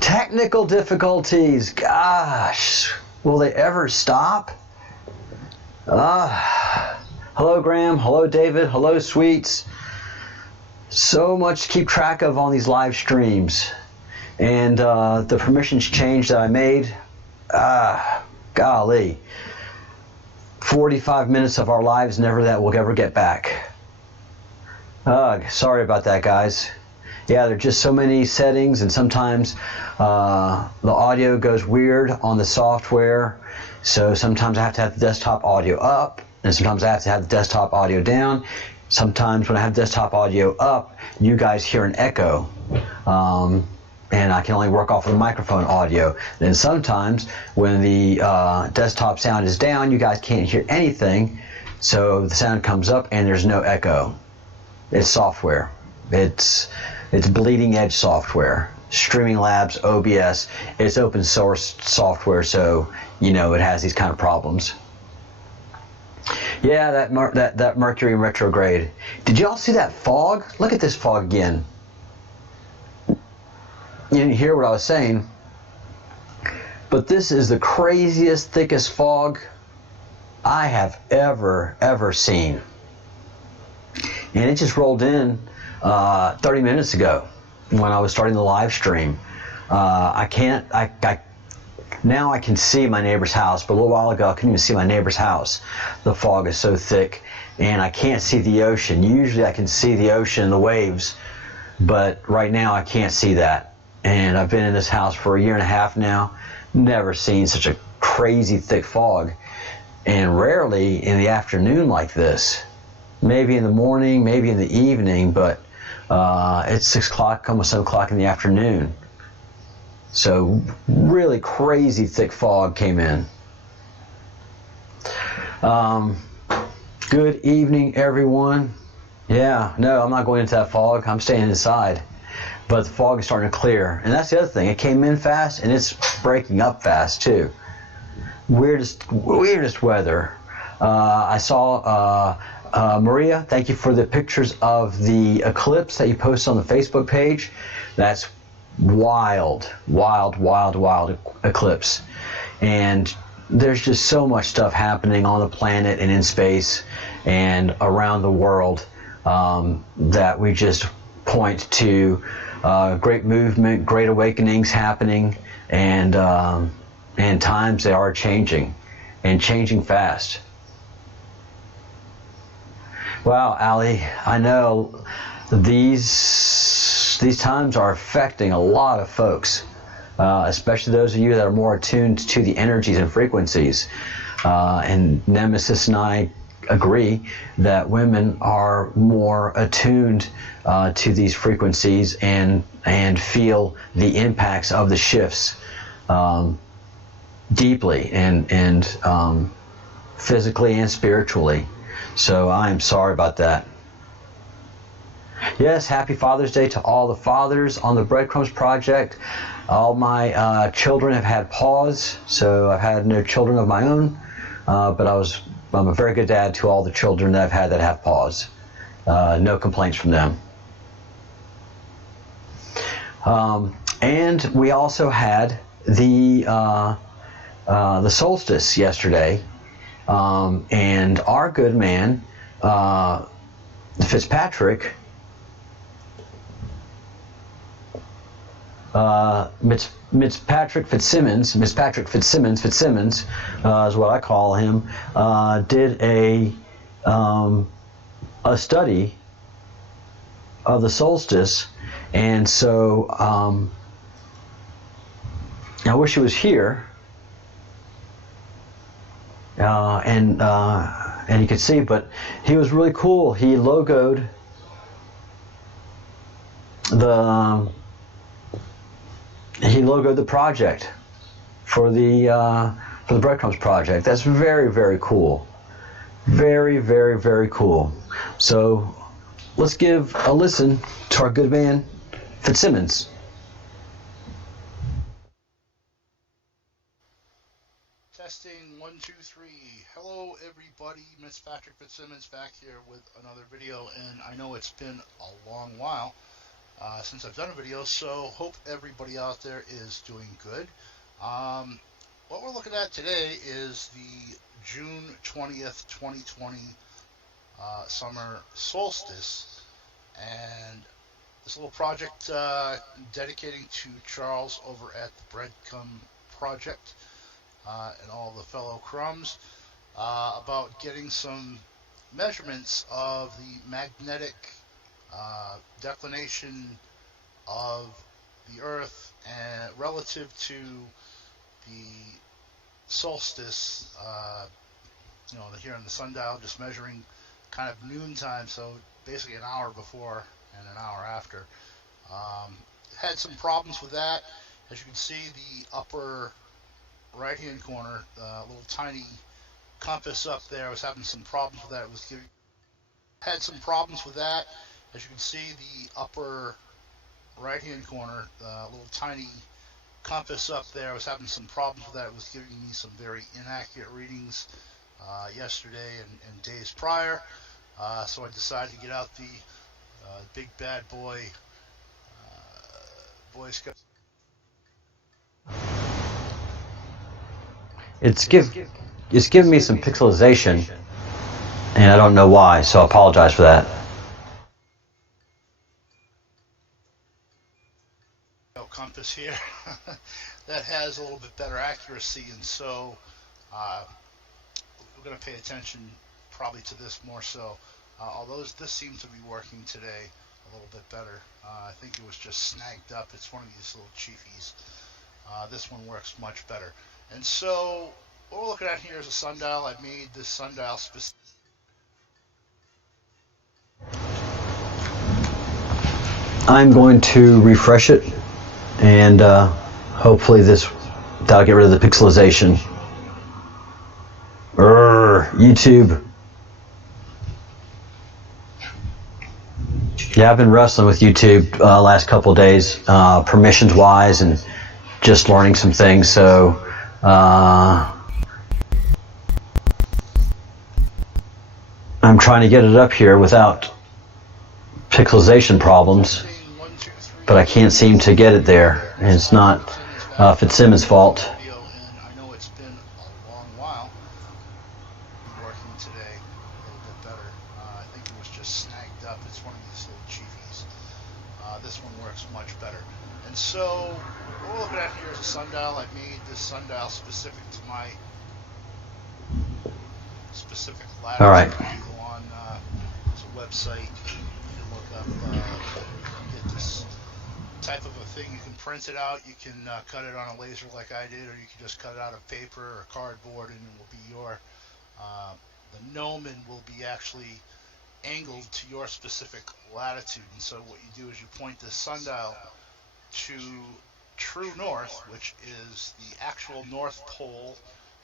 Technical difficulties. Gosh, will they ever stop? Hello, Graham. Hello, David. Hello, Sweets. So much to keep track of on these live streams. And the permissions change that I made. Golly. 45 minutes of our lives we'll ever get back. Sorry about that, guys. Yeah, there are just so many settings, and sometimes the audio goes weird on the software. So sometimes I have to have the desktop audio up, and sometimes I have to have the desktop audio down. Sometimes when I have desktop audio up, you guys hear an echo. And I can only work off of the microphone audio. Then sometimes when the desktop sound is down, you guys can't hear anything, so the sound comes up and there's no echo. It's software. It's bleeding edge software. Streaming Labs, OBS, it's open source software, so it has these kind of problems. Yeah, that Mercury in retrograde. Did y'all see that fog? Look at this fog again. You didn't hear what I was saying, but this is the craziest, thickest fog I have ever seen. And it just rolled in 30 minutes ago when I was starting the live stream. Now I can see my neighbor's house, but a little while ago I couldn't even see my neighbor's house. The fog is so thick, and I can't see the ocean. Usually I can see the ocean and the waves, but right now I can't see that. And I've been in this house for 1.5 years now, never seen such a crazy thick fog, and rarely in the afternoon like this. Maybe in the morning, maybe in the evening, but it's 6 o'clock, almost 7 o'clock in the afternoon. So really crazy thick fog came in. Good evening, everyone. Yeah, no, I'm not going into that fog. I'm staying inside. But the fog is starting to clear. And that's the other thing. It came in fast, and it's breaking up fast, too. Weirdest weather. I saw Maria, thank you for the pictures of the eclipse that you posted on the Facebook page. That's wild eclipse. And there's just so much stuff happening on the planet and in space and around the world that we just point to great movement, great awakenings happening, and times they are changing, and changing fast. Wow, Ali, I know these times are affecting a lot of folks, especially those of you that are more attuned to the energies and frequencies. And Nemesis and I agree that women are more attuned to these frequencies and feel the impacts of the shifts deeply and physically and spiritually. So I am sorry about that. Yes, happy Father's Day to all the fathers on the Breadcrumbs Project. All my children have had pause, so I've had no children of my own, but I'm a very good dad to all the children that I've had that have pause. No complaints from them. And we also had the solstice yesterday, and our good man Fitzpatrick, Fitzpatrick Fitzsimmons is what I call him, did a study of the solstice, and so I wish he was here, and you could see, but he was really cool. He logoed the project for the Breadcrumbs Project. That's very, very cool. Very, very, very cool. So let's give a listen to our good man Fitzsimmons. Testing 1, 2, 3. Hello everybody, Miss Patrick Fitzsimmons back here with another video, and I know it's been a long while since I've done a video, so hope everybody out there is doing good. What we're looking at today is the June 20th, 2020 summer solstice, and this little project dedicating to Charles over at the Breadcrumb Project and all the fellow crumbs about getting some measurements of the magnetic declination of the Earth and relative to the solstice, here on the sundial, just measuring kind of noontime, so basically an hour before and an hour after. Had some problems with that. As you can see, the upper right hand corner, little tiny compass up there, I was having some problems with that. It was had some problems with that. As you can see, the upper right hand corner, little tiny compass up there, I was having some problems with that. It was giving me some very inaccurate readings yesterday and days prior, so I decided to get out the big bad boy Boy Scout. It's giving me some pixelization, and I don't know why, so I apologize for that. Compass here that has a little bit better accuracy, and so we're going to pay attention probably to this more so, although this seems to be working today a little bit better. I think it was just snagged up. It's one of these little chiefies. This one works much better. And so what we're looking at here is a sundial. I made this sundial specific. I'm going to refresh it, and hopefully that'll get rid of the pixelization. YouTube. Yeah, I've been wrestling with YouTube last couple of days, permissions wise, and just learning some things. So I'm trying to get it up here without pixelization problems, but I can't seem to get it there, and it's not Fitzsimmons' fault. I know it's been a long while. Working today a little bit better. I think it was just snagged up. It's one of these little chiefies. This one works much better. And so what we're looking at here is a sundial. I made this sundial specific to my specific lattice. All right. You can go on there's a website. You can look up get this type of a thing. You can print it out. You can cut it on a laser like I did, or you can just cut it out of paper or cardboard, and it will be your the gnomon will be actually angled to your specific latitude. And so what you do is you point the sundial to true north, which is the actual North Pole,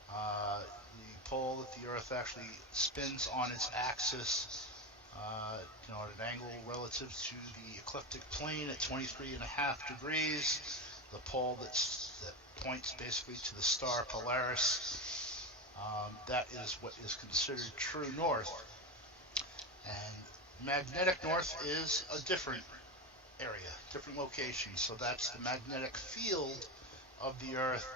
the pole that the Earth actually spins on its axis, at an angle relative to the ecliptic plane at 23.5 degrees, the pole that points basically to the star Polaris. That is what is considered true north. And magnetic north is a different area, different location. So that's the magnetic field of the Earth,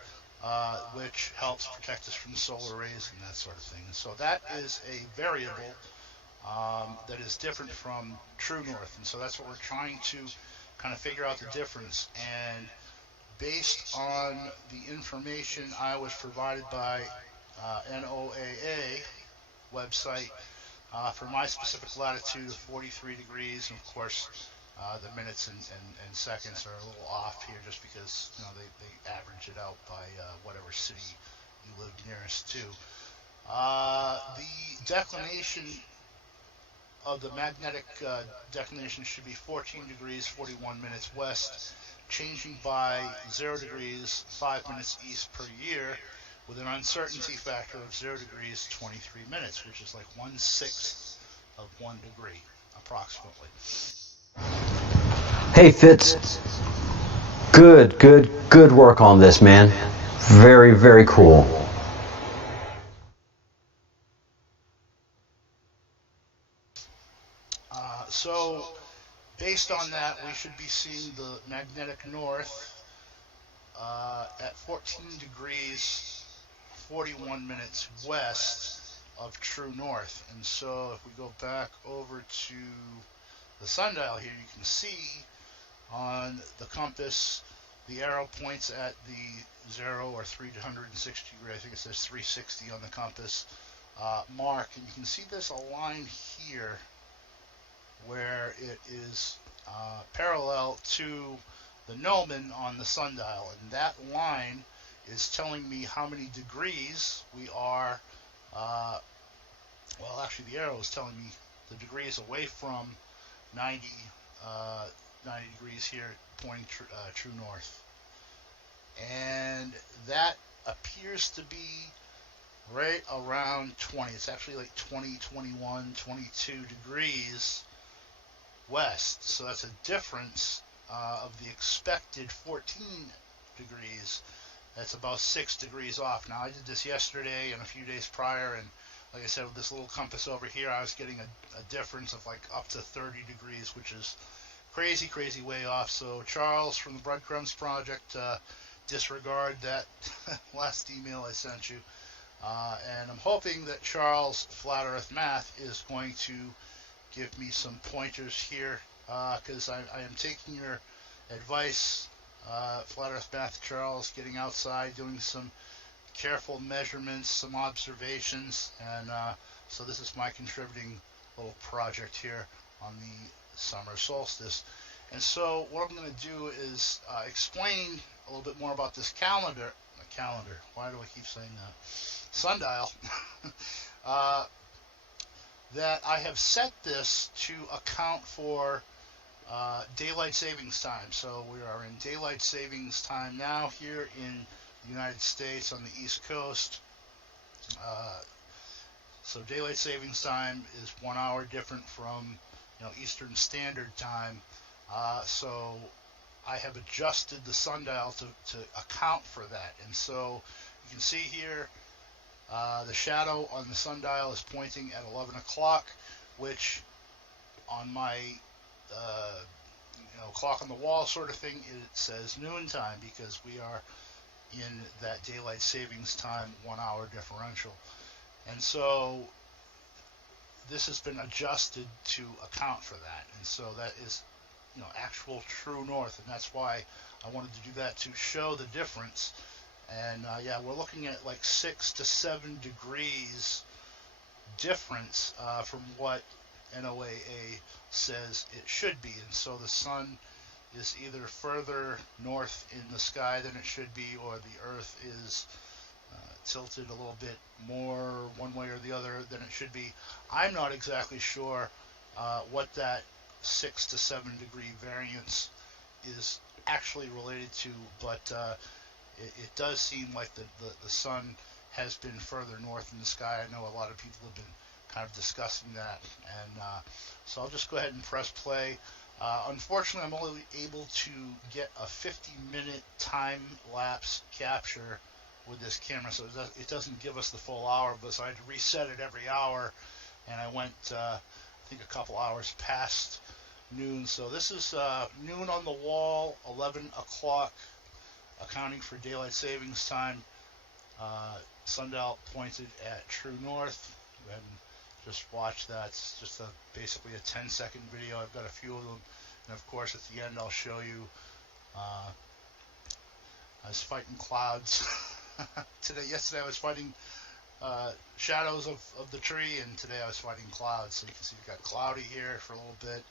which helps protect us from solar rays and that sort of thing. So that is a variable that is different from true north. And so that's what we're trying to kind of figure out the difference. And based on the information I was provided by NOAA website, for my specific latitude of 43 degrees, and of course the minutes and seconds are a little off here just because they average it out by whatever city you live nearest to. The declination of the magnetic declination should be 14 degrees 41 minutes west, changing by 0 degrees 5 minutes east per year, with an uncertainty factor of 0 degrees 23 minutes, which is like 1/6 of 1 degree, approximately. Hey Fitz, good work on this, man. Very, very cool. So based on that, we should be seeing the magnetic north at 14 degrees 41 minutes west of true north. And so if we go back over to the sundial here, you can see on the compass the arrow points at the 0 or 360 degree, I think it says 360 on the compass mark, and you can see there's a line here where it is parallel to the gnomon on the sundial, and that line is telling me how many degrees we are. Well, actually, the arrow is telling me the degrees away from 90 degrees here, pointing true north. And that appears to be right around 20. It's actually like 20, 21, 22 degrees west. So that's a difference of the expected 14 degrees. That's about 6 degrees off. Now, I did this yesterday and a few days prior, and like I said, with this little compass over here, I was getting a difference of like up to 30 degrees, which is crazy, crazy way off. So Charles from the Breadcrumbs Project, disregard that last email I sent you. And I'm hoping that Charles Flat Earth Math is going to give me some pointers here, because I am taking your advice, Flat Earth Math Charles, getting outside, doing some careful measurements, some observations, and so this is my contributing little project here on the summer solstice. And so what I'm going to do is explain a little bit more about this calendar. Why do I keep saying that? Sundial. That I have set this to account for daylight savings time. So we are in daylight savings time now here in the United States on the East Coast. So daylight savings time is 1 hour different from Eastern Standard Time. So I have adjusted the sundial to account for that. And so you can see here the shadow on the sundial is pointing at 11 o'clock, which on my clock on the wall sort of thing, it says noontime, because we are in that daylight savings time 1 hour differential. And so this has been adjusted to account for that. And so that is actual true north, and that's why I wanted to do that, to show the difference. And yeah, we're looking at like 6 to 7 degrees difference from what NOAA says it should be. And so the sun is either further north in the sky than it should be, or the earth is tilted a little bit more one way or the other than it should be. I'm not exactly sure what that 6 to 7 degree variance is actually related to, but it does seem like the sun has been further north in the sky. I know a lot of people have been kind of discussing that, and so I'll just go ahead and press play. Unfortunately, I'm only able to get a 50-minute time-lapse capture with this camera, so it doesn't give us the full hour, but so I had to reset it every hour, and I went, I think, a couple hours past noon. So this is noon on the wall, 11 o'clock, accounting for daylight savings time. Sundial pointed at true north. Go ahead and just watch that. It's just basically a 10-second video. I've got a few of them, and of course at the end I'll show you I was fighting clouds yesterday I was fighting shadows of the tree, and today I was fighting clouds. So you can see we've got cloudy here for a little bit,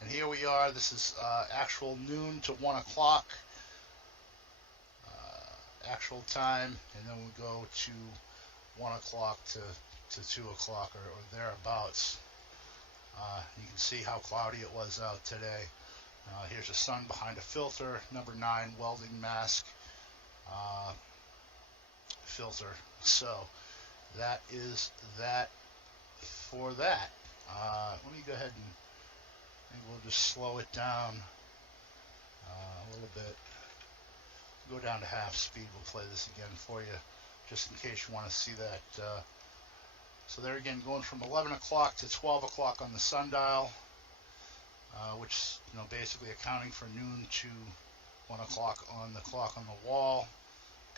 and here we are. This is actual noon to 1 o'clock actual time, and then we go to 1 o'clock to 2 o'clock or thereabouts. You can see how cloudy it was out today. Here's the sun behind a filter, number 9 welding mask filter. So that is that for that. Let me go ahead and maybe we'll just slow it down a little bit. Go down to half speed. We'll play this again for you, just in case you want to see that. So there again, going from 11 o'clock to 12 o'clock on the sundial. which basically accounting for noon to 1 o'clock on the clock on the wall,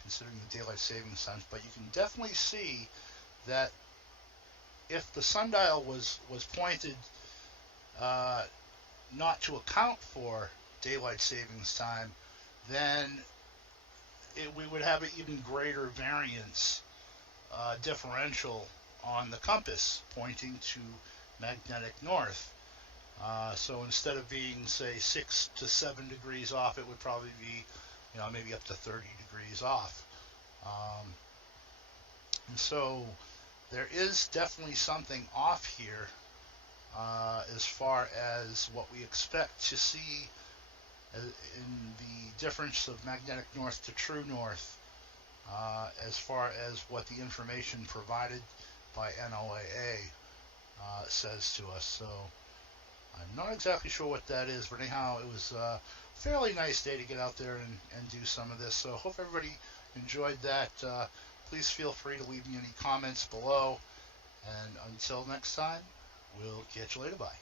considering the daylight savings times. But you can definitely see that if the sundial was pointed not to account for daylight savings time, then we would have an even greater variance differential on the compass pointing to magnetic north. So instead of being, say, 6 to 7 degrees off, it would probably be, maybe up to 30 degrees off. And so there is definitely something off here as far as what we expect to see in the difference of magnetic north to true north, as far as what the information provided by NOAA says to us. So I'm not exactly sure what that is, but anyhow, it was a fairly nice day to get out there and do some of this. So hope everybody enjoyed that. Please feel free to leave me any comments below. And until next time, we'll catch you later. Bye.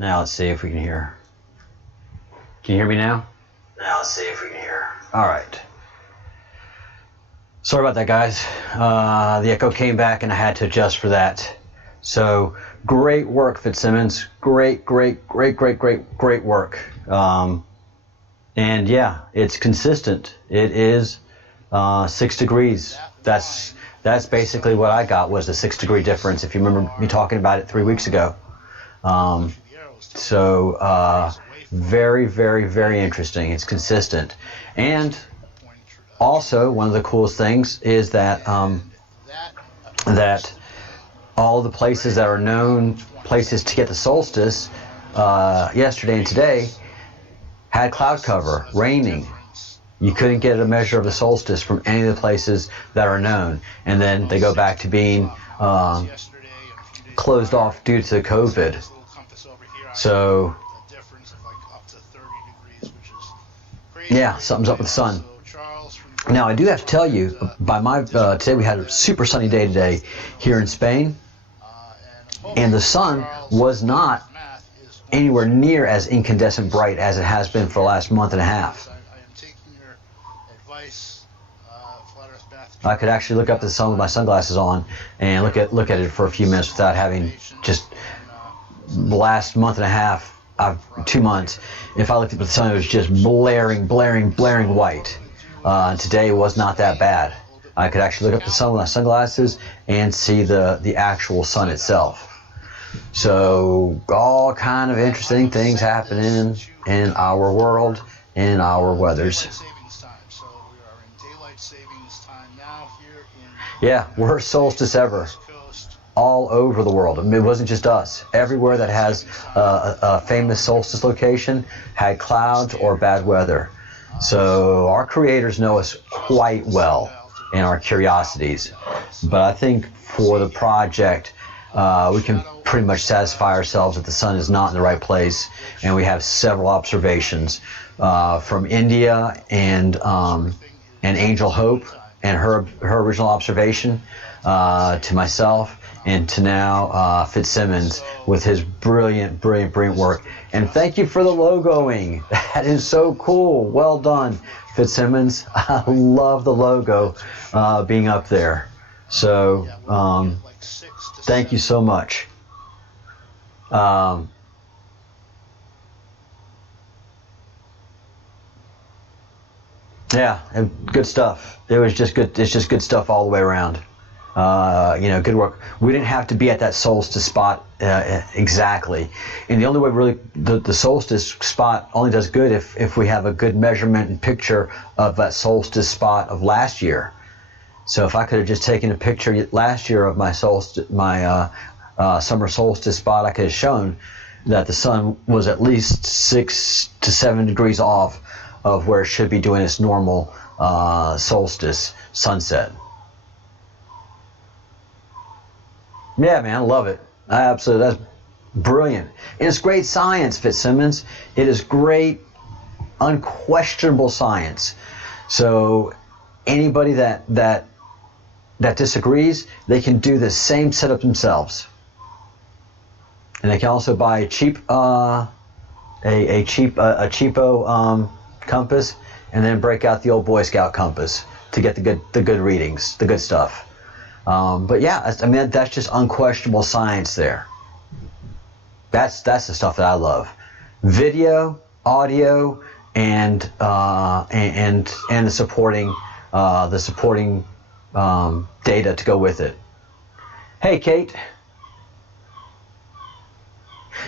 Now let's see if we can hear. Can you hear me now? Now let's see if we can hear. All right. Sorry about that, guys. The echo came back and I had to adjust for that. So great work, Fitzsimmons. Great work. And yeah, it's consistent. It is 6 degrees. That's basically what I got, was the 6-degree difference, if you remember me talking about it 3 weeks ago. So very interesting. It's consistent. And also, one of the coolest things is that that all the places that are known places to get the solstice yesterday and today had cloud cover, raining. You couldn't get a measure of the solstice from any of the places that are known. And then they go back to being closed off due to COVID. So, yeah, something's up with the sun. Now, I do have to tell you, today we had a super sunny day today here in Spain, and the sun was not anywhere near as incandescent bright as it has been for the last month and a half. I could actually look up the sun with my sunglasses on and look at it for a few minutes without having just the last month and a half, 2 months. If I looked at the sun, it was just blaring white. Today was not that bad. I could actually look up the sun with my sunglasses and see the actual sun itself. So all kind of interesting things happening in our world, in our weathers. Yeah, worst solstice ever. All over the world. I mean, it wasn't just us. Everywhere that has a famous solstice location had clouds or bad weather. So our creators know us quite well in our curiosities. But I think for the project, we can pretty much satisfy ourselves that the sun is not in the right place. And we have several observations from India and Angel Hope and her original observation to myself, and to now Fitzsimmons with his brilliant work. And thank you for the logoing. That is so cool. Well done, Fitzsimmons. I love the logo being up there. So thank you so much. Yeah, and good stuff. It was just good. It's just good stuff all the way around. good work. We didn't have to be at that solstice spot exactly. And the only way really the solstice spot only does good if we have a good measurement and picture of that solstice spot of last year. So if I could have just taken a picture last year of my summer solstice spot, I could have shown that the sun was at least 6 to 7 degrees off of where it should be doing its normal solstice sunset. Yeah, man, I love it. That's brilliant. And it's great science, Fitzsimmons. It is great, unquestionable science. So anybody that disagrees, they can do the same setup themselves. And they can also buy a cheapo compass, and then break out the old Boy Scout compass to get the good readings, the good stuff. But yeah, I mean, that's just unquestionable science there. That's the stuff that I love. Video, audio, and the supporting data to go with it. Hey, Kate.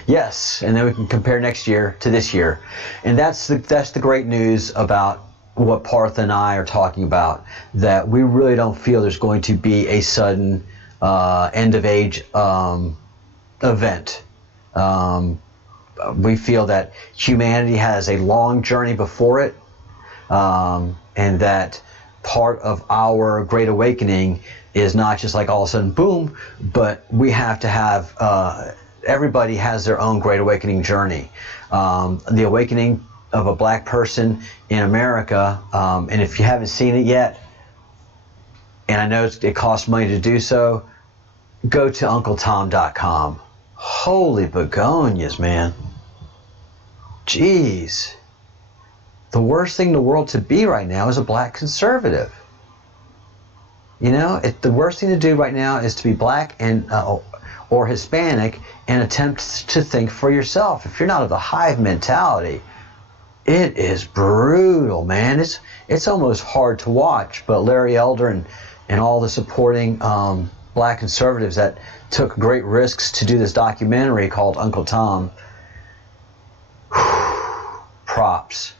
Yes, and then we can compare next year to this year, and that's the great news about what Parth and I are talking about, that we really don't feel there's going to be a sudden end of age event. We feel that humanity has a long journey before it, and that part of our Great Awakening is not just like all of a sudden boom, but we have to have everybody has their own Great Awakening journey. The awakening of a black person in America, and if you haven't seen it yet, and I know it costs money to do so, go to UncleTom.com. Holy begonias, man. Jeez. The worst thing in the world to be right now is a black conservative. You know, the worst thing to do right now is to be black and or Hispanic and attempt to think for yourself. If you're not of the hive mentality, it is brutal, man. It's almost hard to watch. But Larry Elder and all the supporting black conservatives that took great risks to do this documentary called Uncle Tom, props.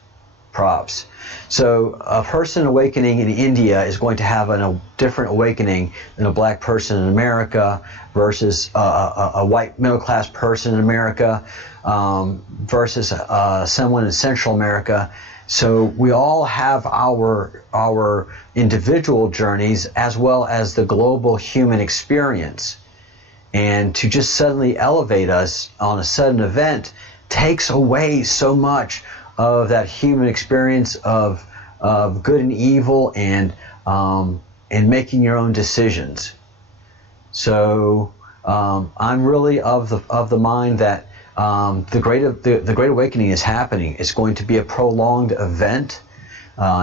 So a person awakening in India is going to have a different awakening than a black person in America versus a white middle-class person in America versus someone in Central America. So we all have our individual journeys as well as the global human experience. And to just suddenly elevate us on a sudden event takes away so much of that human experience of good and evil and making your own decisions. So I'm really of the mind that the Great Awakening is happening. It's going to be a prolonged event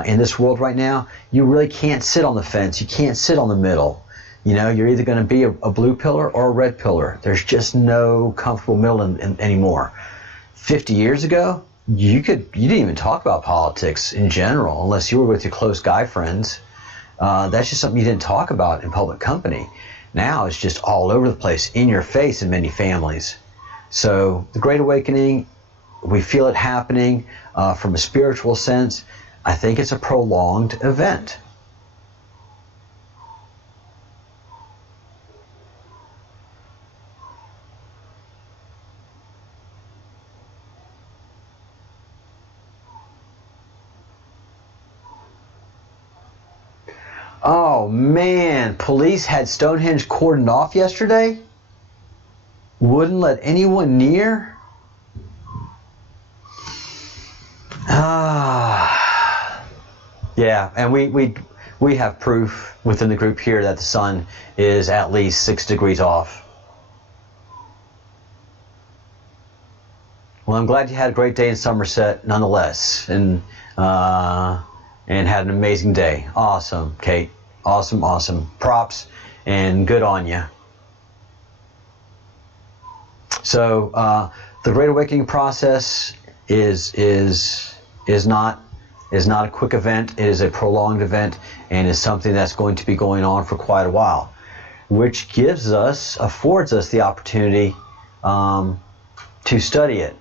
in this world right now. You really can't sit on the fence. You can't sit on the middle. You know, you're either going to be a blue pillar or a red pillar. There's just no comfortable middle anymore. 50 years ago, you didn't even talk about politics in general unless you were with your close guy friends. That's just something you didn't talk about in public company. Now it's just all over the place, in your face in many families. So the Great Awakening, we feel it happening from a spiritual sense. I think it's a prolonged event. Oh man, police had Stonehenge cordoned off yesterday? Wouldn't let anyone near? Yeah, and we have proof within the group here that the sun is at least 6 degrees off. Well, I'm glad you had a great day in Somerset nonetheless, and had an amazing day. Awesome, Kate. Awesome. Props, and good on you. So the Great Awakening process is not a quick event. It is a prolonged event, and is something that's going to be going on for quite a while. which affords us the opportunity to study it.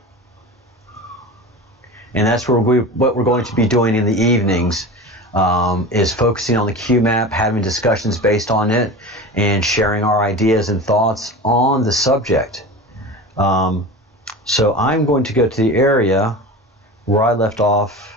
And that's what we're going to be doing in the evenings, is focusing on the Q map, having discussions based on it, and sharing our ideas and thoughts on the subject. So I'm going to go to the area where I left off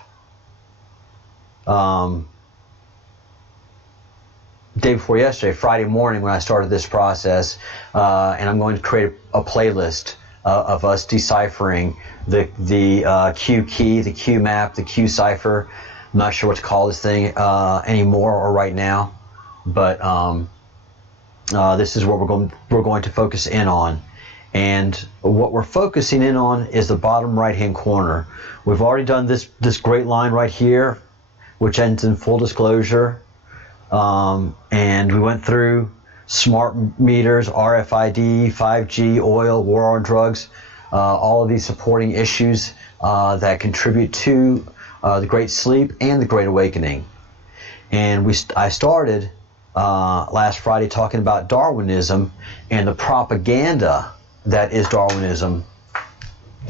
day before yesterday, Friday morning, when I started this process, and I'm going to create a playlist of us deciphering the Q key, the Q map, the Q cipher. I'm not sure what to call this thing anymore or right now, but this is what we're going to focus in on. And what we're focusing in on is the bottom right-hand corner. We've already done this great line right here, which ends in full disclosure. And we went through smart meters, RFID, 5G, oil, war on drugs, all of these supporting issues that contribute to the Great Sleep and the Great Awakening. And I started last Friday talking about Darwinism and the propaganda that is Darwinism,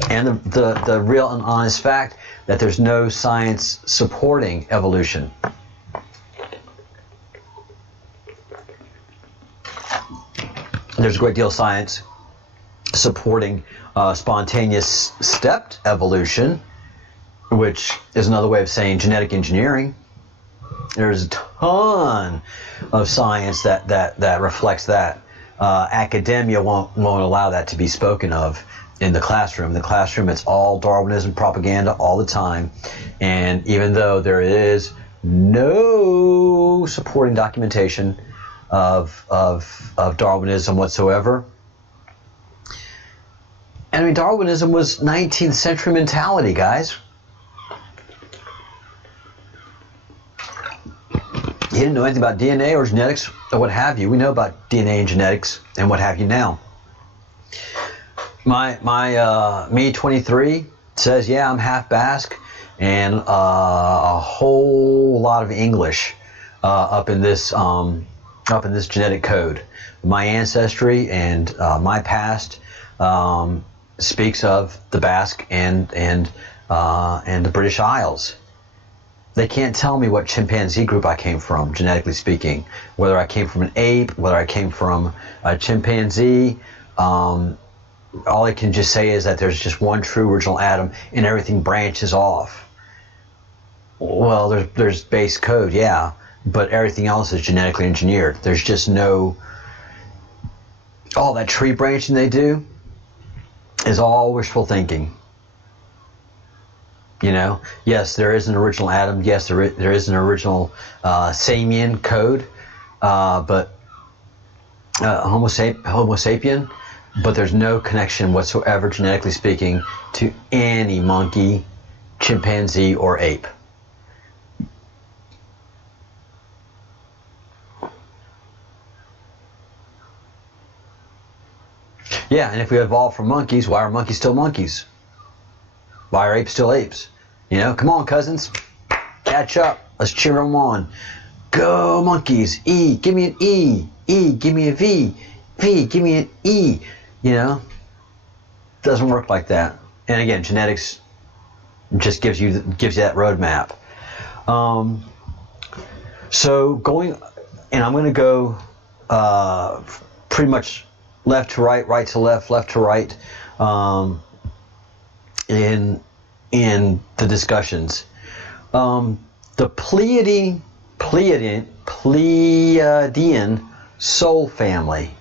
and the real and honest fact that there's no science supporting evolution. There's a great deal of science supporting spontaneous stepped evolution, which is another way of saying genetic engineering. There's a ton of science that reflects that. Academia won't allow that to be spoken of in the classroom. In the classroom, it's all Darwinism propaganda all the time. And even though there is no supporting documentation of Darwinism whatsoever, and I mean, Darwinism was 19th century mentality, guys. You didn't know anything about DNA or genetics or what have you. We know about DNA and genetics and what have you now. Me 23 says, yeah, I'm half Basque and a whole lot of English up in this genetic code. My ancestry and my past speaks of the Basque and the British Isles. They can't tell me what chimpanzee group I came from, genetically speaking. Whether I came from an ape, whether I came from a chimpanzee. All I can just say is that there's just one true original atom and everything branches off. Well, there's base code, yeah, but everything else is genetically engineered. There's just no... all that tree branching they do is all wishful thinking. You know, yes, there is an original atom. Yes, there is an original Samian code, but Homo sapien. But there's no connection whatsoever, genetically speaking, to any monkey, chimpanzee, or ape. Yeah, and if we evolved from monkeys, why are monkeys still monkeys? Why are apes still apes? You know, come on, cousins. Catch up. Let's cheer them on. Go, monkeys. E, give me an E. E, give me a V. V, give me an E. You know, doesn't work like that. And again, genetics just gives you that roadmap. So going, and I'm going to go pretty much left to right, right to left, left to right. In the discussions, the Pleiadian soul family.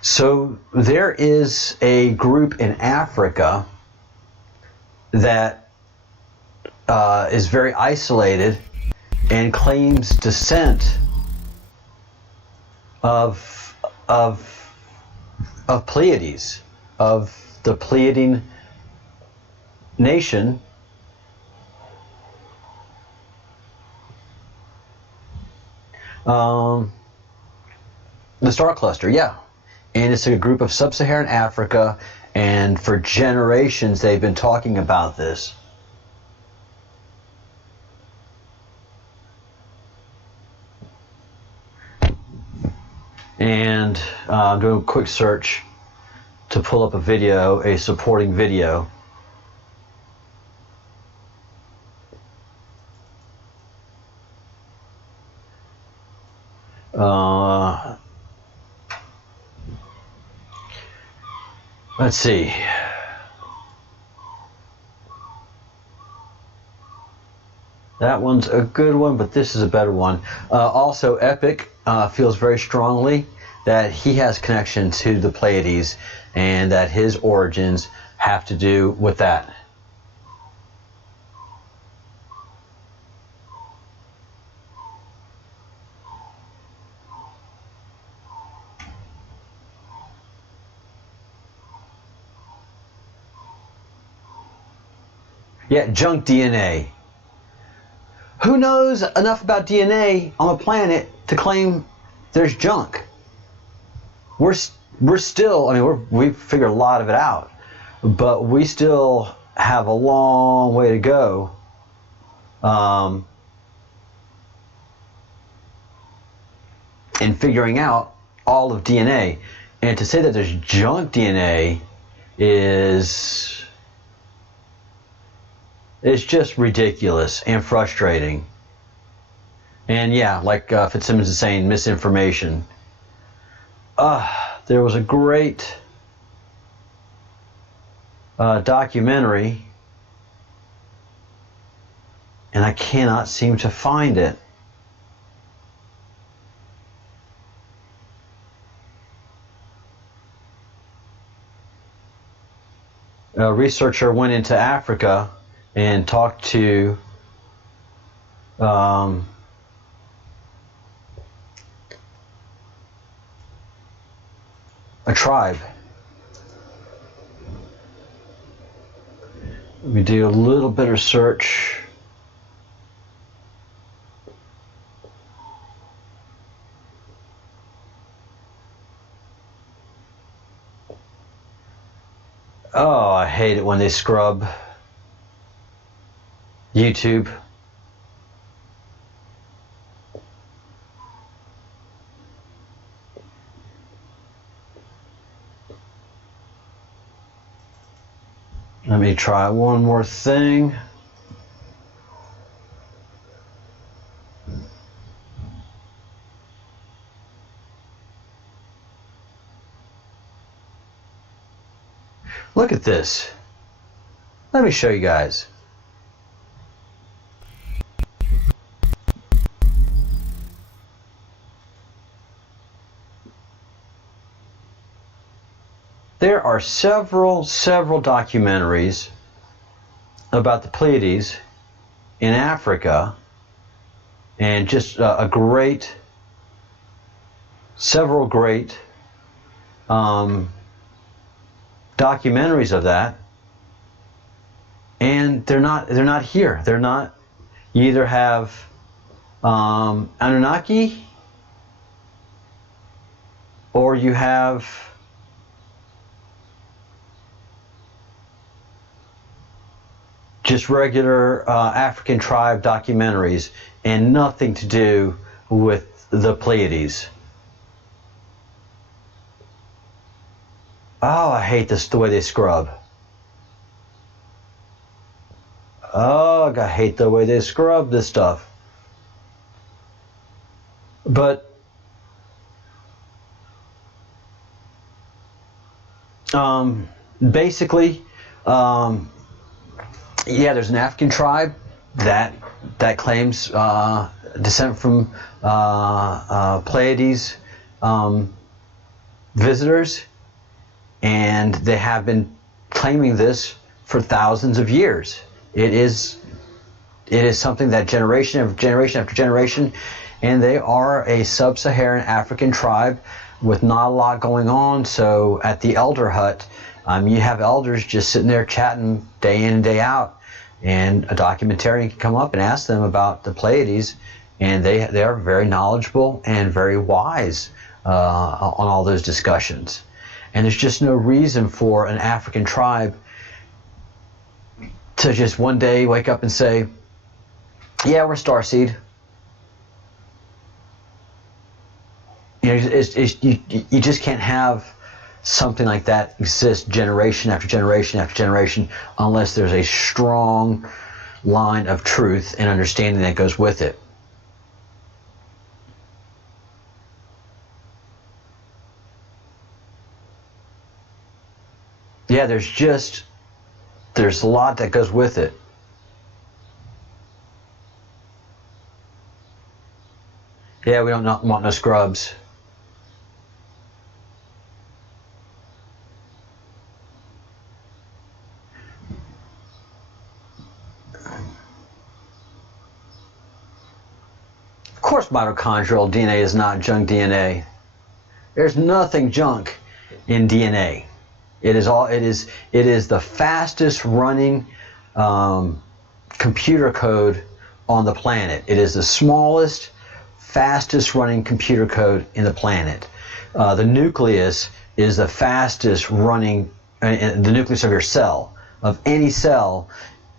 So there is a group in Africa that is very isolated and claims descent of Pleiades, of the Pleiadian nation. The star cluster, yeah. And it's a group of sub-Saharan Africa, and for generations they've been talking about this. and I'm doing a quick search to pull up a video, a supporting video. Let's see. That one's a good one, but this is a better one. Also, Epic feels very strongly that he has connection to the Pleiades and that his origins have to do with that. Yeah, junk DNA. Who knows enough about DNA on the planet to claim there's junk? We're still, I mean, we've figured a lot of it out, but we still have a long way to go. In figuring out all of DNA. And to say that there's junk DNA is just ridiculous and frustrating. And yeah, like Fitzsimmons is saying, misinformation. There was a great documentary, and I cannot seem to find it. A researcher went into Africa and talked to a tribe. Let me do a little bit of search. Oh, I hate it when they scrub YouTube. Let me try one more thing. Look at this. Let me show you guys. There are several documentaries about the Pleiades in Africa, and just several great documentaries of that, and they're not here. They're not. You either have Anunnaki, or you have just regular African tribe documentaries, and nothing to do with the Pleiades. Oh, I hate this, the way they scrub. Oh, I hate the way they scrub this stuff. But basically, yeah, there's an African tribe that claims descent from Pleiades visitors, and they have been claiming this for thousands of years. It is something that generation after generation, and they are a sub-Saharan African tribe with not a lot going on. So at the elder hut, you have elders just sitting there chatting day in and day out, and a documentarian can come up and ask them about the Pleiades, and they are very knowledgeable and very wise on all those discussions. And there's just no reason for an African tribe to just one day wake up and say, yeah, we're starseed. you just can't have something like that exist generation after generation after generation unless there's a strong line of truth and understanding that goes with it. Yeah, there's a lot that goes with it. Yeah, we don't want no scrubs. Of course, mitochondrial DNA is not junk DNA. There's nothing junk in DNA. It is the fastest running computer code on the planet. It is the smallest, fastest running computer code in the planet. The nucleus is the fastest running, the nucleus of your cell, of any cell,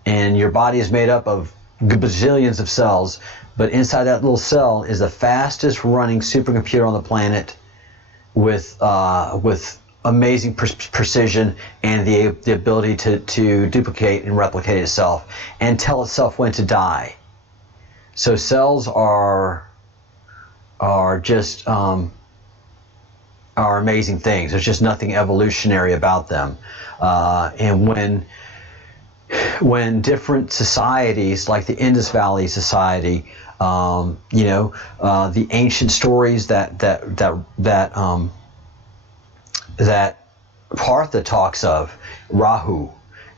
and your body is made up of bazillions of cells, but inside that little cell is the fastest running supercomputer on the planet with amazing precision and the ability to duplicate and replicate itself and tell itself when to die. So cells are just are amazing things. There's just nothing evolutionary about them. And when different societies, like the Indus Valley Society, the ancient stories that Partha talks of, Rahu,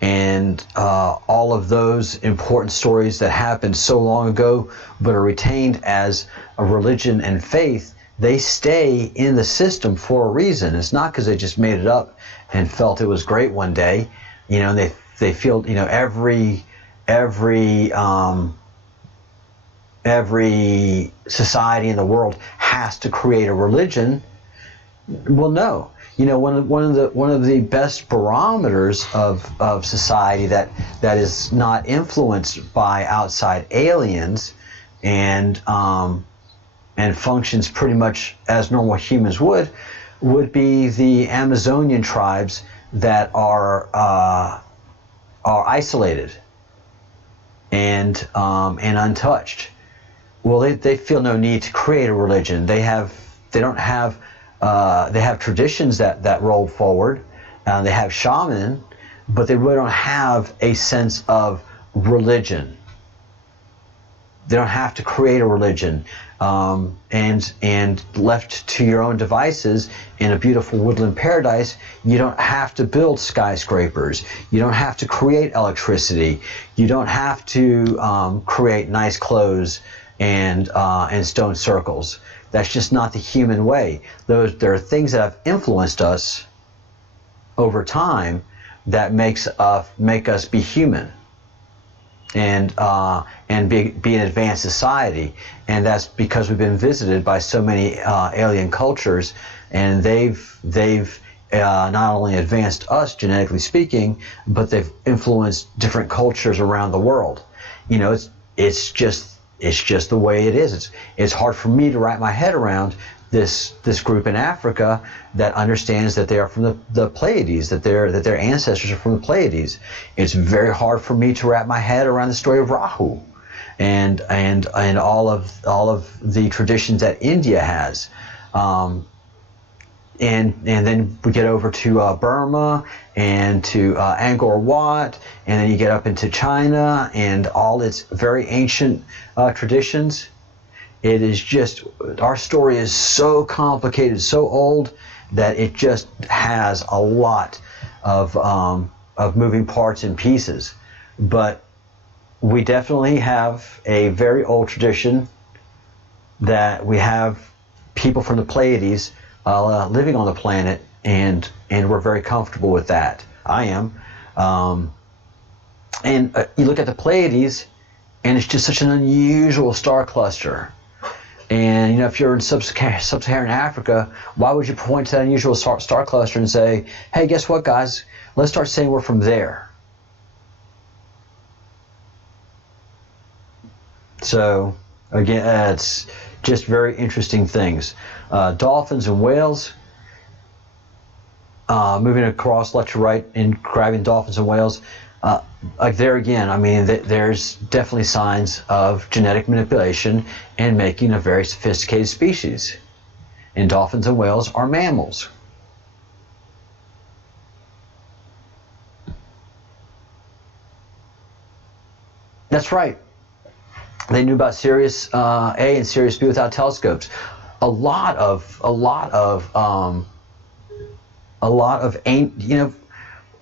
and all of those important stories that happened so long ago but are retained as a religion and faith, they stay in the system for a reason. It's not because they just made it up and felt it was great one day. And they feel, every society in the world has to create a religion. Well, no. One of the best barometers of society that is not influenced by outside aliens and functions pretty much as normal humans would be the Amazonian tribes that are isolated and untouched. Well, they feel no need to create a religion. They have traditions that roll forward. They have shaman, but they really don't have a sense of religion. They don't have to create a religion. And left to your own devices in a beautiful woodland paradise, you don't have to build skyscrapers. You don't have to create electricity. You don't have to create nice clothes and stone circles. That's just not the human way. There are things that have influenced us over time that make us be human and be an advanced society, and that's because we've been visited by so many alien cultures, and they've not only advanced us genetically speaking, but they've influenced different cultures around the world. It's just the way it is. It's hard for me to wrap my head around this group in Africa that understands that they are from the Pleiades, that their ancestors are from the Pleiades. It's very hard for me to wrap my head around the story of Rahu and all of the traditions that India has. And then we get over to Burma and to Angkor Wat, and then you get up into China and all its very ancient traditions. It is just, our story is so complicated, so old, that it just has a lot of moving parts and pieces. But we definitely have a very old tradition that we have people from the Pleiades living on the planet, and we're very comfortable with that. I am. And you look at the Pleiades, and it's just such an unusual star cluster. And if you're in sub-Saharan Africa, why would you point to that unusual star cluster and say, hey, guess what, guys? Let's start saying we're from there. So Again, it's just very interesting things. Dolphins and whales. Moving across left to right and grabbing dolphins and whales. Like there again, I mean, there's definitely signs of genetic manipulation and making a very sophisticated species. And dolphins and whales are mammals. That's right. They knew about Sirius A and Sirius B without telescopes. A lot of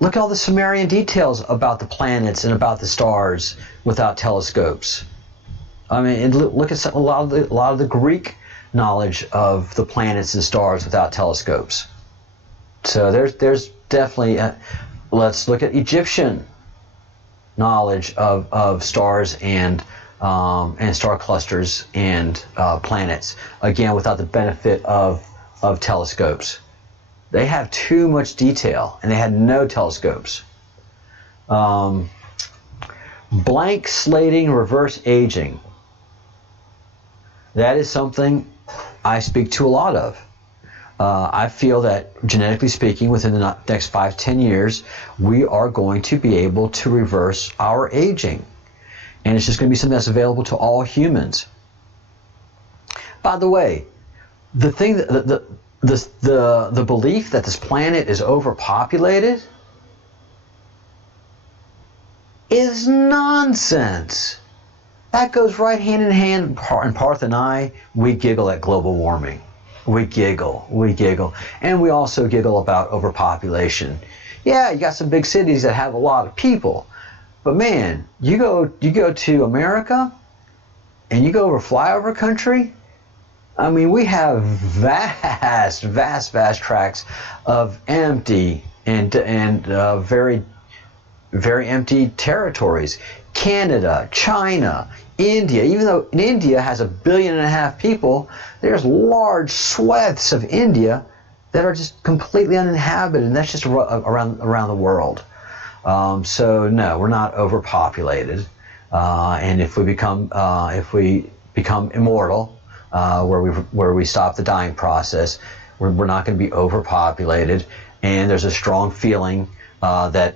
look at all the Sumerian details about the planets and about the stars without telescopes. I mean, and look at a lot of the Greek knowledge of the planets and stars without telescopes. So there's definitely let's look at Egyptian knowledge of stars and star clusters and planets, again without the benefit of telescopes. They have too much detail, and they had no telescopes. Blank slating, reverse aging. That is something I speak to a lot of. I feel that, genetically speaking, within the next 5 to 10 years, we are going to be able to reverse our aging. And it's just going to be something that's available to all humans. By the way, the thing that the belief that this planet is overpopulated is nonsense. That goes right hand in hand. And Parth and I, we giggle at global warming. We giggle, and we also giggle about overpopulation. Yeah, you got some big cities that have a lot of people, but man, you go to America, and you go over flyover country. I mean, we have vast tracts of empty and very, very empty territories. Canada, China, India. Even though India has 1.5 billion people, there's large swaths of India that are just completely uninhabited, and that's just around the world. So no, we're not overpopulated, and if we become immortal, where we stop the dying process, we're not going to be overpopulated, and there's a strong feeling that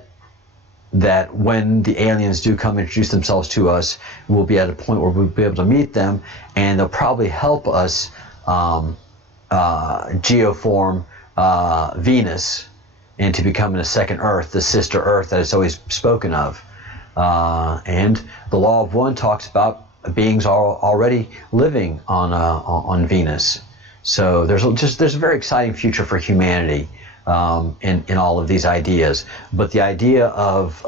when the aliens do come introduce themselves to us, we'll be at a point where we'll be able to meet them, and they'll probably help us geoform Venus into becoming a second Earth, the sister Earth that is always spoken of. And the Law of One talks about beings already living on Venus. So there's a very exciting future for humanity in all of these ideas. But the idea of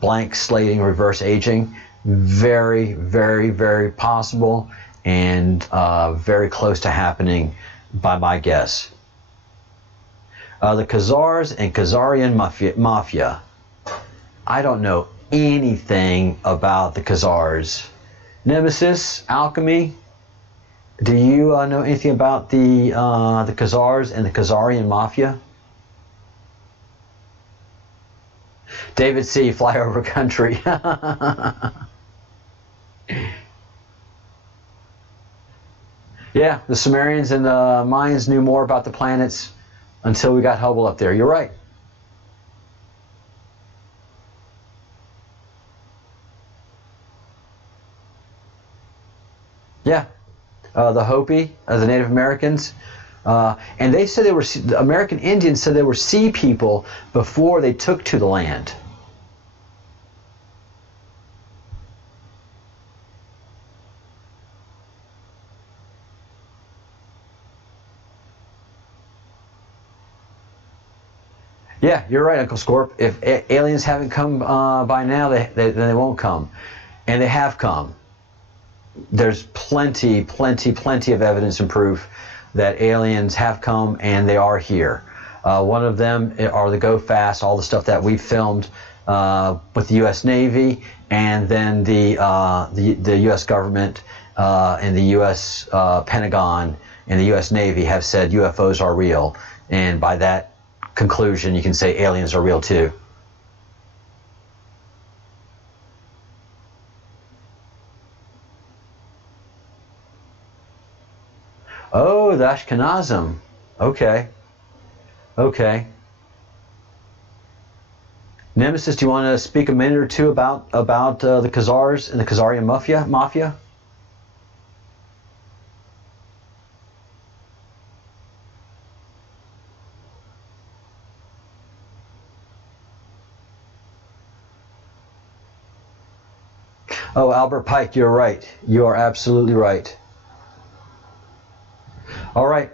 blank slating, reverse aging, very, very, very possible, and very close to happening by my guess. The Khazars and Khazarian mafia. I don't know anything about the Khazars. Nemesis, Alchemy, do you know anything about the Khazars and the Khazarian mafia? David C., flyover country. Yeah, the Sumerians and the Mayans knew more about the planets until we got Hubble up there. You're right. Yeah, the Hopi, the Native Americans, and they said the American Indians said they were sea people before they took to the land. Yeah, you're right, Uncle Scorp. If aliens haven't come by now, then they won't come, and they have come. There's plenty of evidence and proof that aliens have come and they are here. One of them are the Go Fast, all the stuff that we filmed with the U.S. Navy, and then the U.S. government and the U.S. Pentagon and the U.S. Navy have said UFOs are real, and by that conclusion, you can say aliens are real too. the Ashkenazim. Okay. Okay. Nemesis, do you want to speak a minute or two about the Khazars and the Khazarian mafia? Oh, Albert Pike, you're right. You are absolutely right. All right.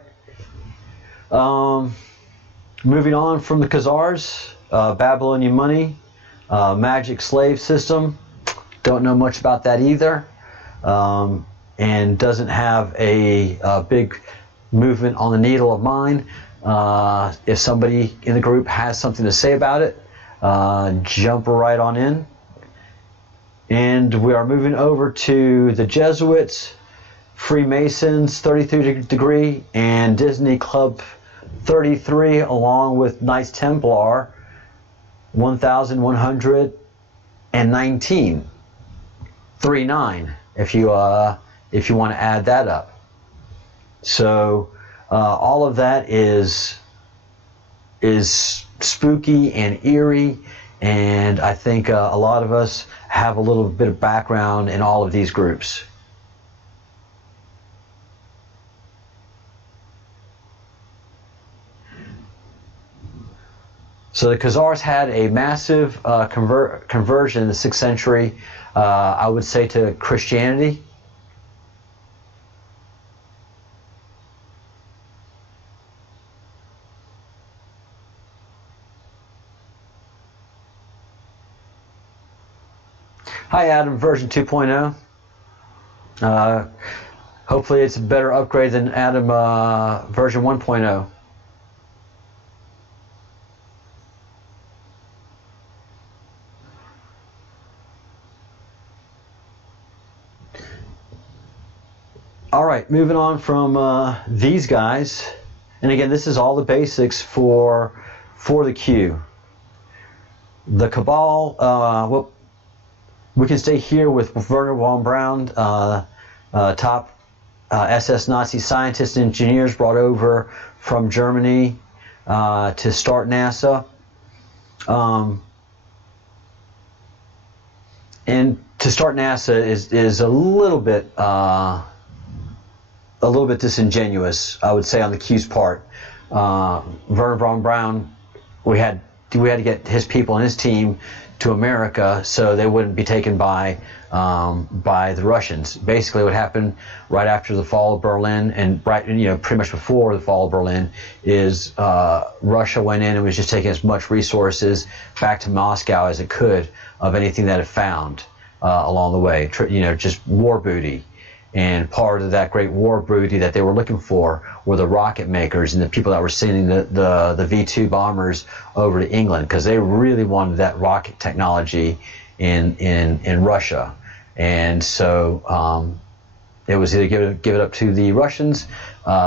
Moving on from the Khazars, Babylonian money, magic slave system. Don't know much about that either, and doesn't have a big movement on the needle of mine. If somebody in the group has something to say about it, jump right on in. And we are moving over to the Jesuits, Freemasons, 33 degree, and Disney Club 33, along with Knights Templar, 1,119, 39. If you want to add that up. So all of that is spooky and eerie, and I think a lot of us have a little bit of background in all of these groups. So the Khazars had a massive conversion in the 6th century, I would say, to Christianity. Hi Adam, version 2.0. Hopefully it's a better upgrade than Adam version 1.0. All right, moving on from these guys, and again, this is all the basics for the Q. The Cabal. Well, we can stay here with Werner von Braun, top SS Nazi scientists and engineers brought over from Germany to start NASA. And to start NASA is a little bit disingenuous, I would say, on the Q's part. Werner von Braun, we had to get his people and his team to America so they wouldn't be taken by the Russians. Basically, what happened right after the fall of Berlin, and pretty much before the fall of Berlin, is Russia went in and was just taking as much resources back to Moscow as it could of anything that it found along the way. Just war booty. And part of that great war booty that they were looking for were the rocket makers and the people that were sending the V-2 bombers over to England, because they really wanted that rocket technology in Russia. And so it was either give it up to the Russians,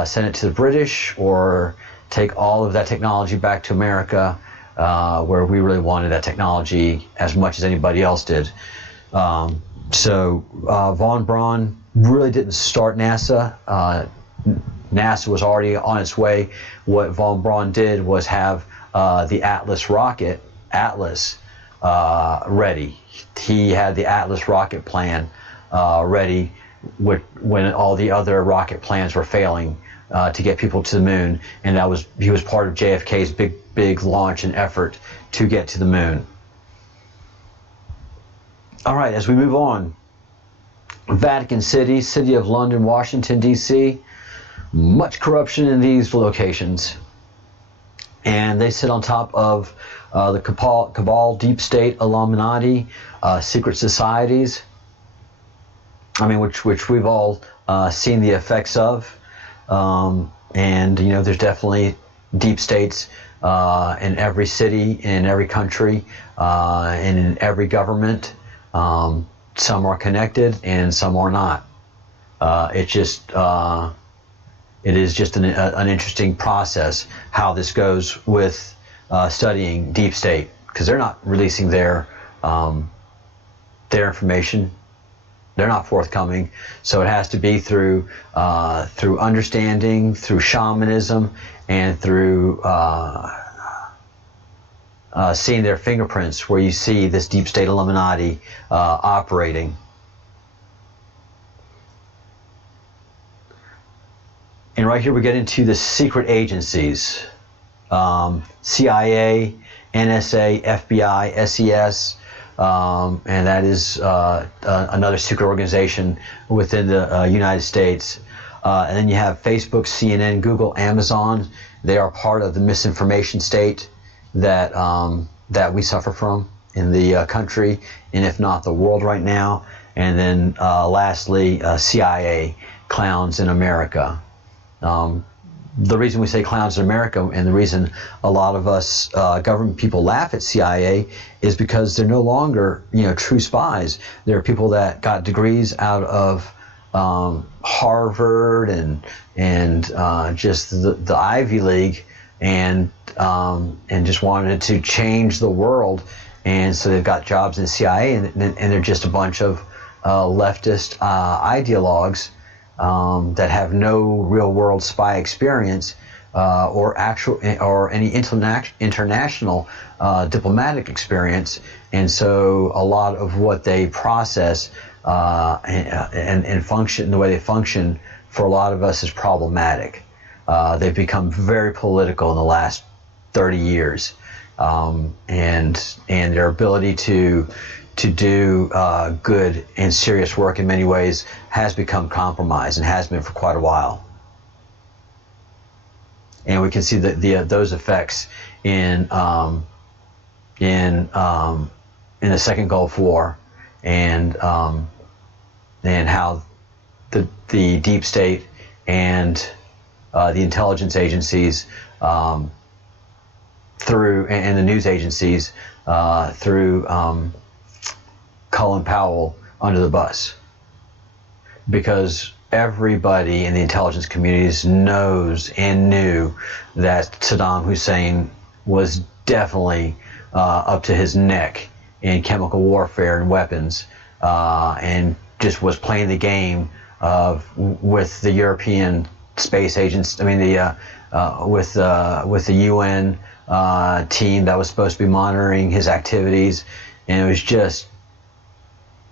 send it to the British, or take all of that technology back to America, where we really wanted that technology as much as anybody else did. So von Braun really didn't start NASA. NASA was already on its way. What von Braun did was have the Atlas rocket, ready. He had the Atlas rocket plan ready when all the other rocket plans were failing to get people to the moon, and he was part of JFK's big launch and effort to get to the moon. All right, as we move on, Vatican City, City of London, Washington, D.C., much corruption in these locations. And they sit on top of the cabal, deep state, Illuminati, secret societies, which we've all seen the effects of. And, there's definitely deep states in every city, in every country, and in every government. Some are connected and some are not. It is just an interesting process how this goes with studying deep state, because they're not releasing their information. They're not forthcoming. So it has to be through understanding, through shamanism, and through seeing their fingerprints, where you see this deep state Illuminati operating. And right here we get into the secret agencies. CIA, NSA, FBI, SES, and that is another secret organization within the United States. And then you have Facebook, CNN, Google, Amazon. They are part of the misinformation state that that we suffer from in the country, and if not the world right now. And then lastly, CIA, clowns in America. The reason we say clowns in America, and the reason a lot of us government people laugh at CIA, is because they're no longer, true spies. They're people that got degrees out of Harvard and just the Ivy League, and just wanted to change the world, and so they've got jobs in the CIA, and they're just a bunch of leftist ideologues that have no real world spy experience or any international diplomatic experience, and so a lot of what they process and function, the way they function, for a lot of us is problematic. They've become very political in the last 30 years, and their ability to do good and serious work in many ways has become compromised, and has been for quite a while. And we can see those effects in the Second Gulf War, and how the deep state and the intelligence agencies through the news agencies through Colin Powell under the bus, because everybody in the intelligence communities knows and knew that Saddam Hussein was definitely up to his neck in chemical warfare and weapons, and just was playing the game with the European space agents. I mean, with the UN team that was supposed to be monitoring his activities, and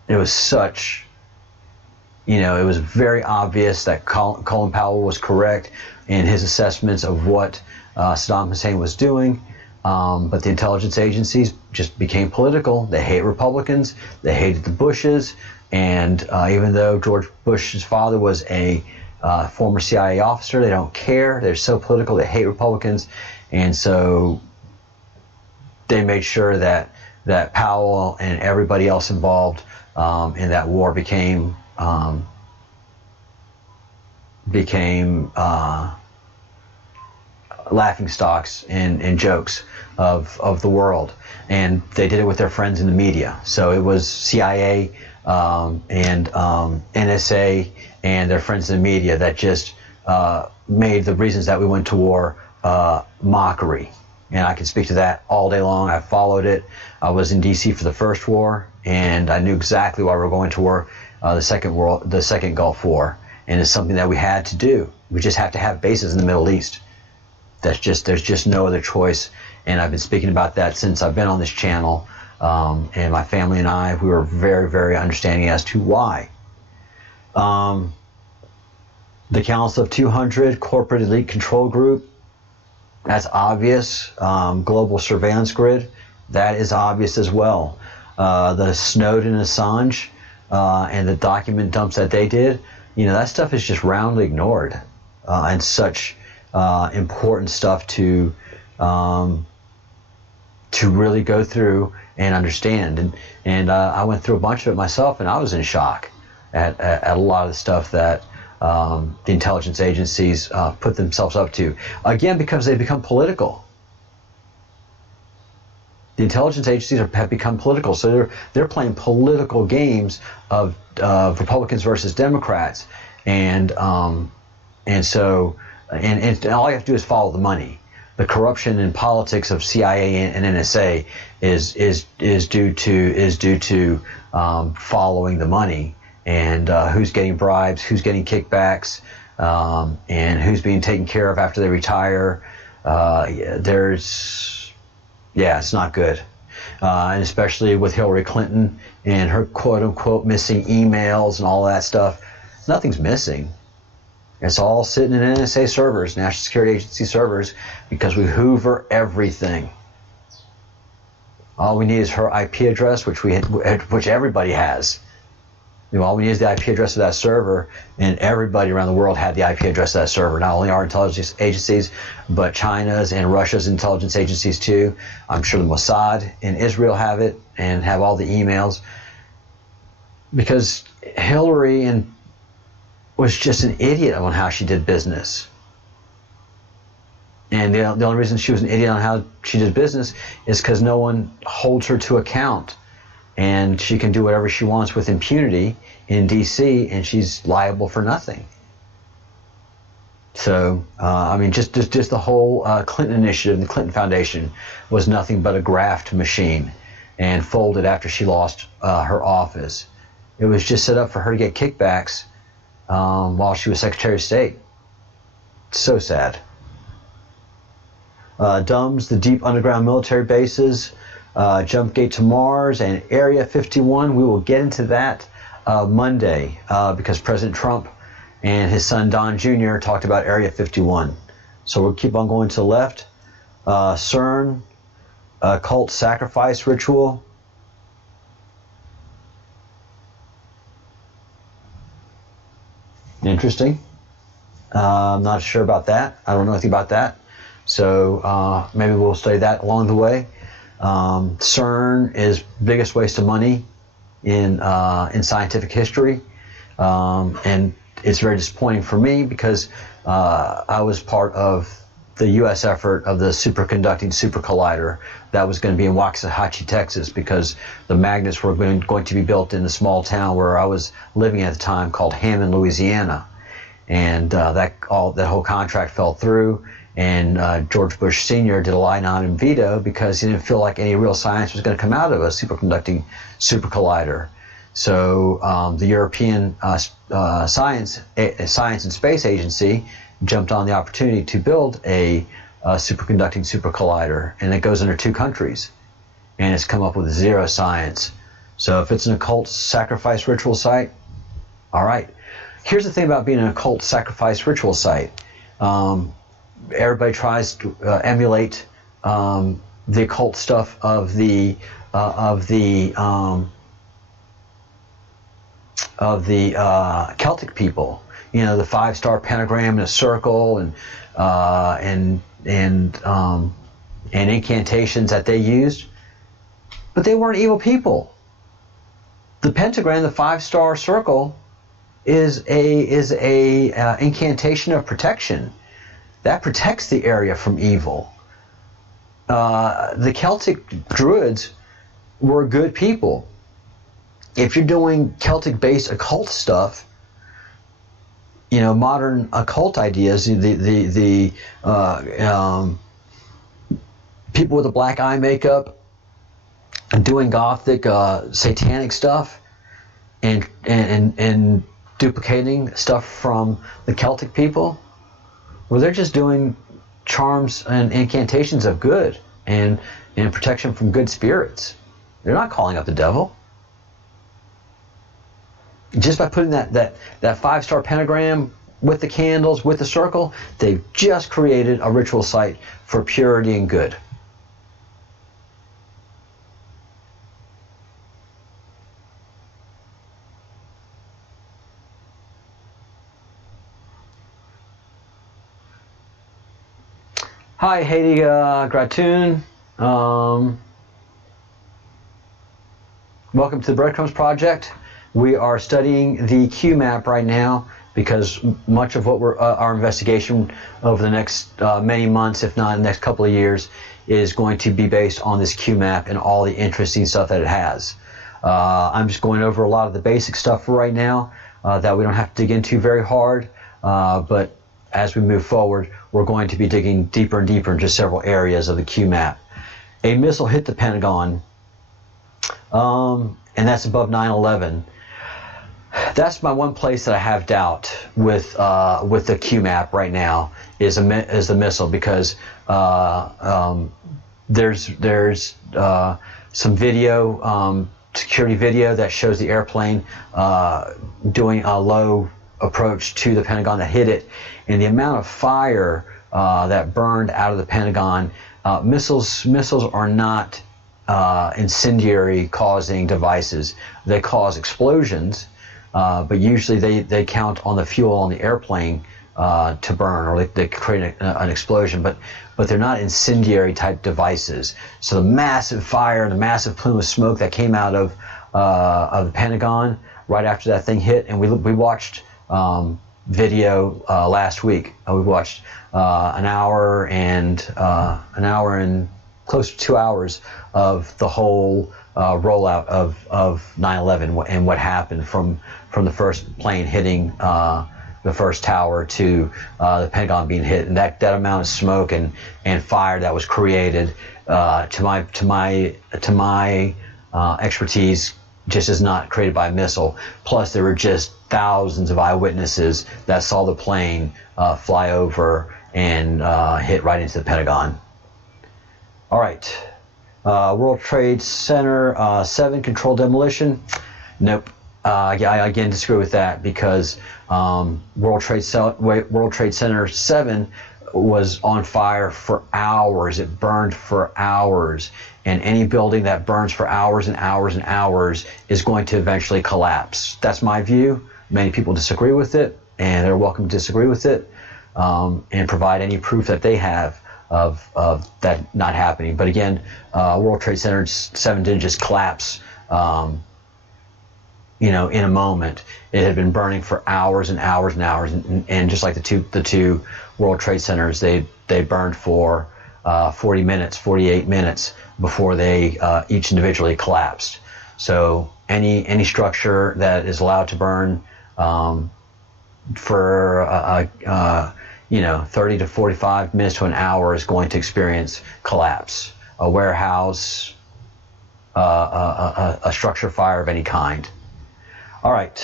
it was very obvious that Colin Powell was correct in his assessments of what Saddam Hussein was doing. But the intelligence agencies just became political. They hate Republicans. They hated the Bushes. And even though George Bush's father was a former CIA officer, they don't care. They're so political. They hate Republicans. And so they made sure that Powell and everybody else involved in that war became laughing stocks and jokes of the world. And they did it with their friends in the media. So it was CIA and NSA and their friends in the media that just made the reasons that we went to war mockery. And I can speak to that all day long. I followed it. I was in D.C. for the first war, and I knew exactly why we were going to war, the second Gulf War. And it's something that we had to do. We just have to have bases in the Middle East. There's just no other choice. And I've been speaking about that since I've been on this channel. And my family and I, we were very, very understanding as to why. The Council of 200, Corporate Elite Control Group, that's obvious. Global Surveillance Grid, that is obvious as well. The Snowden and Assange and the document dumps that they did, that stuff is just roundly ignored, and such important stuff to really go through and understand. And I went through a bunch of it myself, and I was in shock at a lot of the stuff that the intelligence agencies put themselves up to. Again, because they become political. The intelligence agencies have become political, so they're playing political games of Republicans versus Democrats, and all you have to do is follow the money. The corruption and politics of CIA and NSA is due to following the money and who's getting bribes, who's getting kickbacks, and who's being taken care of after they retire. It's not good. And especially with Hillary Clinton and her quote-unquote missing emails and all that stuff. Nothing's missing. It's all sitting in NSA servers, National Security Agency servers, because we hoover everything. All we need is her IP address, which everybody has. All we need is the IP address of that server, and everybody around the world had the IP address of that server. Not only our intelligence agencies, but China's and Russia's intelligence agencies too. I'm sure the Mossad in Israel have it and have all the emails. Because Hillary was just an idiot on how she did business. And the only reason she was an idiot on how she did business is because no one holds her to account. And she can do whatever she wants with impunity in D.C., and she's liable for nothing. So, just the whole Clinton initiative, the Clinton Foundation, was nothing but a graft machine, and folded after she lost her office. It was just set up for her to get kickbacks while she was Secretary of State. So sad. DUMBs, the deep underground military bases, Jump Gate to Mars, and Area 51. We will get into that Monday because President Trump and his son Don Jr. talked about Area 51. So we'll keep on going to the left. CERN, cult sacrifice ritual. Interesting. I'm not sure about that. I don't know anything about that. So maybe we'll study that along the way. CERN is biggest waste of money in scientific history, and it's very disappointing for me because I was part of the U.S. effort of the superconducting super collider that was going to be in Waxahachie, Texas, because the magnets were going to be built in the small town where I was living at the time called Hammond, Louisiana, and that whole contract fell through. And George Bush Sr. did a lie non and veto because he didn't feel like any real science was going to come out of a superconducting super collider. So the European Science and Space Agency jumped on the opportunity to build a superconducting super collider, and it goes under 2 countries, and it's come up with zero science. So if it's an occult sacrifice ritual site, all right. Here's the thing about being an occult sacrifice ritual site. Everybody tries to emulate the occult stuff of the Celtic people. You know, the 5-star pentagram in a circle, and incantations that they used, but they weren't evil people. The pentagram, the 5-star circle, is a incantation of protection. That protects the area from evil. The Celtic Druids were good people. If you're doing Celtic-based occult stuff, you know, modern occult ideas, the people with the black eye makeup and doing gothic satanic stuff and duplicating stuff from the Celtic people, well, they're just doing charms and incantations of good and protection from good spirits. They're not calling up the devil. Just by putting that 5-star pentagram with the candles, with the circle, they've just created a ritual site for purity and good. Hi, Haiti Gratoon. Welcome to the Breadcrumbs Project. We are studying the Q map right now because much of what our investigation over the next many months, if not the next couple of years, is going to be based on this Q map and all the interesting stuff that it has. I'm just going over a lot of the basic stuff right now that we don't have to dig into very hard, but as we move forward, we're going to be digging deeper and deeper into several areas of the Q map. A missile hit the Pentagon, and that's above 9/11. That's my one place that I have doubt with the QMAP right now is the missile, because there's some video, security video that shows the airplane doing a low approach to the Pentagon that hit it, and the amount of fire that burned out of the Pentagon. Missiles are not incendiary causing devices. They cause explosions, but usually they count on the fuel on the airplane to burn, or they create an explosion, but they're not incendiary type devices. So the massive fire, the massive plume of smoke that came out of the Pentagon right after that thing hit, and we watched video last week. We watched an hour and close to 2 hours of the whole rollout of 9/11 and what happened from the first plane hitting the first tower to the Pentagon being hit, and that amount of smoke and fire that was created, to my expertise, just is not created by a missile. Plus, there were just thousands of eyewitnesses that saw the plane fly over and hit right into the Pentagon. All right, World Trade Center 7 controlled demolition. Nope. I again disagree with that, because World Trade Center 7 was on fire for hours. It burned for hours, and any building that burns for hours and hours and hours is going to eventually collapse. That's my view. Many people disagree with it, and they're welcome to disagree with it, and provide any proof that they have of that not happening. But again, World Trade Center 7 didn't just collapse in a moment. It had been burning for hours and hours and hours, and just like the two World Trade Centers, they burned for 48 minutes before they each individually collapsed. So any structure that is allowed to burn for 30 to 45 minutes to an hour is going to experience collapse. A warehouse, a structure fire of any kind. All right,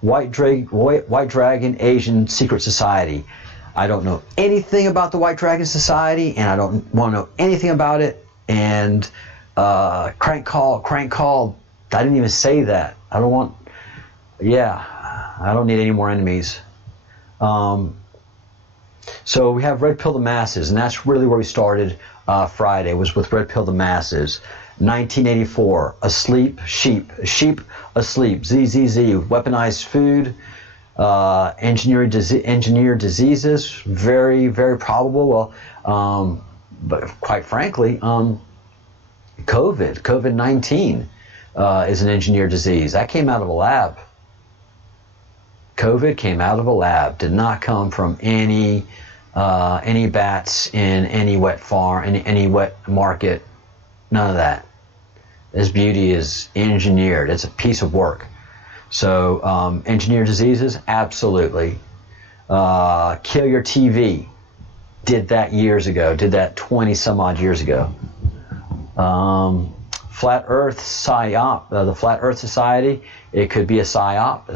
White Dragon Asian Secret Society. I don't know anything about the White Dragon Society, and I don't want to know anything about it. And crank call. I didn't even say that. I don't need any more enemies. So we have Red Pill the Masses, and that's really where we started Friday, was with Red Pill the Masses. 1984, sheep asleep, ZZZ, weaponized food, engineered diseases, very, very probable. Well, but quite frankly, COVID-19 is an engineered disease. That came out of a lab. COVID came out of a lab, did not come from any bats in any wet farm, any wet market, none of that. This beauty is engineered. It's a piece of work. So engineered diseases, absolutely. Kill your TV, did that years ago, did that 20 some odd years ago. Flat Earth PSYOP, the Flat Earth Society, it could be a PSYOP,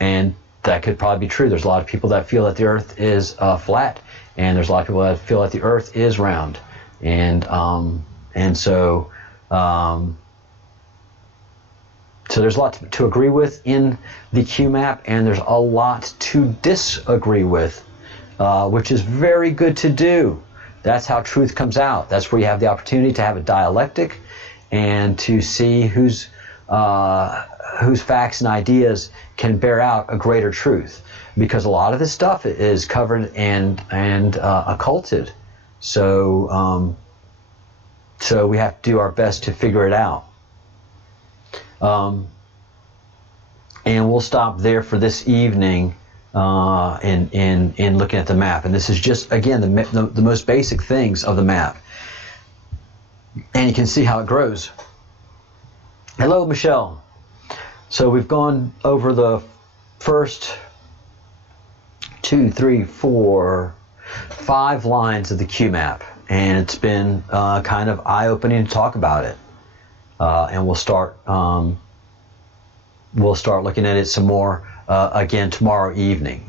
and that could probably be true. There's a lot of people that feel that the Earth is flat, and there's a lot of people that feel that the Earth is round, and so there's a lot to agree with in the QMAP, and there's a lot to disagree with, which is very good to do. That's how truth comes out. That's where you have the opportunity to have a dialectic and to see whose facts and ideas can bear out a greater truth, because a lot of this stuff is covered and occulted. So we have to do our best to figure it out. And we'll stop there for this evening in looking at the map. And this is just, again, the most basic things of the map. And you can see how it grows. Hello, Michelle. So we've gone over the first 2, 3, 4, 5 lines of the QMAP, and it's been kind of eye-opening to talk about it. and we'll start looking at it some more again tomorrow evening.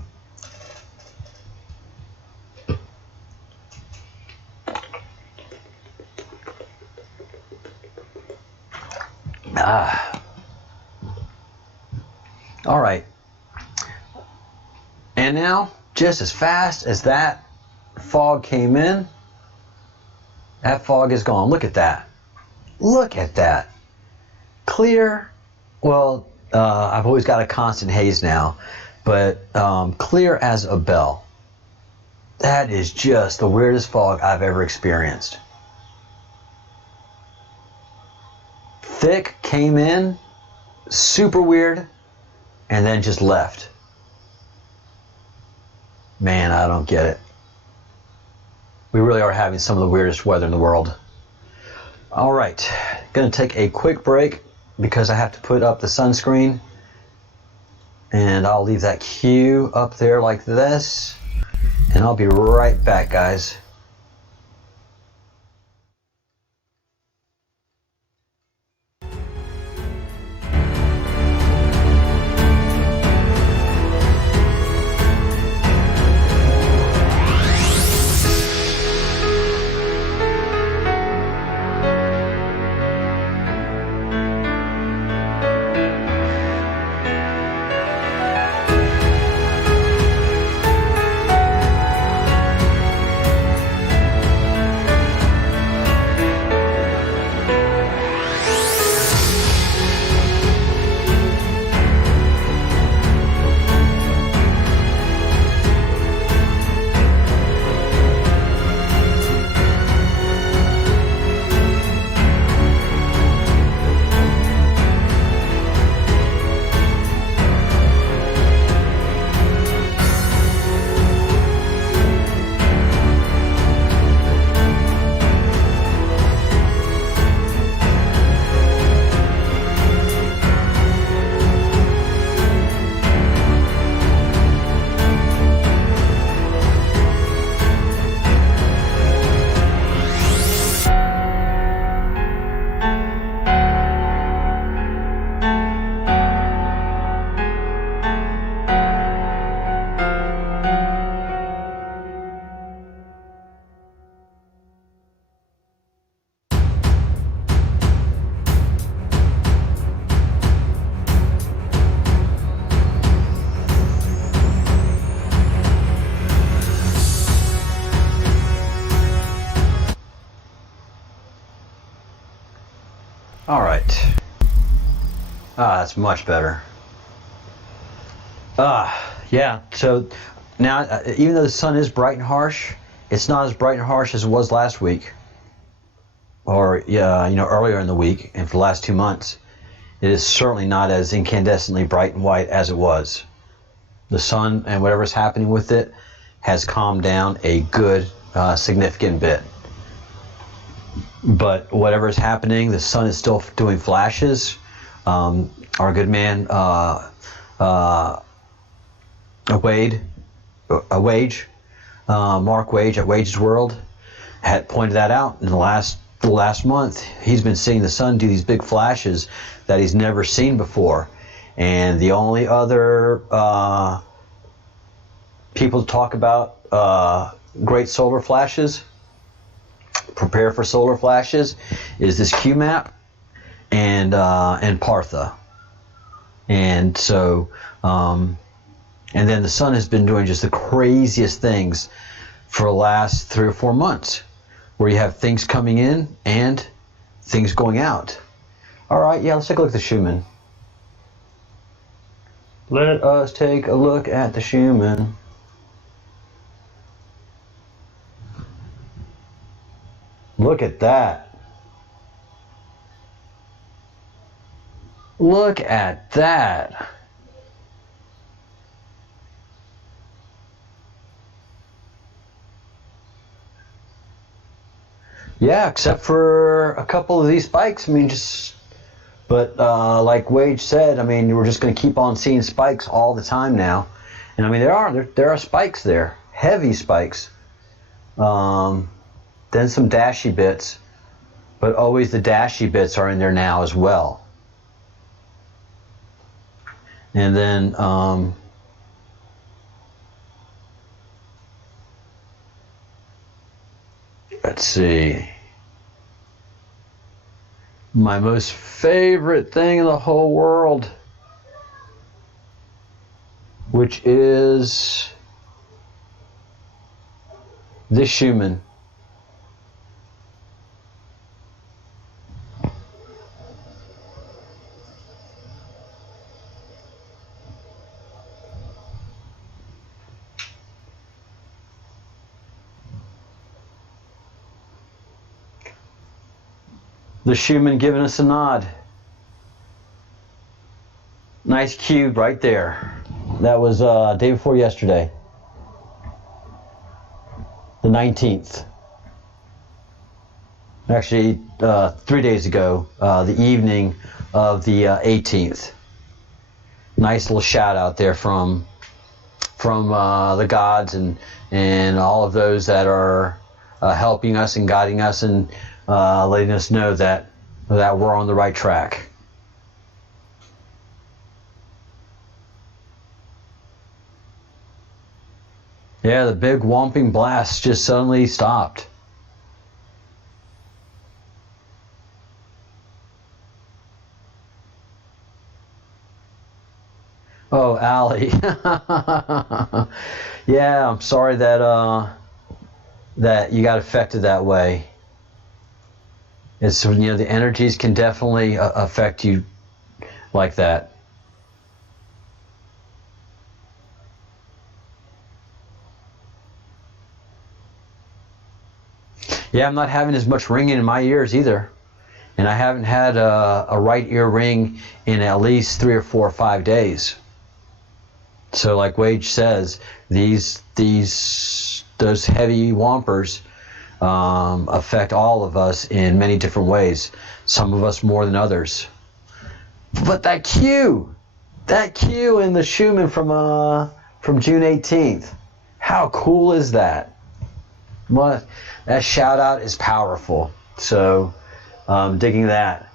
All right. And now, just as fast as that fog came in, that fog is gone. Look at that. Look at that. Clear. Well, I've always got a constant haze now, but clear as a bell. That is just the weirdest fog I've ever experienced. Thick, came in, super weird, and then just left. Man, I don't get it. We really are having some of the weirdest weather in the world. All right, gonna take a quick break because I have to put up the sunscreen, and I'll leave that cue up there like this, and I'll be right back, guys. All right. That's much better. Yeah. So now, even though the sun is bright and harsh, it's not as bright and harsh as it was last week, or earlier in the week, and for the last 2 months. It is certainly not as incandescently bright and white as it was. The sun and whatever's happening with it has calmed down a good, significant bit. But whatever is happening, the sun is still doing flashes. Our good man, Mark Wage at Wage's World, had pointed that out in the last month. He's been seeing the sun do these big flashes that he's never seen before. And the only other people to talk about great solar flashes, prepare for solar flashes, is this QMAP and Partha. And so, and then the sun has been doing just the craziest things for the last 3 or 4 months, where you have things coming in and things going out. All right, yeah, let's take a look at the Schumann. Let us take a look at the Schumann. Look at that. Look at that. Yeah, except for a couple of these spikes. I mean, but like Wage said, I mean, we're just going to keep on seeing spikes all the time now. And I mean, there are spikes there, heavy spikes. Then some dashy bits. but always the dashy bits are in there now as well. And then let's see. My most favorite thing in the whole world, which is this Schumann. The Schumann giving us a nod. Nice cube right there. That was day before yesterday. The 19th. Actually, 3 days ago, the evening of the 18th. Nice little shout out there from the gods and all of those that are helping us and guiding us and letting us know that we're on the right track. Yeah, the big whomping blast just suddenly stopped. Oh, Allie. Yeah, I'm sorry that you got affected that way. It's, the energies can definitely affect you like that. Yeah, I'm not having as much ringing in my ears either. And I haven't had a right ear ring in at least 3 or 4 or 5 days. So like Wage says, those heavy whompers affect all of us in many different ways, some of us more than others. But that cue in the Schumann from June 18th, how cool is that? What, that shout out is powerful. So digging that.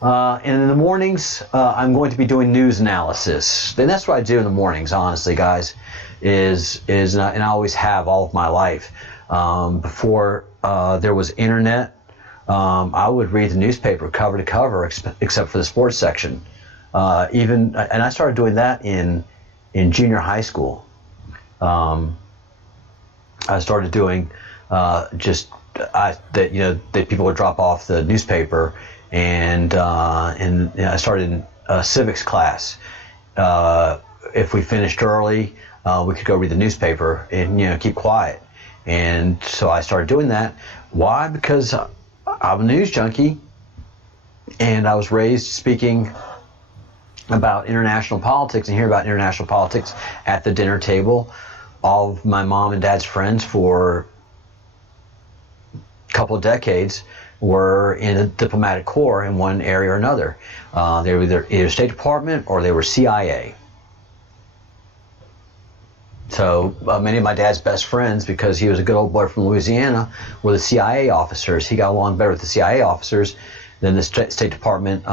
And in the mornings, I'm going to be doing news analysis. And that's what I do in the mornings, honestly, guys, and I always have all of my life. Before there was internet, I would read the newspaper cover to cover, except for the sports section. And I started doing that in junior high school. I started doing that people would drop off the newspaper, and I started in civics class. If we finished early, we could go read the newspaper and keep quiet. And so I started doing that. Why? Because I'm a news junkie, and I was raised speaking about international politics and hear about international politics at the dinner table. All of my mom and dad's friends for a couple of decades were in the diplomatic corps in one area or another. They were either State Department or they were CIA. So many of my dad's best friends, because he was a good old boy from Louisiana, were the CIA officers. He got along better with the CIA officers than the State Department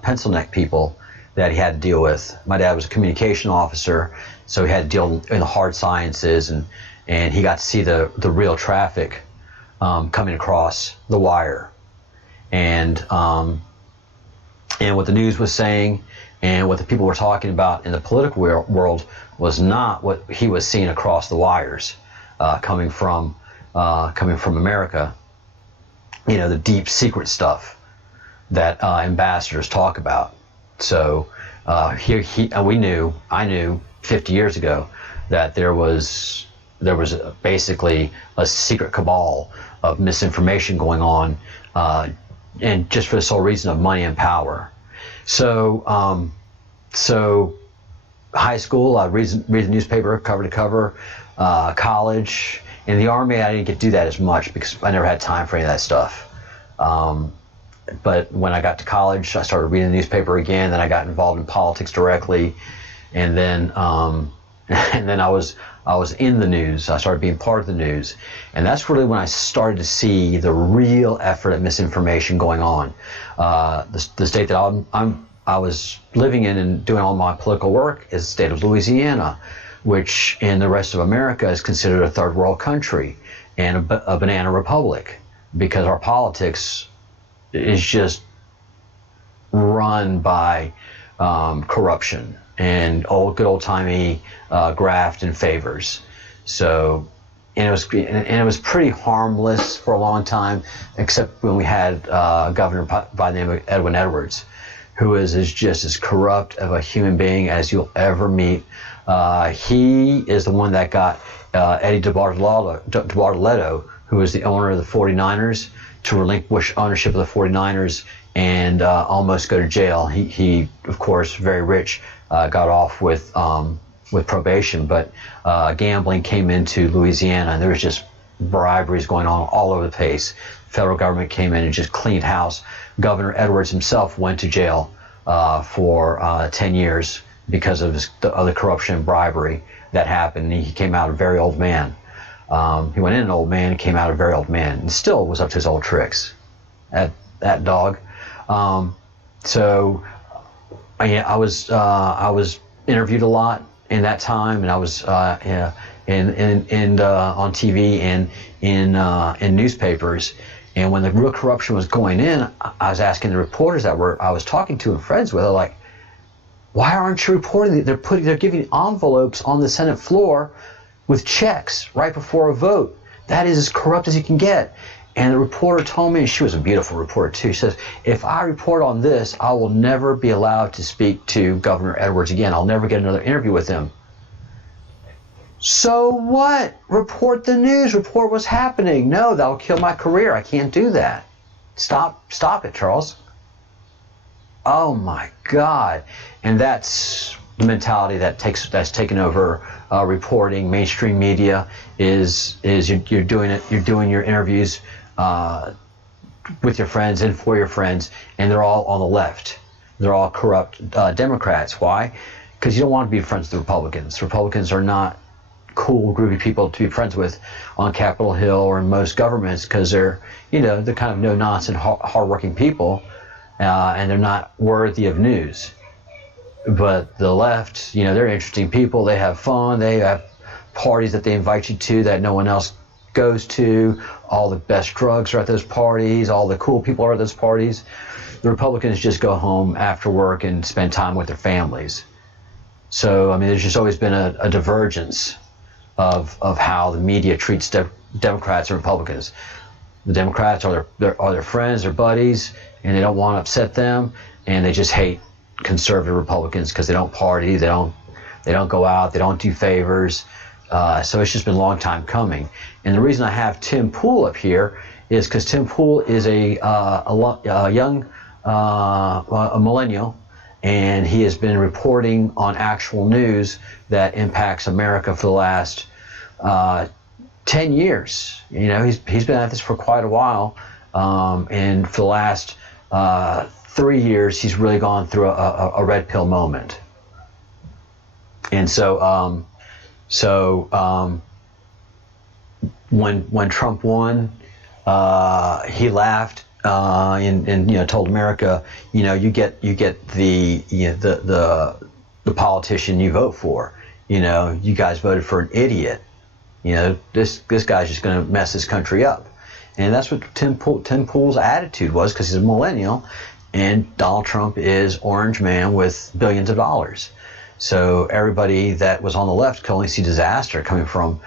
pencil neck people that he had to deal with. My dad was a communication officer, so he had to deal in the hard sciences, and he got to see the real traffic coming across the wire, and what the news was saying and what the people were talking about in the political world was not what he was seeing across the wires, coming from America. The deep secret stuff that ambassadors talk about. So I knew 50 years ago that there was basically a secret cabal of misinformation going on, and just for the sole reason of money and power. So high school, I read the newspaper cover to cover. College, in the Army, I didn't get to do that as much because I never had time for any of that stuff. But when I got to college, I started reading the newspaper again. Then I got involved in politics directly, and then I was I was in the news. I started being part of the news, and that's really when I started to see the real effort at misinformation going on. The state that I was living in and doing all my political work is the state of Louisiana, which in the rest of America is considered a third world country and a banana republic, because our politics is just run by corruption and good old timey graft and favors. So, and it was pretty harmless for a long time, except when we had a governor by the name of Edwin Edwards, who is just as corrupt of a human being as you'll ever meet. He is the one that got Eddie DeBartolotto, who is the owner of the 49ers, to relinquish ownership of the 49ers and almost go to jail. He of course, very rich, got off with probation, but gambling came into Louisiana, and there was just briberies going on all over the place. Federal government came in and just cleaned house. Governor Edwards himself went to jail for 10 years because of the corruption and bribery that happened. He came out a very old man. He went in an old man and came out a very old man, and still was up to his old tricks. That dog. So I was interviewed a lot in that time, and I was on TV and in newspapers. And when the real corruption was going in, I was asking the reporters that I was talking to and friends with, like, why aren't you reporting? They're giving envelopes on the Senate floor with checks right before a vote. That is as corrupt as you can get. And the reporter told me, and she was a beautiful reporter too, she says, if I report on this, I will never be allowed to speak to Governor Edwards again. I'll never get another interview with him. So what? Report the news. Report what's happening. No, that'll kill my career. I can't do that. Stop it, Charles. Oh my God. And that's the mentality that's taken over reporting. Mainstream media is you're doing your interviews with your friends and for your friends, and they're all on the left. They're all corrupt Democrats. Why? Because you don't want to be friends with the Republicans. Republicans are not cool, groovy people to be friends with on Capitol Hill or in most governments, because they're kind of no-nonsense, hard-working people, and they're not worthy of news. But the left, they're interesting people. They have fun. They have parties that they invite you to that no one else goes to. All the best drugs are at those parties. All the cool people are at those parties. The Republicans just go home after work and spend time with their families. So, there's just always been a divergence of how the media treats Democrats and Republicans. The Democrats are their friends, their buddies, and they don't want to upset them, and they just hate conservative Republicans because they don't party, they don't go out, they don't do favors. So it's just been a long time coming. And the reason I have Tim Pool up here is because Tim Pool is a young millennial, and he has been reporting on actual news that impacts America for the last 10 years. He's been at this for quite a while, and for the last 3 years, he's really gone through a red pill moment. And so when Trump won, he laughed and told America, you get the politician you vote for. You guys voted for an idiot. This guy's just going to mess this country up. And that's what Tim Pool's attitude was, because he's a millennial, and Donald Trump is orange man with billions of dollars. So everybody that was on the left could only see disaster coming from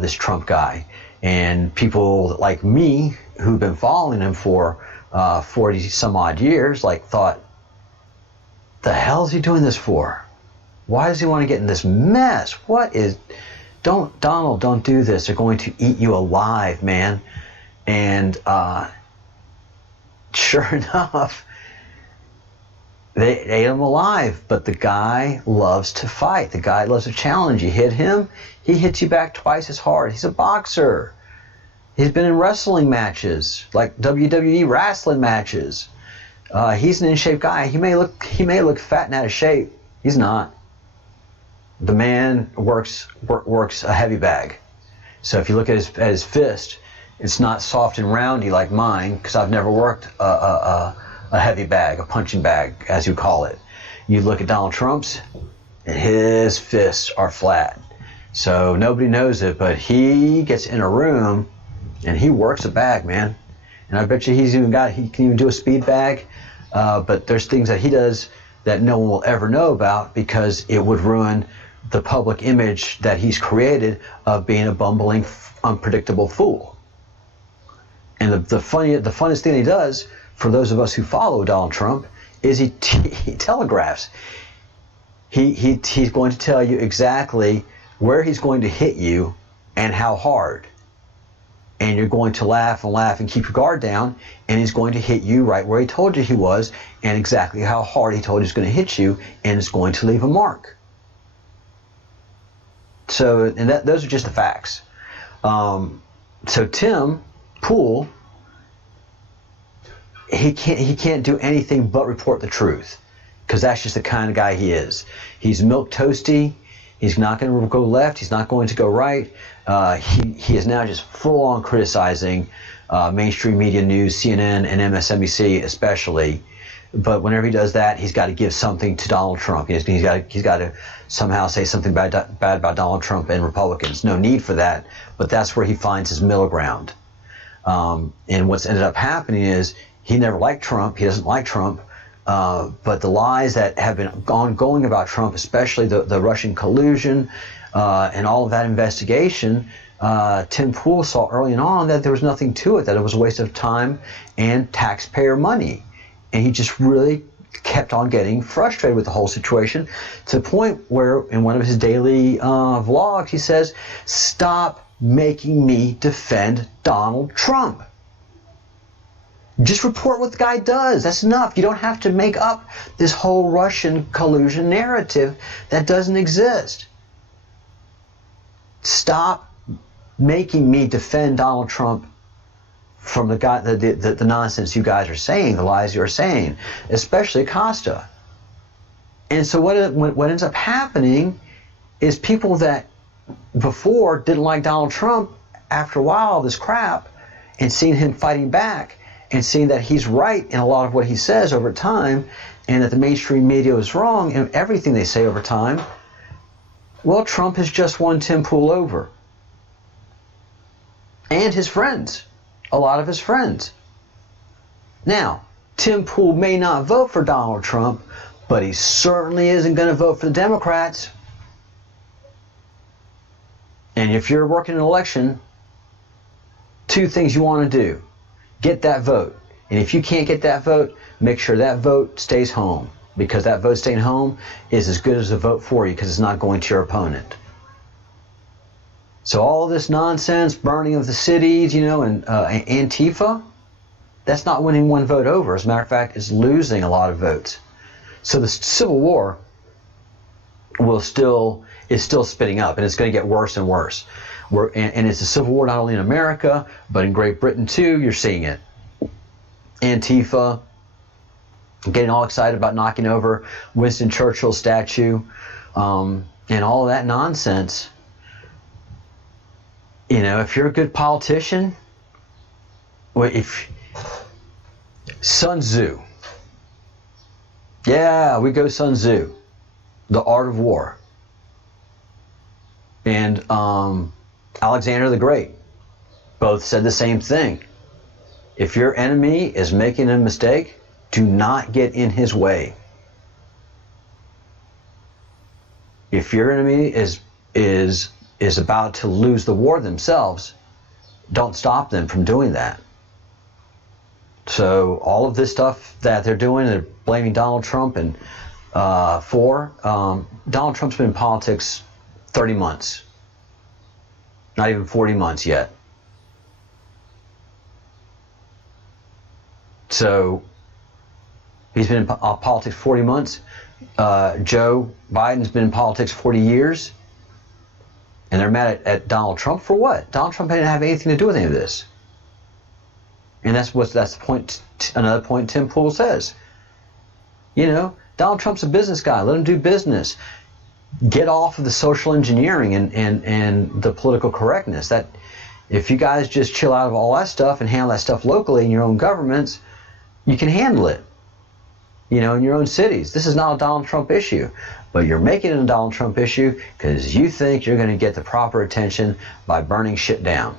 this Trump guy. And people like me, who've been following him for 40 some odd years, thought, the hell is he doing this for? Why does he want to get in this mess? Donald, don't do this. They're going to eat you alive, man. And sure enough, they ate him alive. But the guy loves to fight. The guy loves a challenge. You hit him, he hits you back twice as hard. He's a boxer. He's been in wrestling matches, like WWE wrestling matches. He's an in-shape guy. He may look fat and out of shape. He's not. the man works a heavy bag. So if you look at his fist, it's not soft and roundy like mine, because I've never worked a heavy bag, a punching bag, as you call it. You look at Donald Trump's, and his fists are flat. So nobody knows it, but he gets in a room and he works a bag, man. And I bet you he can even do a speed bag. But there's things that he does that no one will ever know about, because it would ruin the public image that he's created of being a bumbling, unpredictable fool. And the funnest thing he does, for those of us who follow Donald Trump, is he telegraphs. He's going to tell you exactly where he's going to hit you and how hard. And you're going to laugh and laugh and keep your guard down, and he's going to hit you right where he told you he was, and exactly how hard he told you he's going to hit you, and it's going to leave a mark. So, and those are just the facts. So Tim Pool, he can't do anything but report the truth, because that's just the kind of guy he is. He's milk toasty. He's not going to go left. He's not going to go right. He is now just full on criticizing mainstream media news, CNN and MSNBC especially. But whenever he does that, he's got to give something to Donald Trump. He's got to somehow say something bad about Donald Trump and Republicans. No need for that, but that's where he finds his middle ground. And what's ended up happening is he never liked Trump. He doesn't like Trump. But the lies that have been ongoing about Trump, especially the Russian collusion and all of that investigation, Tim Pool saw early on that there was nothing to it, that it was a waste of time and taxpayer money. And he just really kept on getting frustrated with the whole situation, to the point where in one of his daily vlogs he says, "Stop making me defend Donald Trump. Just report what the guy does. That's enough. You don't have to make up this whole Russian collusion narrative that doesn't exist. Stop making me defend Donald Trump from the nonsense you guys are saying, the lies you're saying, especially Costa." And so what ends up happening is people that before didn't like Donald Trump, after a while of this crap, and seeing him fighting back, and seeing that he's right in a lot of what he says over time, and that the mainstream media is wrong in everything they say over time, well, Trump has just won Tim Pool over. And his friends. A lot of his friends. Now, Tim Pool may not vote for Donald Trump, but he certainly isn't going to vote for the Democrats. And if you're working an election, two things you want to do. Get that vote. And if you can't get that vote, make sure that vote stays home, because that vote staying home is as good as a vote for you, because it's not going to your opponent. So all this nonsense, burning of the cities, and Antifa, that's not winning one vote over. As a matter of fact, it's losing a lot of votes. So the Civil War is still spitting up, and it's going to get worse and worse. And it's a civil war not only in America, but in Great Britain too. You're seeing it. Antifa getting all excited about knocking over Winston Churchill's statue, and all of that nonsense. If you're a good politician, if Sun Tzu, yeah, we go Sun Tzu, The Art of War, and Alexander the Great both said the same thing. If your enemy is making a mistake, do not get in his way. If your enemy is about to lose the war themselves, don't stop them from doing that. So all of this stuff that they're doing, they're blaming Donald Trump and Donald Trump's been in politics 30 months. Not even 40 months yet. So he's been in politics 40 months. Joe Biden's been in politics 40 years. And they're mad at Donald Trump for what? Donald Trump didn't have anything to do with any of this. And that's the point. Another point Tim Pool says. Donald Trump's a business guy. Let him do business. get off of the social engineering and the political correctness. That if you guys just chill out of all that stuff and handle that stuff locally in your own governments, you can handle it, you know, in your own cities. This is not a Donald Trump issue, but you're making it a Donald Trump issue because you think you're going to get the proper attention by burning shit down.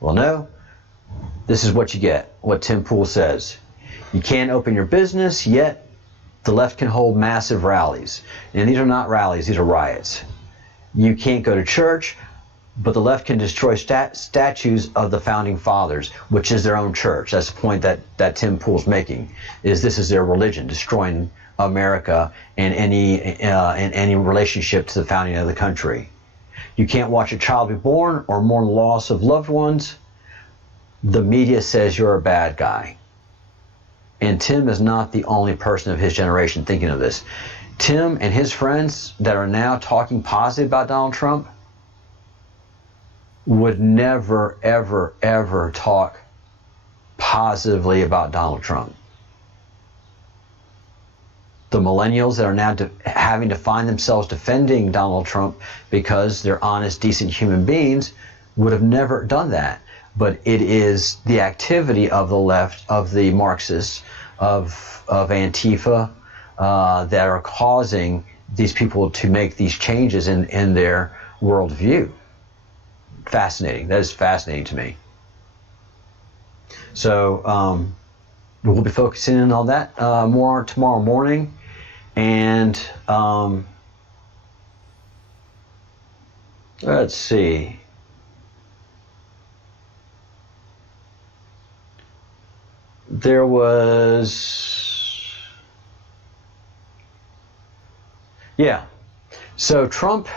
Well, no. This is what you get, what Tim Pool says. You can't open your business, yet the left can hold massive rallies. And these are not rallies, these are riots. You can't go to church, but the left can destroy statues of the founding fathers, which is their own church. That's the point that Tim Pool's making, is this is their religion, destroying America and any relationship to the founding of the country. You can't watch a child be born or mourn the loss of loved ones. The media says you're a bad guy. And Tim is not the only person of his generation thinking of this. Tim and his friends that are now talking positive about Donald Trump would never, ever, ever talk positively about Donald Trump. The millennials that are now having to find themselves defending Donald Trump because they're honest, decent human beings would have never done that. But it is the activity of the left, of the Marxists, of Antifa, that are causing these people to make these changes in their worldview. Fascinating. That is fascinating to me. So we'll be focusing on all that more tomorrow morning. And let's see. There was, yeah. So Trump,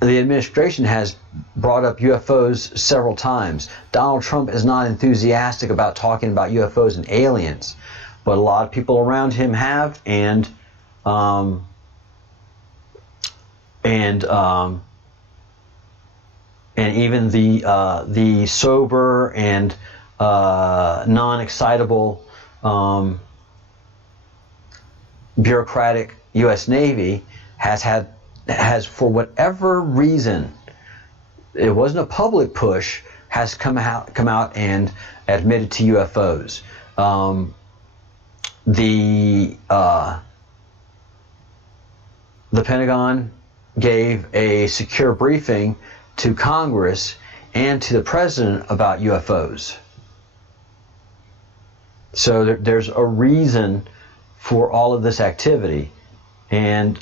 the administration has brought up UFOs several times. Donald Trump is not enthusiastic about talking about UFOs and aliens, but a lot of people around him have, and even the sober and non-excitable bureaucratic U.S. Navy has for whatever reason, it wasn't a public push, has come out and admitted to UFOs. The Pentagon gave a secure briefing to Congress and to the president about UFOs. So there's a reason for all of this activity, and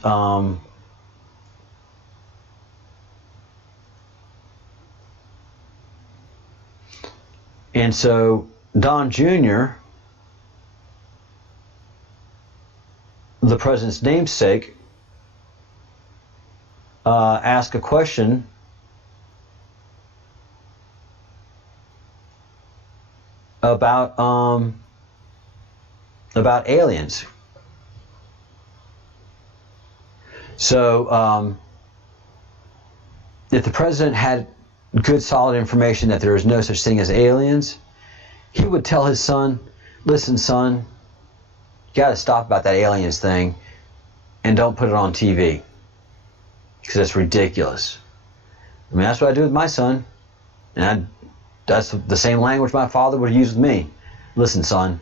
so Don Jr., the president's namesake, asked a question about aliens. So if the president had good solid information that there is no such thing as aliens, he would tell his son, listen son, you got to stop about that aliens thing and don't put it on TV because that's ridiculous. I mean, that's what I do with my son, and that's the same language my father would use with me. Listen son,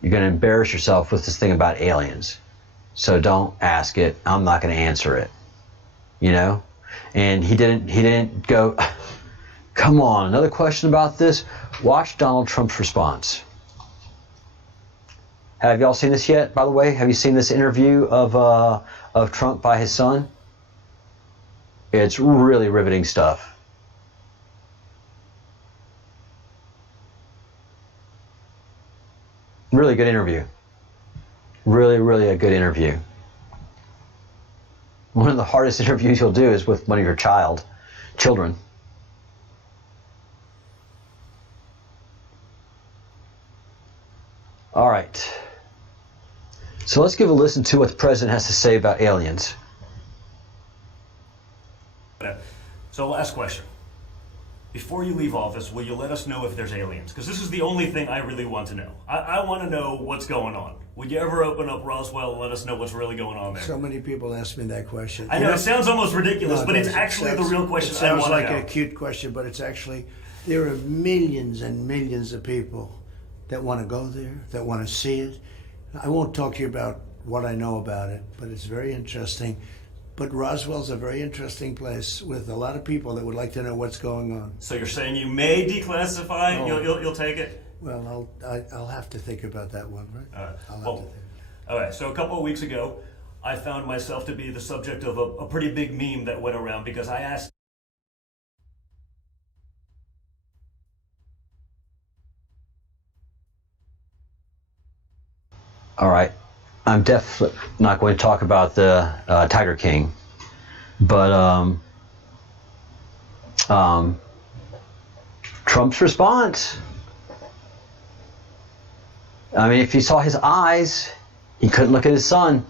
you're going to embarrass yourself with this thing about aliens, so don't ask it. I'm not going to answer it, you know. And he didn't go, come on, another question about this? Watch Donald Trump's response. Have y'all seen this yet, by the way? Have you seen this interview of Trump by his son? It's really riveting stuff. Really good interview. Really, really a good interview. One of the hardest interviews you'll do is with one of your children. All right. So let's give a listen to what the president has to say about aliens. So last question. before you leave office, will you let us know if there's aliens? Because this is the only thing I really want to know. I want to know what's going on. Would you ever open up Roswell and let us know what's really going on there? So many people ask me that question. I know, it sounds almost ridiculous, but it's actually the real question I want to know. It sounds like a cute question, but it's actually, there are millions and millions of people that want to go there, that want to see it. I won't talk to you about what I know about it, but it's very interesting. But Roswell's a very interesting place with a lot of people that would like to know what's going on. So you're saying you may declassify? Oh. You'll take it? Well, I'll have to think about that one, right? All right. So a couple of weeks ago, I found myself to be the subject of a pretty big meme that went around because I asked. All right. I'm definitely not going to talk about the Tiger King, but Trump's response. I mean, if you saw his eyes, he couldn't look at his son.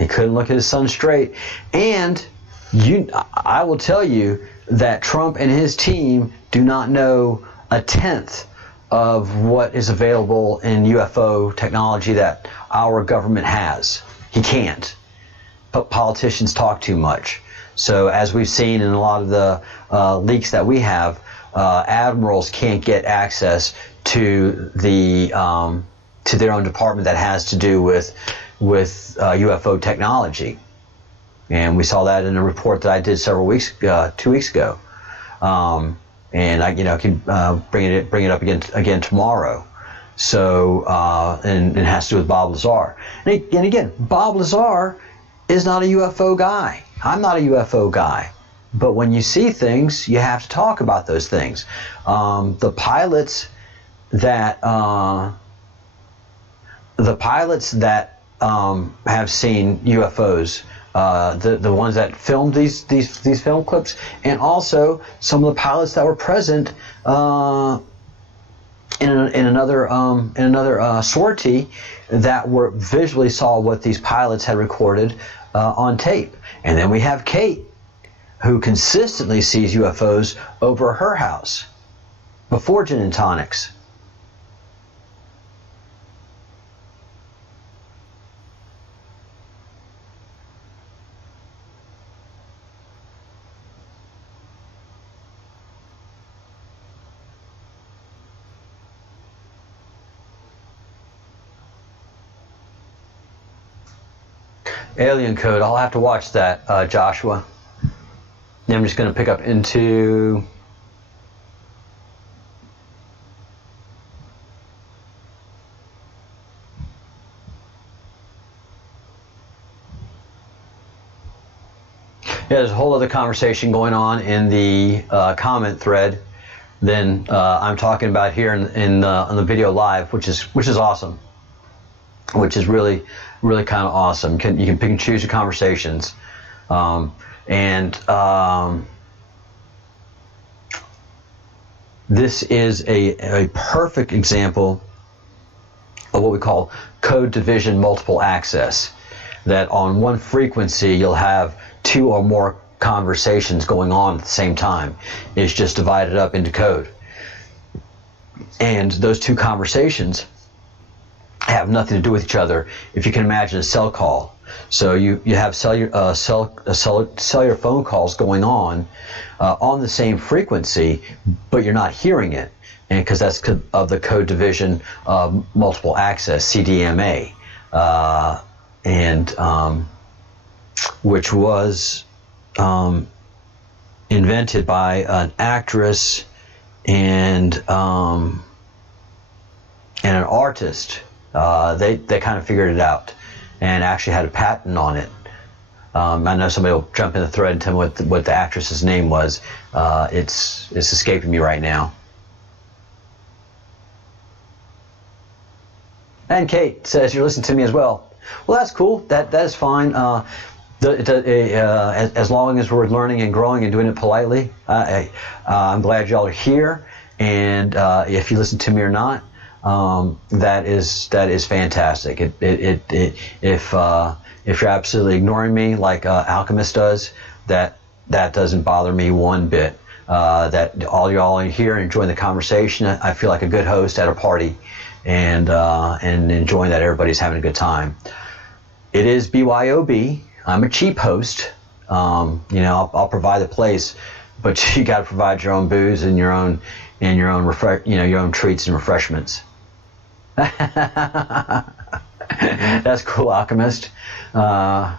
He couldn't look at his son straight. And I will tell you that Trump and his team do not know a tenth of what is available in UFO technology that our government has. He can't. But politicians talk too much. So as we've seen in a lot of the leaks that we have, admirals can't get access to the to their own department that has to do with UFO technology. And we saw that in a report that I did 2 weeks ago. And I can bring it up again tomorrow. So and it has to do with Bob Lazar. And again, Bob Lazar is not a UFO guy. I'm not a UFO guy. But when you see things, you have to talk about those things. The pilots that have seen UFOs. The ones that filmed these film clips, and also some of the pilots that were present in another sortie that were visually saw what these pilots had recorded on tape. And then we have Kate, who consistently sees UFOs over her house before gin and tonics. Alien Code, I'll have to watch that, Joshua. Then I'm just going to pick up into... Yeah, there's a whole other conversation going on in the comment thread than I'm talking about here on the video live, which is awesome. Which is really kind of awesome. You can pick and choose your conversations, this is a perfect example of what we call code division multiple access. That on one frequency you'll have 2 or more conversations going on at the same time. It's just divided up into code, and those 2 conversations have nothing to do with each other. If you can imagine a cell call, so you have cellular phone calls going on the same frequency, but you're not hearing it, and because that's of the code division of multiple access, CDMA, which was invented by an actress and an artist. They kind of figured it out and actually had a patent on it. I know somebody will jump in the thread and tell me what the actress's name was. It's escaping me right now. And Kate says you're listening to me as well. Well, that's cool. That is fine. As long as we're learning and growing and doing it politely, I'm glad y'all are here. And if you listen to me or not, that is fantastic. If you're absolutely ignoring me like Alchemist does, that that doesn't bother me one bit. That all y'all are here and enjoying the conversation. I feel like a good host at a party, and enjoying that everybody's having a good time. It is BYOB. I'm a cheap host. I'll provide the place, but you got to provide your own booze and your own your own treats and refreshments. That's cool, Alchemist. That's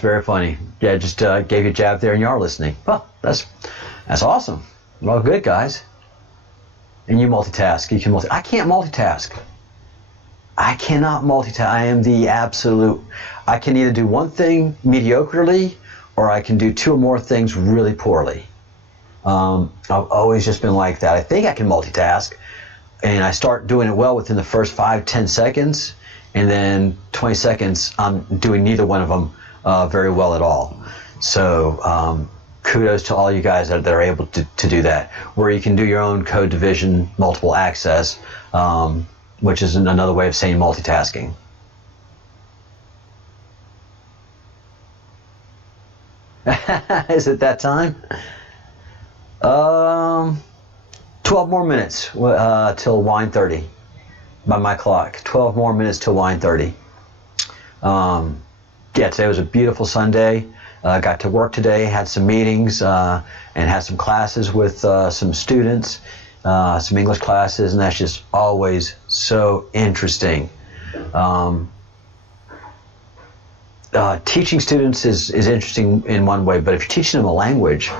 very funny. Yeah, just gave you a jab there, and you are listening. Well, that's awesome. Well, good, guys. And you multitask. You can I can't multitask. I cannot multitask. I am the absolute. I can either do one thing mediocrely, or I can do two or more things really poorly. I've always just been like that. I think I can multitask, and I start doing it well within the first 5-10 seconds, and then 20 seconds I'm doing neither one of them very well at all. So kudos to all you guys that are able to do that, where you can do your own code division, multiple access, which is another way of saying multitasking. Is it that time? 12 more minutes till wine 30 by my clock. 12 more minutes till wine 30. Today was a beautiful Sunday. Got to work today, had some meetings, and had some classes with some students, some English classes, and that's just always so interesting. Teaching students is interesting in one way, but if you're teaching them a language,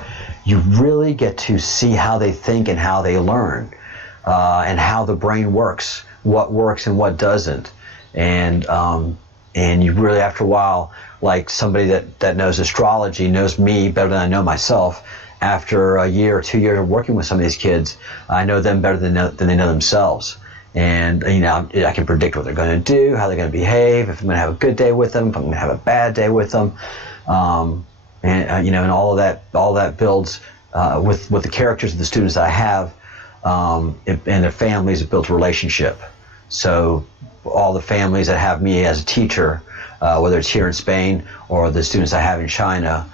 you really get to see how they think and how they learn, and how the brain works and what doesn't. And you really, after a while, like somebody that knows astrology knows me better than I know myself. After a year or 2 years of working with some of these kids, I know them better than they know themselves. And I can predict what they're going to do, how they're going to behave, if I'm going to have a good day with them, if I'm going to have a bad day with them, and all of that builds with the characters of the students that I have, and their families. It builds a relationship. So all the families that have me as a teacher, whether it's here in Spain or the students I have in China,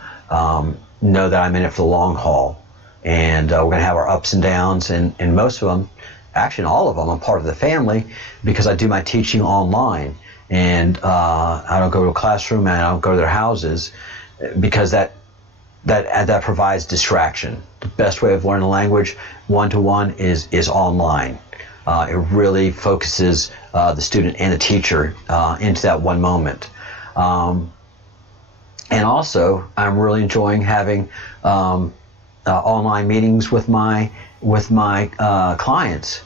know that I'm in it for the long haul, and we're going to have our ups and downs, and most of them, actually all of them, I'm part of the family because I do my teaching online, and I don't go to a classroom and I don't go to their houses, because that provides distraction. The best way of learning a language one-to-one is online. It really focuses the student and the teacher into that one moment. And also, I'm really enjoying having online meetings with my clients,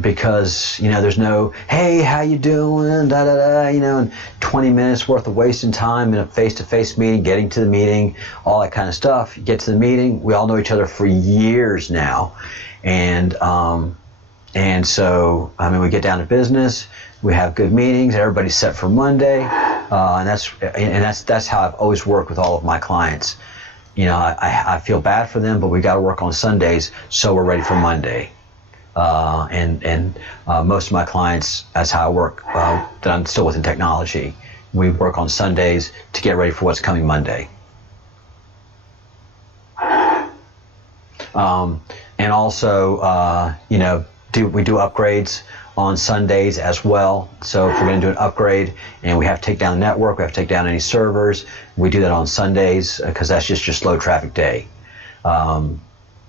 because there's no, hey, how you doing, da da da, and 20 minutes worth of wasting time in a face-to-face meeting, getting to the meeting, all that kind of stuff. You get to the meeting, we all know each other for years now, and so we get down to business. We have good meetings. Everybody's set for Monday, and that's how I've always worked with all of my clients. I feel bad for them, but we got to work on Sundays so we're ready for Monday. And most of my clients, that's how I work. That I'm still within technology. We work on Sundays to get ready for what's coming Monday. And also, we do upgrades on Sundays as well. So if we're going to do an upgrade and we have to take down the network, we have to take down any servers, we do that on Sundays because that's just your slow traffic day.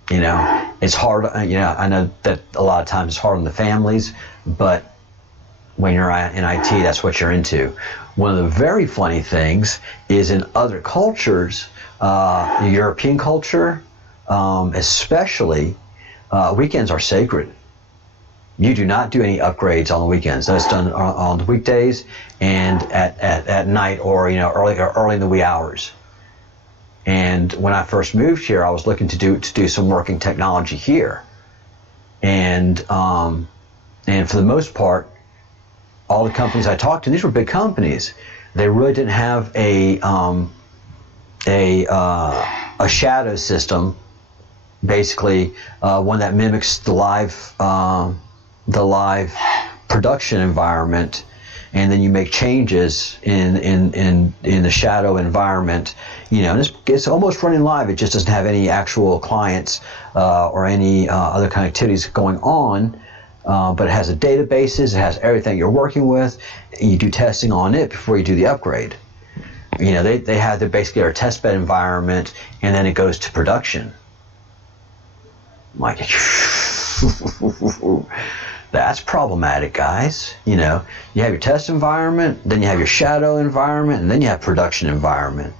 It's hard. I know that a lot of times it's hard on the families, but when you're in IT, that's what you're into. One of the very funny things is in other cultures, European culture, especially, weekends are sacred. You do not do any upgrades on the weekends. That's done on the weekdays and at night, or early in the wee hours. And when I first moved here, I was looking to do some working technology here, and for the most part, all the companies I talked to, these were big companies, they really didn't have a shadow system, basically one that mimics the live production environment, and then you make changes in the shadow environment, And it's almost running live. It just doesn't have any actual clients or any other kind of activities going on. But it has the databases, it has everything you're working with. You do testing on it before you do the upgrade. They have basically their test bed environment, and then it goes to production. Like, that's problematic, guys. You have your test environment, then you have your shadow environment, and then you have production environment.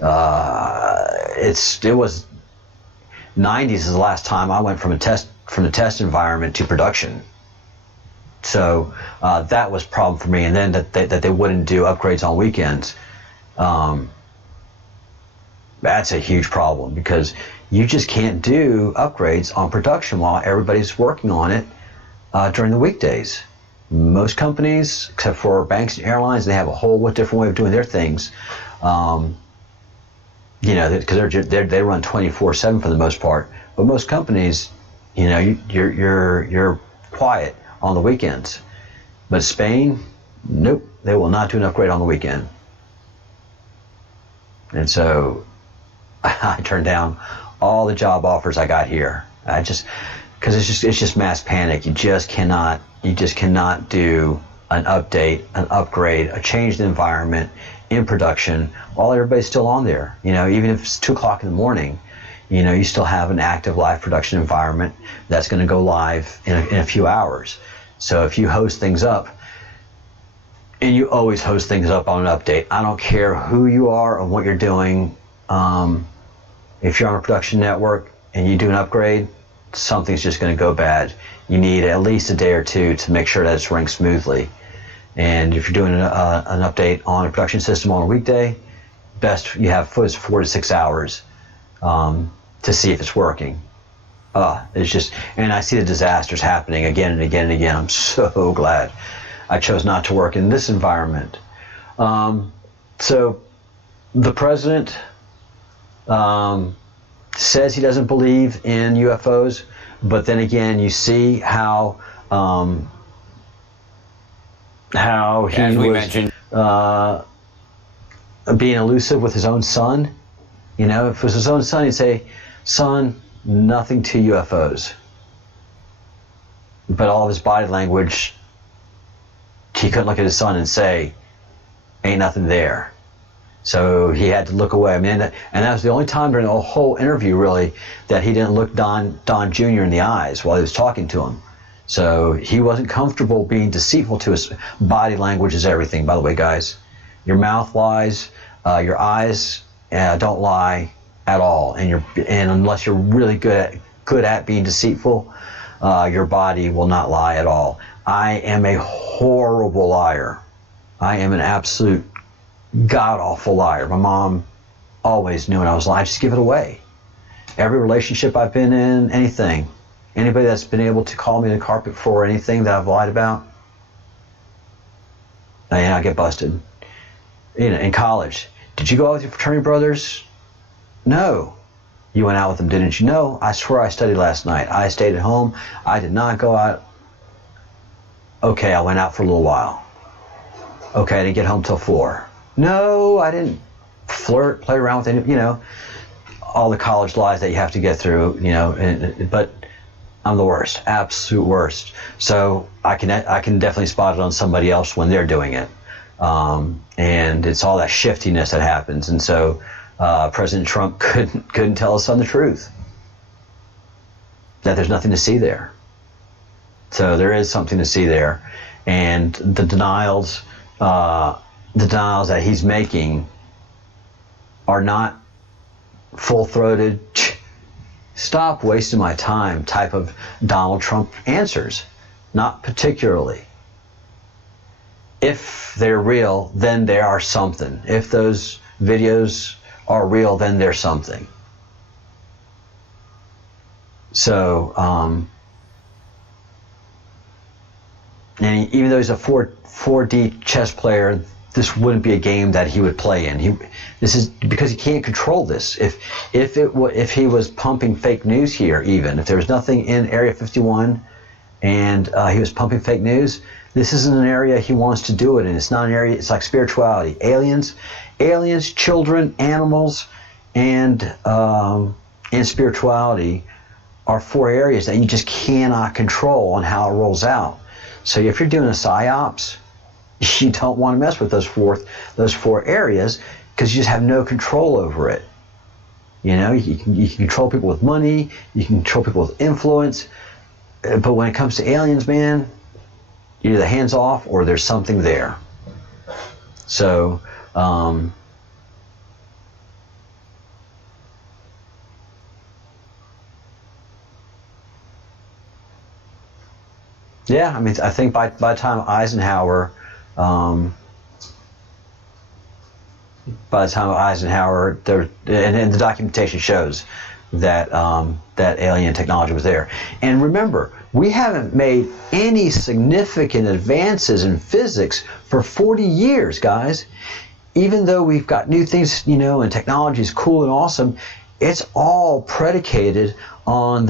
It was 90s is the last time I went from the test environment to production. So that was a problem for me. And then that they wouldn't do upgrades on weekends. That's a huge problem, because you just can't do upgrades on production while everybody's working on it during the weekdays. Most companies, except for banks and airlines, they have a whole different way of doing their things. Because they run 24/7 for the most part. But most companies, you're quiet on the weekends. But Spain, nope, they will not do an upgrade on the weekend. And so I turned down all the job offers I got here. Because it's just mass panic. You just cannot do an update, an upgrade, a change in environment in production while everybody's still on there. Even if it's 2 o'clock in the morning, you still have an active live production environment that's going to go live in a few hours. So if you host things up, and you always host things up on an update, I don't care who you are or what you're doing. If you're on a production network and you do an upgrade, something's just going to go bad. You need at least a day or two to make sure that it's running smoothly. And if you're doing an update on a production system on a weekday, best you have 4 to 6 hours to see if it's working. It's just, and I see the disasters happening again and again and again. I'm so glad I chose not to work in this environment. So the president says he doesn't believe in UFOs, but then again, you see how he was being elusive with his own son. If it was his own son, he'd say, "Son, nothing to UFOs." But all of his body language, he couldn't look at his son and say, "Ain't nothing there." So he had to look away. And that was the only time during the whole interview, really, that he didn't look Don Jr. in the eyes while he was talking to him. So he wasn't comfortable being deceitful to his body language is everything, by the way, guys. Your mouth lies, your eyes don't lie at all. And unless you're really good at being deceitful, your body will not lie at all. I am a horrible liar. I am an absolute god-awful liar. My mom always knew when I was lying. I just give it away. Every relationship I've been in, anything, anybody that's been able to call me the carpet for anything that I've lied about, and I get busted. In college, did you go out with your fraternity brothers? No. You went out with them, didn't you? No. I swear I studied last night. I stayed at home. I did not go out. Okay, I went out for a little while. Okay, I didn't get home till 4. No, I didn't flirt, play around with any, all the college lies that you have to get through, but I'm the worst, absolute worst. So I can definitely spot it on somebody else when they're doing it. And it's all that shiftiness that happens. And so President Trump couldn't tell his son the truth, that there's nothing to see there. So there is something to see there. And the denials that he's making are not full-throated, stop wasting my time type of Donald Trump answers. Not particularly. If they're real, then they are something. If those videos are real, then they're something. So, and even though he's a 4D chess player, this wouldn't be a game that he would play in. This is because he can't control this. If he was pumping fake news here, even if there was nothing in Area 51, and he was pumping fake news, this isn't an area he wants to do it in. It's not an area. It's like spirituality. Aliens aliens, children, animals, and spirituality are 4 areas that you just cannot control on how it rolls out. So if you're doing a psyops, you don't want to mess with those four areas, because you just have no control over it. You know, you can control people with money, you can control people with influence, but when it comes to aliens, man, you're either hands off or there's something there. So, yeah, I mean, I think by the time Eisenhower, there, and the documentation shows that that alien technology was there. And remember, we haven't made any significant advances in physics for 40 years, guys. Even though we've got new things, you know, and technology is cool and awesome, it's all predicated on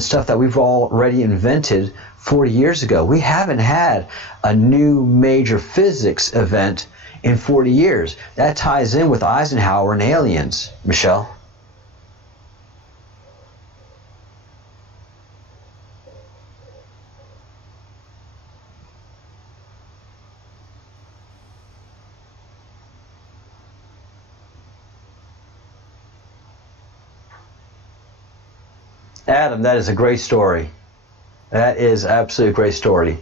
stuff that we've already invented 40 years ago. We haven't had a new major physics event in 40 years. That ties in with Eisenhower and aliens, Michelle. Adam, that is a great story. That is absolutely a great story.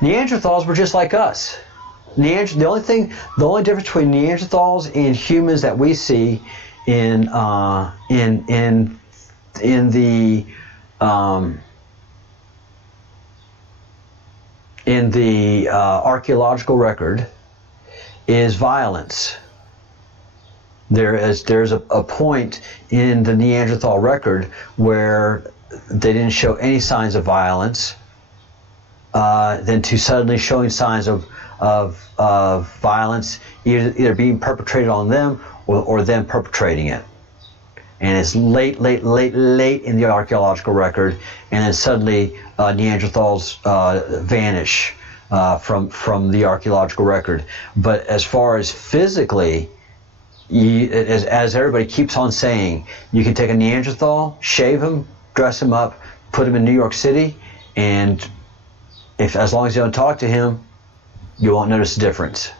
Neanderthals were just like us. The only difference between Neanderthals and humans that we see in the archaeological record is violence. There's a point in the Neanderthal record where they didn't show any signs of violence, then to suddenly showing signs of violence, either being perpetrated on them or them perpetrating it. And it's late in the archaeological record, and then suddenly Neanderthals vanish from the archaeological record. But as far as physically, as everybody keeps on saying, you can take a Neanderthal, shave him, dress him up, put him in New York City, and as long as you don't talk to him, you won't notice the difference.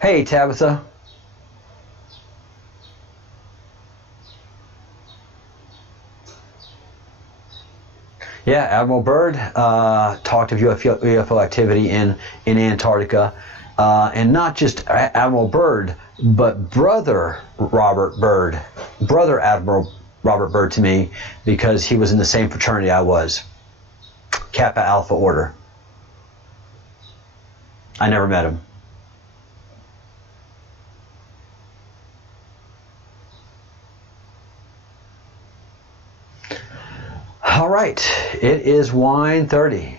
Hey, Tabitha. Yeah, Admiral Byrd talked of UFO activity in Antarctica, and not just Admiral Byrd, but Brother Admiral Robert Byrd to me, because he was in the same fraternity I was, Kappa Alpha Order. I never met him. All right, it is wine 30.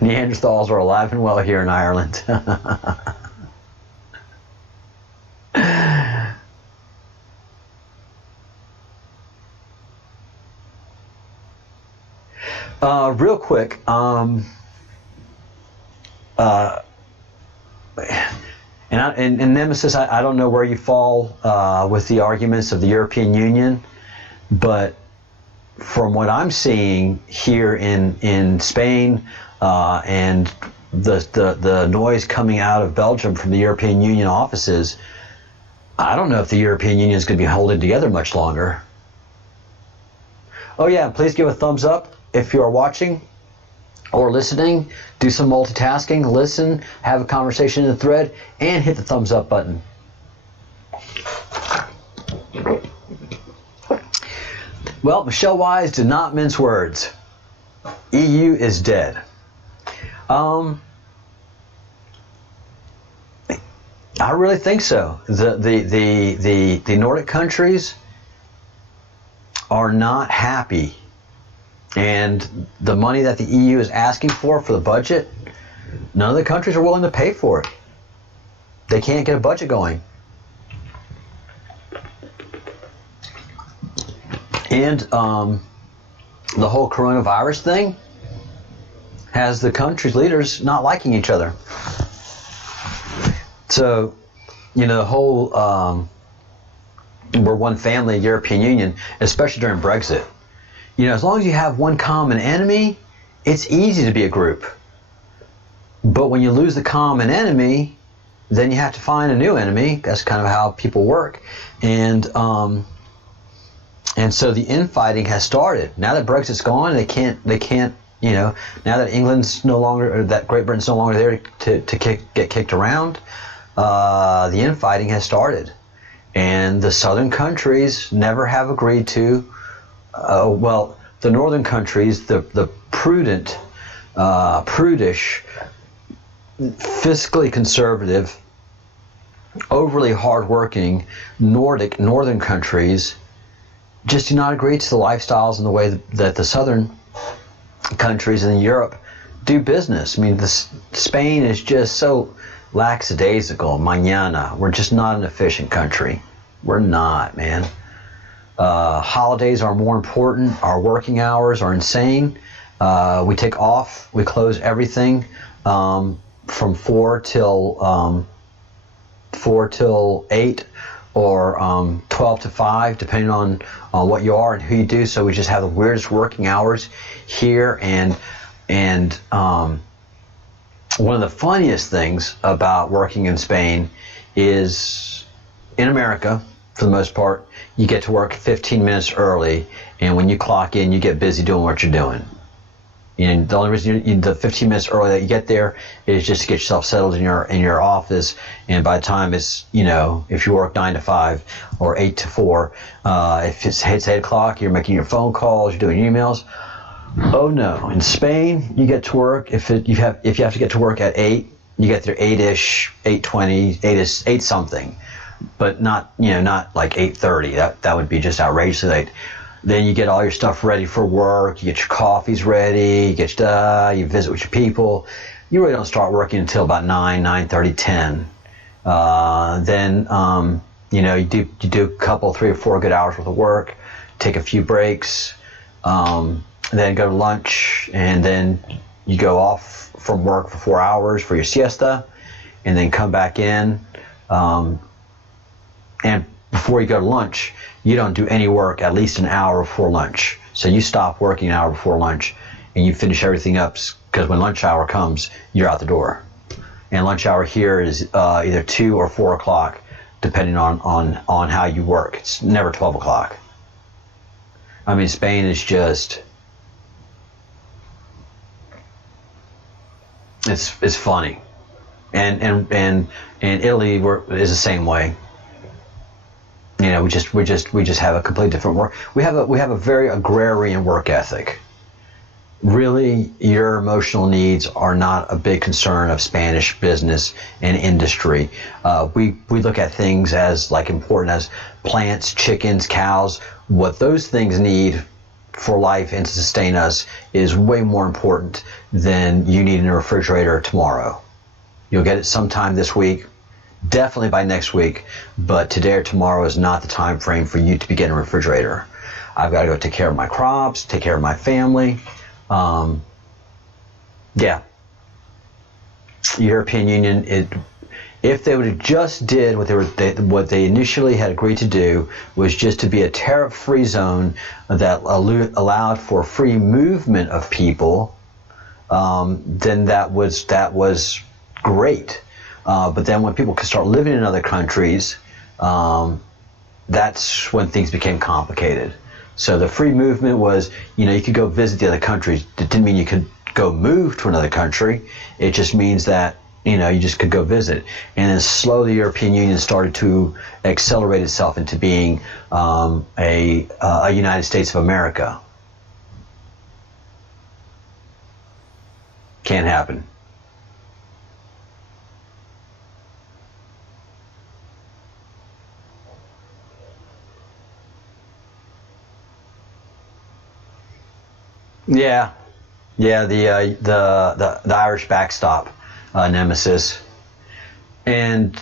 Neanderthals are alive and well here in Ireland. Real quick, and Nemesis, I don't know where you fall with the arguments of the European Union, but from what I'm seeing here in Spain, and the noise coming out of Belgium from the European Union offices, I don't know if the European Union is going to be holding together much longer. Oh yeah, please give a thumbs up if you are watching or listening. Do some multitasking, listen, have a conversation in the thread, and hit the thumbs up button. Well, Michelle Wise did not mince words. EU is dead. I really think so. The Nordic countries are not happy, and the money that the EU is asking for the budget, none of the countries are willing to pay for it. They can't get a budget going. And the whole coronavirus thing has the country's leaders not liking each other. So, the whole we're one family, European Union, especially during Brexit. As long as you have one common enemy, it's easy to be a group. But when you lose the common enemy, then you have to find a new enemy. That's kind of how people work. And so the infighting has started. Now that Brexit's gone, they can't, now that England's no longer, or that Great Britain's no longer there to get kicked around, the infighting has started. And the southern countries never have agreed to, the northern countries, the prudent, prudish, fiscally conservative, overly hardworking northern countries just do not agree to the lifestyles and the way that the southern countries in Europe do business. I mean, Spain is just so lackadaisical, mañana. We're just not an efficient country. We're not, man. Holidays are more important. Our working hours are insane. We take off. We close everything from 4 till 8 or 12 to 5, depending on what you are and who you do. So we just have the weirdest working hours here. And one of the funniest things about working in Spain is, in America, for the most part, you get to work 15 minutes early, and when you clock in, you get busy doing what you're doing. And the only reason the 15 minutes early that you get there is just to get yourself settled in your office. And by the time it's, if you work 9 to 5 or 8 to 4, if it's 8 o'clock, you're making your phone calls, you're doing emails. Oh no! In Spain, you get to work if you have to get to work at 8, you get there 8ish, 8:20, 8 something, but not like 8:30. That would be just outrageously late. Then you get all your stuff ready for work. You get your coffees ready. You visit with your people. You really don't start working until about 9, 9:30, 10. Then you do a couple, 3 or 4 good hours worth of work. Take a few breaks. Then go to lunch, and then you go off from work for 4 hours for your siesta, and then come back in. And before you go to lunch, you don't do any work at least an hour before lunch. So you stop working an hour before lunch, and you finish everything up, because when lunch hour comes, you're out the door. And lunch hour here is either 2 or 4 o'clock, depending on how you work. It's never 12 o'clock. I mean, Spain is just... It's funny, and Italy is the same way. We just have a completely different work. We have a very agrarian work ethic. Really, your emotional needs are not a big concern of Spanish business and industry. We look at things as important as plants, chickens, cows. What those things need for life and to sustain us is way more important than you need in a refrigerator tomorrow. You'll get it sometime this week, definitely by next week, but today or tomorrow is not the time frame for you to be getting a refrigerator. I've got to go take care of my crops, take care of my family. European Union, if they would have just did what they initially had agreed to do, was just to be a tariff-free zone that allowed for free movement of people, then that was great. But then when people could start living in other countries, that's when things became complicated. So the free movement was, you could go visit the other countries. It didn't mean you could go move to another country. It just means that you just could go visit. And then slowly the European Union started to accelerate itself into being a United States of America. Can't happen. Yeah, the Irish backstop. nemesis, and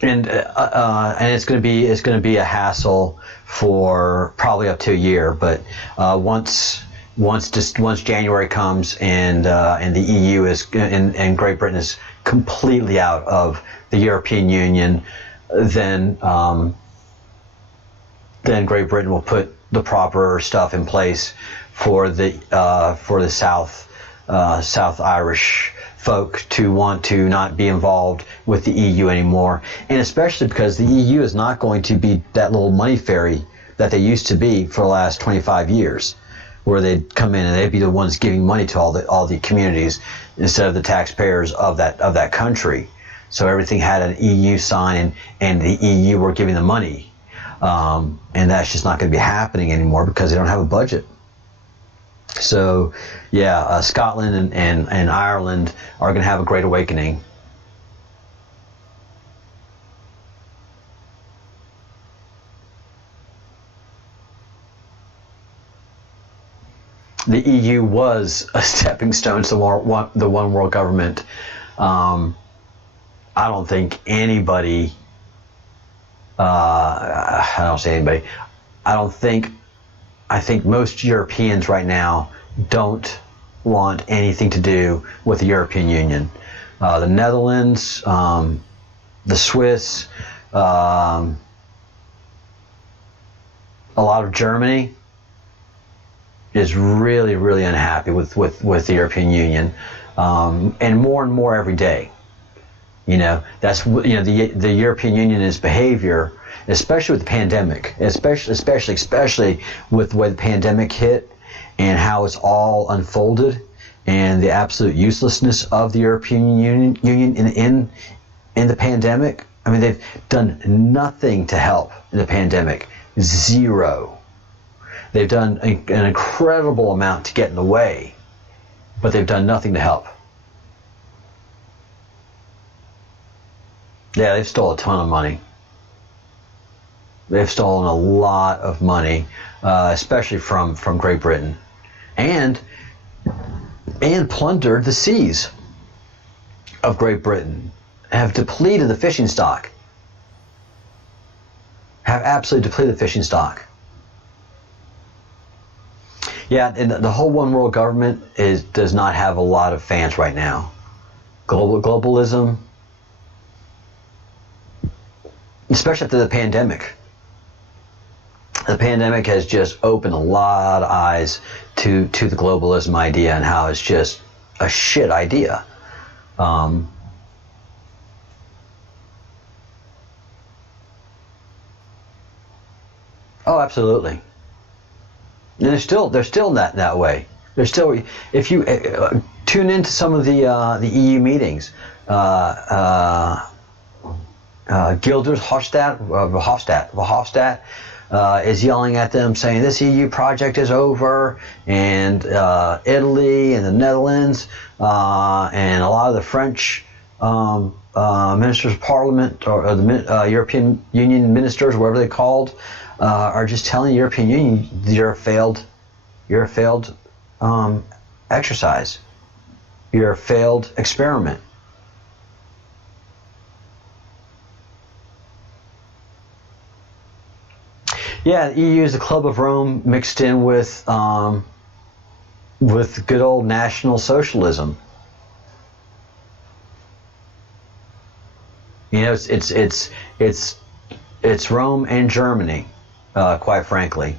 it's going to be a hassle for probably up to a year. But once January comes and the EU and Great Britain is completely out of the European Union, then Great Britain will put the proper stuff in place for the South Irish folk to want to not be involved with the EU anymore, and especially because the EU is not going to be that little money fairy that they used to be for the last 25 years, where they'd come in and they'd be the ones giving money to all the communities instead of the taxpayers of that country. So everything had an EU sign, and the EU were giving the money, and that's just not going to be happening anymore because they don't have a budget. So, yeah, Scotland and Ireland are going to have a great awakening. The EU was a stepping stone to the one world government. I don't think anybody. I don't say anybody. I think most Europeans right now don't want anything to do with the European Union. The Netherlands, the Swiss, a lot of Germany is really, really unhappy with the European Union, and more every day. That's the European Union's behavior, especially with the pandemic, especially with the way the pandemic hit and how it's all unfolded, and the absolute uselessness of the European Union in the pandemic. I mean, they've done nothing to help in the pandemic. Zero. They've done an incredible amount to get in the way, but they've done nothing to help. Yeah, they've stolen a ton of money. They've stolen a lot of money, especially from Great Britain, and plundered the seas of Great Britain, have depleted the fishing stock, have absolutely depleted the fishing stock. Yeah, and the whole one world government does not have a lot of fans right now. Globalism, especially after the pandemic. The pandemic has just opened a lot of eyes to the globalism idea and how it's just a shit idea. Oh, absolutely. And they're still that way. They're still, if you tune into some of the EU meetings, Gilders Verhofstadt is yelling at them, saying this EU project is over, and Italy and the Netherlands and a lot of the French ministers of parliament, or the European Union ministers, whatever they're called, are just telling the European Union you're a failed exercise. You're a failed experiment. Yeah, the EU is the Club of Rome mixed in with good old National Socialism. It's Rome and Germany, quite frankly.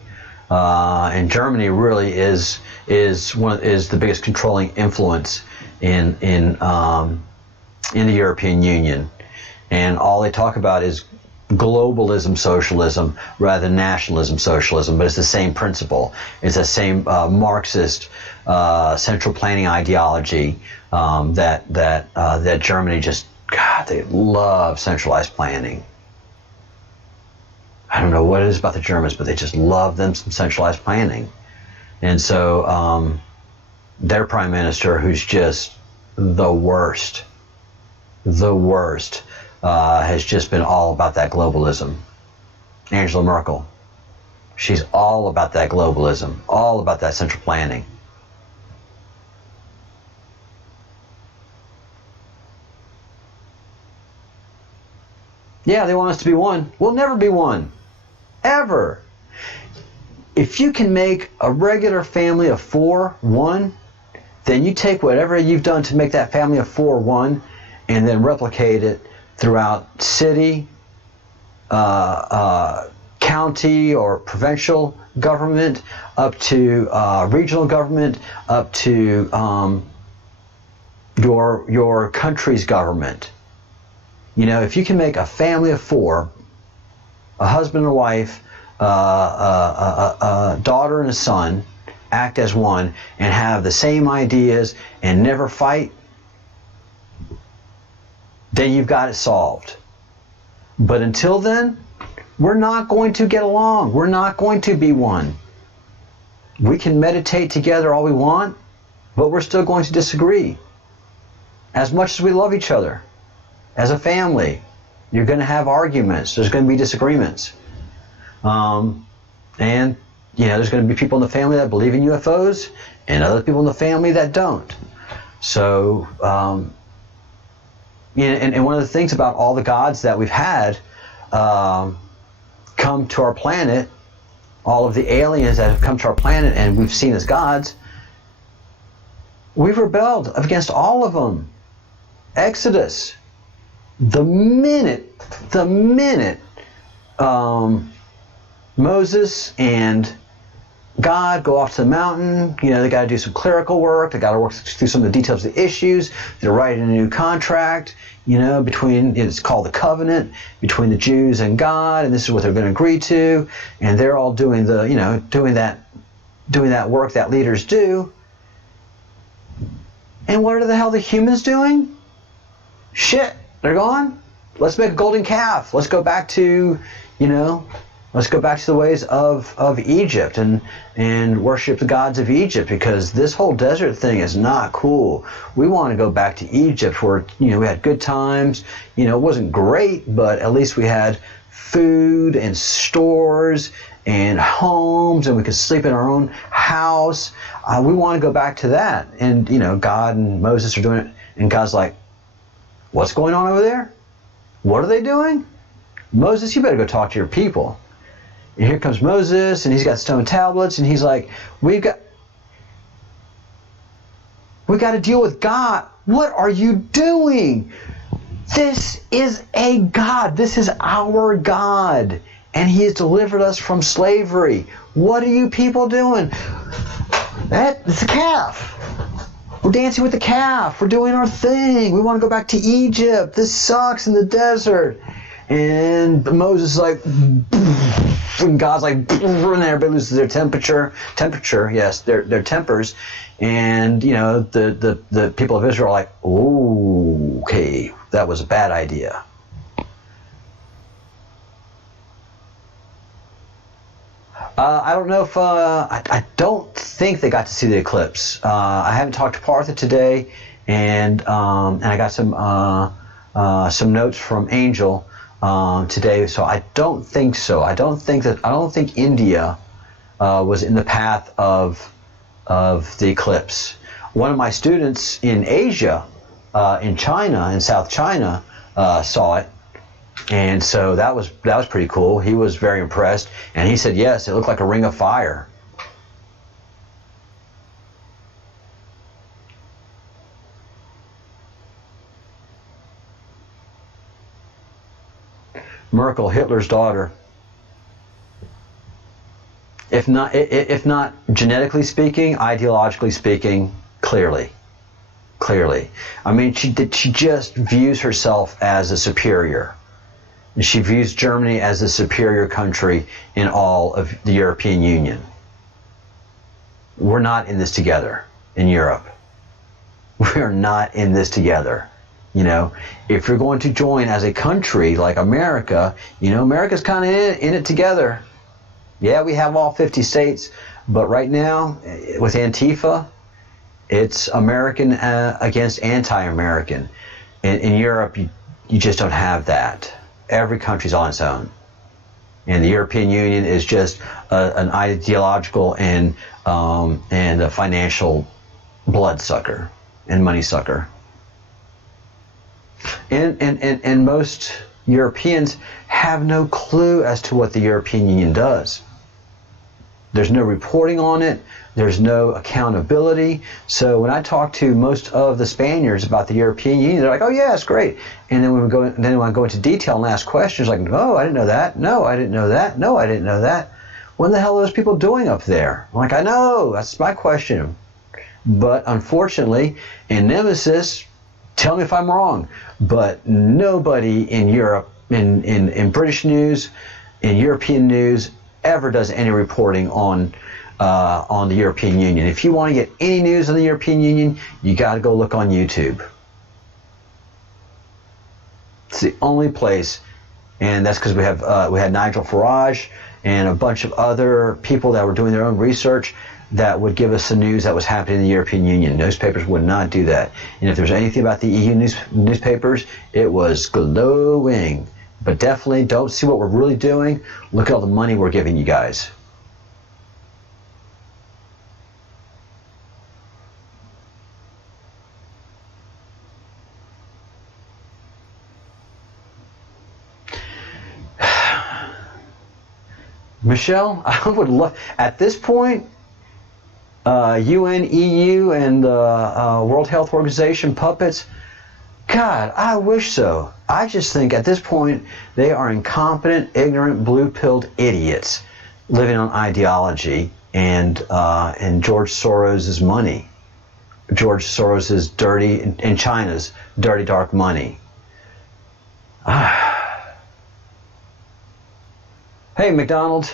And Germany really is the biggest controlling influence in the European Union, and all they talk about is globalism socialism rather than nationalism socialism, but it's the same principle. It's the same Marxist central planning ideology that Germany they love centralized planning. I don't know what it is about the Germans, but they just love them some centralized planning. And so their prime minister, who's just the worst, has just been all about that globalism. Angela Merkel. She's all about that globalism, all about that central planning. Yeah, they want us to be one. We'll never be one. Ever. If you can make a regular family of 4 one, then you take whatever you've done to make that family of 4 one and then replicate it throughout city, county or provincial government, up to regional government, up to your country's government. You know, if you can make a family of 4, a husband and a wife, a daughter and a son, act as one and have the same ideas and never fight, then you've got it solved. But until then, we're not going to get along. We're not going to be one. We can meditate together all we want, but we're still going to disagree. As much as we love each other, as a family, you're going to have arguments. There's going to be disagreements. And, you know, there's going to be people in the family that believe in UFOs and other people in the family that don't. So, and one of the things about all the gods that we've had come to our planet, all of the aliens that have come to our planet and we've seen as gods, we've rebelled against all of them. Exodus. The minute Moses and God go off to the mountain, you know, they got to do some clerical work, they got to work through some of the details of the issues, they're writing a new contract, you know, it's called the covenant, between the Jews and God, and this is what they're going to agree to, and they're all doing doing that work that leaders do. And what are the hell the humans doing? Shit, they're gone. Let's make a golden calf. Let's go back to, let's go back to the ways of Egypt and worship the gods of Egypt, because this whole desert thing is not cool. We want to go back to Egypt where, we had good times. It wasn't great, but at least we had food and stores and homes, and we could sleep in our own house. We want to go back to that. And, God and Moses are doing it, and God's like, what's going on over there? What are they doing? Moses, you better go talk to your people. And here comes Moses, and he's got stone tablets, and he's like, we got to deal with God. What are you doing? This is a God. This is our God. And he has delivered us from slavery. What are you people doing? It's a calf. We're dancing with the calf. We're doing our thing. We want to go back to Egypt. This sucks in the desert. And Moses is like, and God's like, and everybody loses their temperature, yes, their tempers. And, the people of Israel are like, oh, okay, that was a bad idea. I don't know if, I don't think they got to see the eclipse. I haven't talked to Partha today, and I got some notes from Angel today, so I don't think so. I don't think India was in the path of the eclipse. One of my students in Asia, in China, in South China, saw it. And so that was pretty cool. He was very impressed, and he said, yes, it looked like a ring of fire. Merkel, Hitler's daughter. If not genetically speaking, ideologically speaking, clearly. I mean, she just views herself as a superior. She views Germany as the superior country in all of the European Union. We're not in this together in Europe. We are not in this together. If you're going to join as a country like America, America's kind of in it together. Yeah, we have all 50 states, but right now, with Antifa, it's American against anti-American. In Europe, you just don't have that. Every country's on its own. And the European Union is just an ideological and a financial bloodsucker and money sucker. And most Europeans have no clue as to what the European Union does. There's no reporting on it. There's no accountability. So when I talk to most of the Spaniards about the European Union, they're like, "Oh yeah, it's great." And then when I go into detail and ask questions like, "Oh, I didn't know that. No, I didn't know that. No, I didn't know that." What the hell are those people doing up there? I'm like, I know. That's my question. But unfortunately, in Nemesis, tell me if I'm wrong, but nobody in Europe, in British news, in European news, ever does any reporting on the European Union. If you want to get any news on the European Union, you got to go look on YouTube. It's the only place, and that's because we had Nigel Farage and a bunch of other people that were doing their own research that would give us the news that was happening in the European Union. Newspapers would not do that. And if there's anything about the EU newspapers, it was glowing. But definitely don't see what we're really doing. Look at all the money we're giving you guys. Michelle, I would love, at this point, UN, EU, and the World Health Organization puppets, God, I wish so. I just think at this point they are incompetent, ignorant, blue-pilled idiots living on ideology and George Soros's money. George Soros's dirty, and China's dirty, dark money. Hey, McDonald.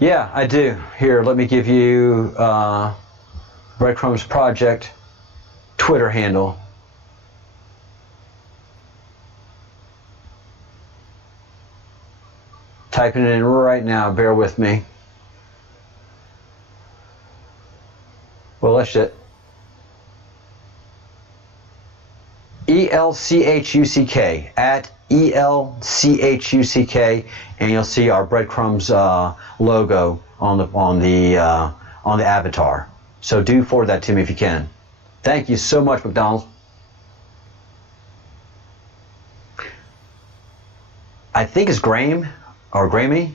Yeah, I do. Here, let me give you Breadcrumbs Project Twitter handle. Typing it in right now. Bear with me. Well, let's just ELCHUCK at ELCHUCK, and you'll see our Breadcrumbs logo on the avatar. So do forward that to me if you can. Thank you so much, McDonald. I think it's Graham or Grammy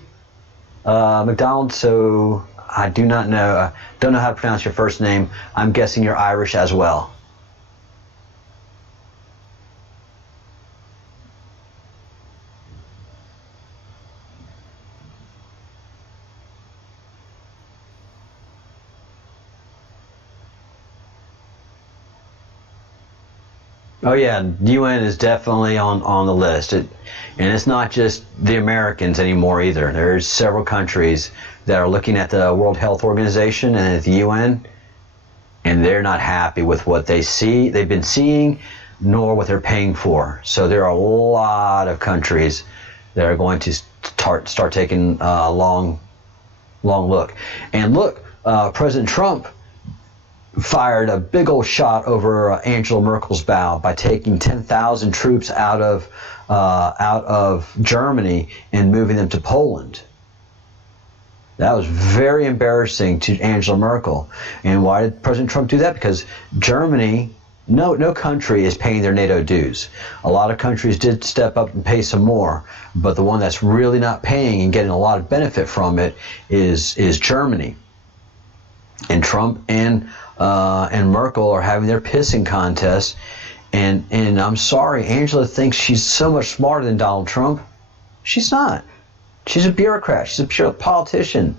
McDonald. So I do not know. Don't know how to pronounce your first name. I'm guessing you're Irish as well. Oh yeah, UN is definitely on the list. And it's not just the Americans anymore either. There's several countries that are looking at the World Health Organization and at the UN, and they're not happy with what they've been seeing, nor what they're paying for. So there are a lot of countries that are going to start taking a long look. And look, President Trump fired a big old shot over Angela Merkel's bow by taking 10,000 troops out of Germany and moving them to Poland. That was very embarrassing to Angela Merkel. And why did President Trump do that? Because Germany, no country is paying their NATO dues. A lot of countries did step up and pay some more, but the one that's really not paying and getting a lot of benefit from it is Germany. And Trump and Merkel are having their pissing contest, and I'm sorry, Angela thinks she's so much smarter than Donald Trump. She's not. She's a bureaucrat. She's a pure politician.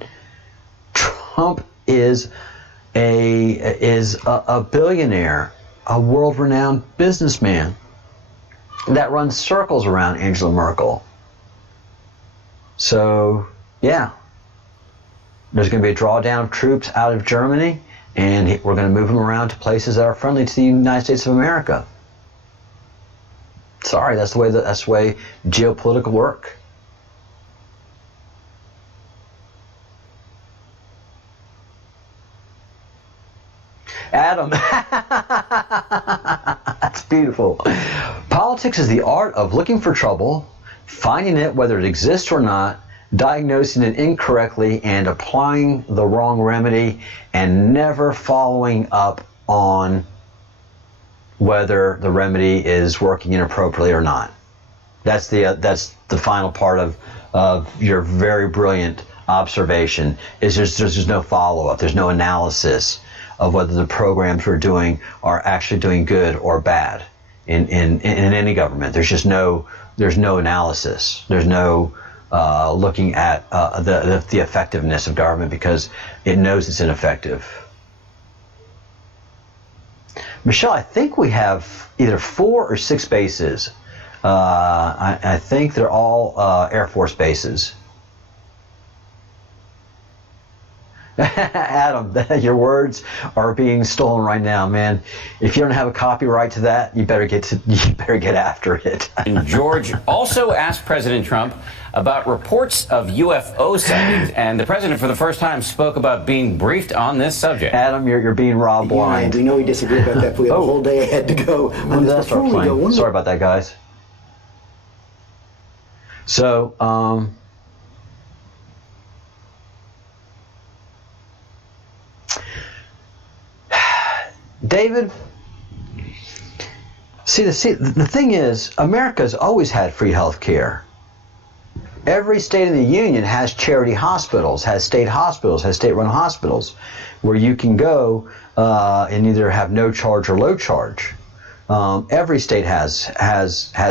Trump is a billionaire, a world-renowned businessman that runs circles around Angela Merkel. So yeah, there's going to be a drawdown of troops out of Germany, and we're going to move them around to places that are friendly to the United States of America. Sorry, that's the way geopolitical work. Adam, that's beautiful. Politics is the art of looking for trouble, finding it whether it exists or not, diagnosing it incorrectly and applying the wrong remedy and never following up on whether the remedy is working inappropriately or not. That's the final part of your very brilliant observation, is there's no follow-up, there's no analysis of whether the programs we're doing are actually doing good or bad in any government. There's no analysis. There's no looking at the effectiveness of government because it knows it's ineffective. Michelle, I think we have either 4 or 6 bases. I think they're all Air Force bases. Adam, your words are being stolen right now, man. If you don't have a copyright to that, you better get after it. And George also asked President Trump about reports of UFO sightings, and the president, for the first time, spoke about being briefed on this subject. Adam, you're being robbed blind. We know we disagree about that. We have a whole day ahead to go. Sorry about that, guys. So, David, the thing is, America's always had free health care. Every state in the union has charity hospitals, has state-run hospitals, where you can go and either have no charge or low charge. Every state has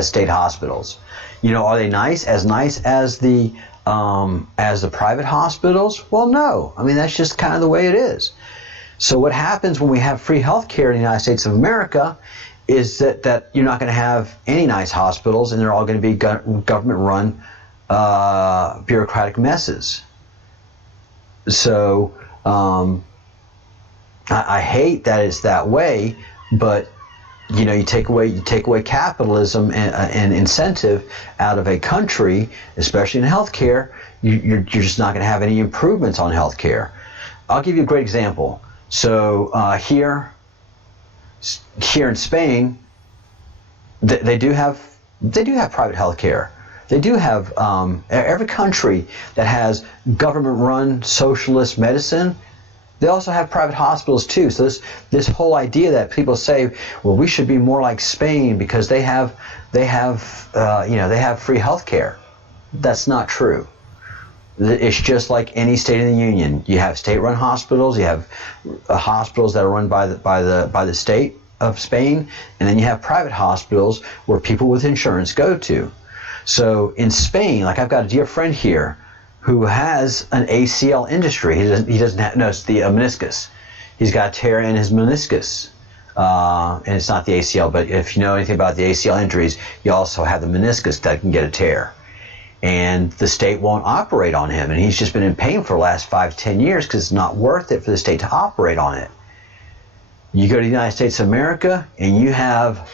state hospitals. You know, are they nice as the private hospitals? Well, no. I mean, that's just kind of the way it is. So what happens when we have free health care in the United States of America is that you're not going to have any nice hospitals, and they're all going to be government-run bureaucratic messes. So I hate that it's that way, but you know, you take away capitalism and incentive out of a country, especially in healthcare, you're just not going to have any improvements on healthcare. I'll give you a great example. So here in Spain, they do have private healthcare. They do have every country that has government-run socialist medicine. They also have private hospitals too. So this whole idea that people say, well, we should be more like Spain because they have free health care. That's not true. It's just like any state in the union. You have state-run hospitals. You have hospitals that are run by the state of Spain, and then you have private hospitals where people with insurance go to. So in Spain, like I've got a dear friend here who has an ACL industry. He doesn't have, no, it's the meniscus. He's got a tear in his meniscus. And it's not the ACL, but if you know anything about the ACL injuries, you also have the meniscus that can get a tear. And the state won't operate on him. And he's just been in pain for the last 5 to 10 years because it's not worth it for the state to operate on it. You go to the United States of America and you have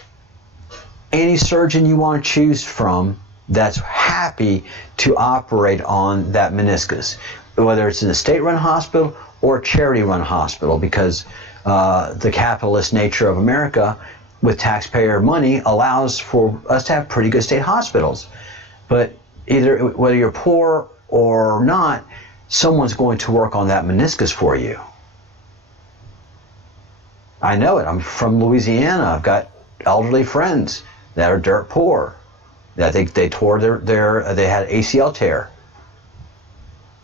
any surgeon you want to choose from that's happy to operate on that meniscus, whether it's in a state-run hospital or a charity-run hospital, because the capitalist nature of America with taxpayer money allows for us to have pretty good state hospitals. But whether you're poor or not, someone's going to work on that meniscus for you. I know it. I'm from Louisiana. I've got elderly friends that are dirt poor. That they tore they had ACL tear,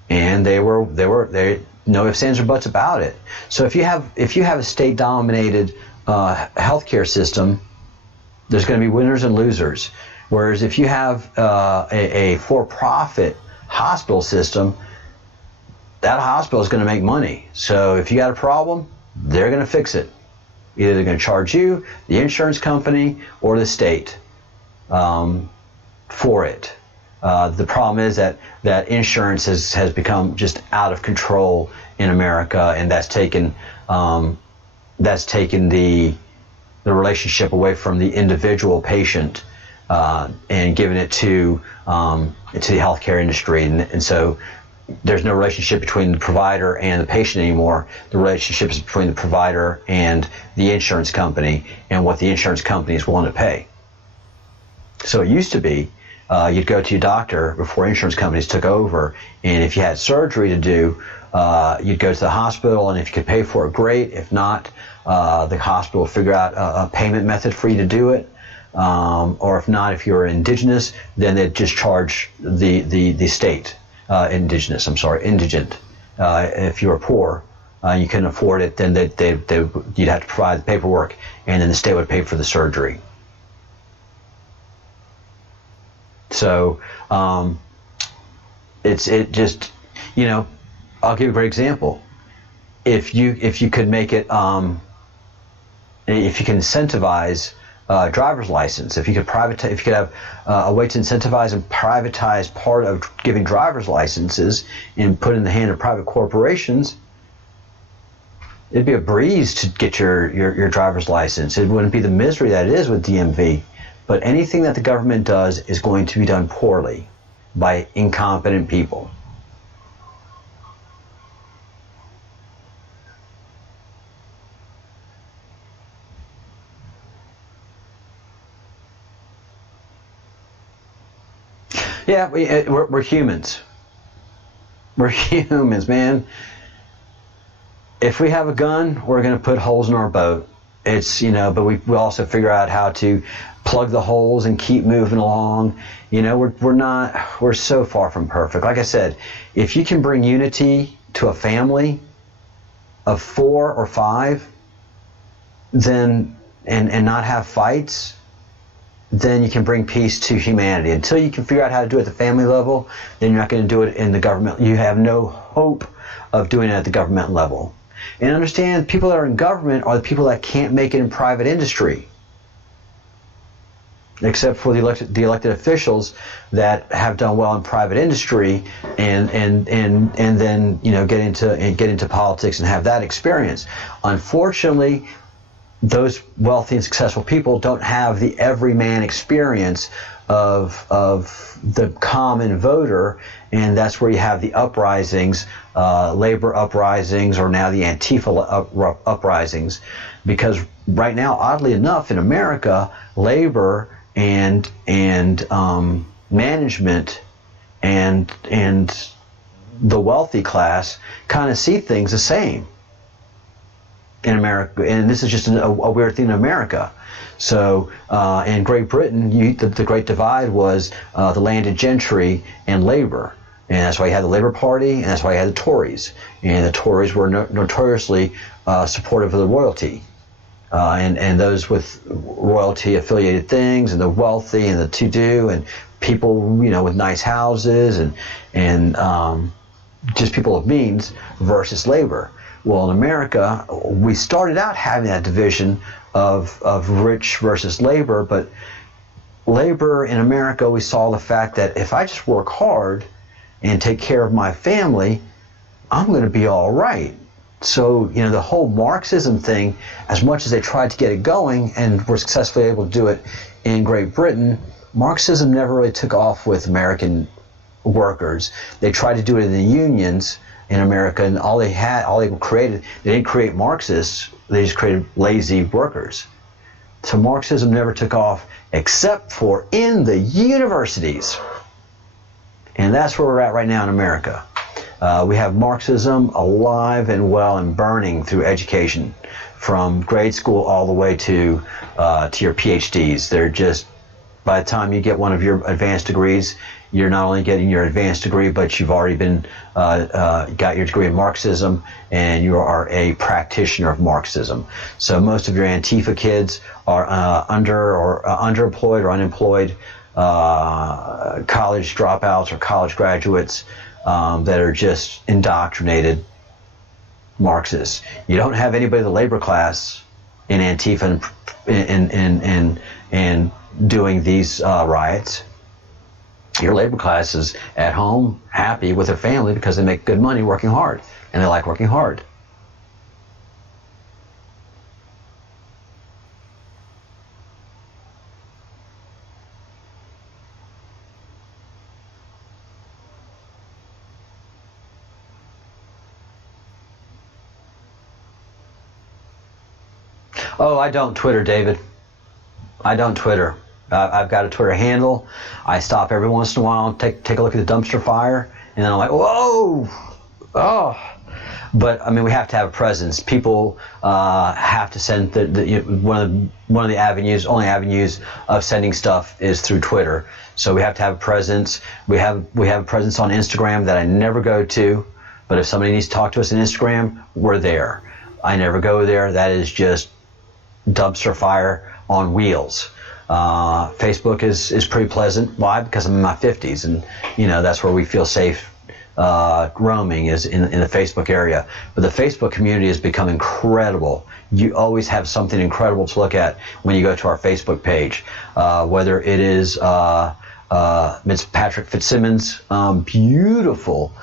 and they no ifs, ands, or buts about it. So if you have a state-dominated healthcare system, there's going to be winners and losers. Whereas if you have a for-profit hospital system, that hospital is going to make money. So if you got a problem, they're going to fix it. Either they're going to charge you, the insurance company, or the state for it. The problem is that insurance has become just out of control in America, and that's taken the relationship away from the individual patient and given it to the healthcare industry, and so there's no relationship between the provider and the patient anymore. The relationship is between the provider and the insurance company and what the insurance company is willing to pay. So it used to be you'd go to your doctor before insurance companies took over, and if you had surgery to do, you'd go to the hospital, and if you could pay for it, great. If not, the hospital will figure out a payment method for you to do it. Or if not, if you're indigenous, then they'd just charge the state, indigent. If you were poor, you couldn't afford it, then you'd have to provide the paperwork, and then the state would pay for the surgery. So it just, I'll give you a great example. If you could make it, if you can incentivize driver's license, if you could have a way to incentivize and privatize part of giving driver's licenses and put in the hand of private corporations, it'd be a breeze to get your driver's license. It wouldn't be the misery that it is with DMV. But anything that the government does is going to be done poorly by incompetent people. Yeah, we're humans. We're humans, man. If we have a gun, we're going to put holes in our boat. But we also figure out how to plug the holes and keep moving along. We're so far from perfect. Like I said, if you can bring unity to a family of 4 or 5, then and not have fights, then you can bring peace to humanity. Until you can figure out how to do it at the family level, then you're not going to do it in the government. You have no hope of doing it at the government level. And understand, people that are in government are the people that can't make it in private industry, except for the elected officials that have done well in private industry and then get into politics and have that experience. Unfortunately, those wealthy and successful people don't have the everyman experience of the common voter, and that's where you have the uprisings, labor uprisings, or now the Antifa uprisings, because right now, oddly enough, in America, labor and management and the wealthy class kind of see things the same in America, and this is just a weird thing in America. So in Great Britain, the Great Divide was the landed gentry and labor. And that's why you had the Labour Party, and that's why you had the Tories. And the Tories were notoriously supportive of the royalty. And those with royalty-affiliated things, and the wealthy, and the to-do, and people, with nice houses, and just people of means versus labor. Well, in America, we started out having that division of rich versus labor, but labor in America, we saw the fact that if I just work hard and take care of my family, I'm going to be all right. So, the whole Marxism thing, as much as they tried to get it going and were successfully able to do it in Great Britain, Marxism never really took off with American workers. They tried to do it in the unions in America, and all they created, they didn't create Marxists, they just created lazy workers. So Marxism never took off except for in the universities. And that's where we're at right now in America. We have Marxism alive and well and burning through education, from grade school all the way to your PhDs. They're just, by the time you get one of your advanced degrees, you're not only getting your advanced degree, but you've already got your degree in Marxism, and you are a practitioner of Marxism. So most of your Antifa kids are underemployed or unemployed college dropouts or college graduates that are just indoctrinated Marxists. You don't have anybody in the labor class in Antifa and doing these riots. Your labor class is at home, happy with their family because they make good money working hard, and they like working hard. Oh, I don't Twitter, David. I don't Twitter. I've got a Twitter handle. I stop every once in a while and take a look at the dumpster fire, and then I'm like, whoa, oh. But I mean, we have to have a presence. People have to send one of the only avenues of sending stuff is through Twitter. So we have to have a presence. We have a presence on Instagram that I never go to. But if somebody needs to talk to us on Instagram, we're there. I never go there. That is just dumpster fire on wheels. Facebook is pretty pleasant. Why? Because I'm in my 50s, and that's where we feel safe. Roaming is in the Facebook area, but the Facebook community has become incredible. You always have something incredible to look at when you go to our Facebook page, whether it is Ms. Patrick Fitzsimmons' beautiful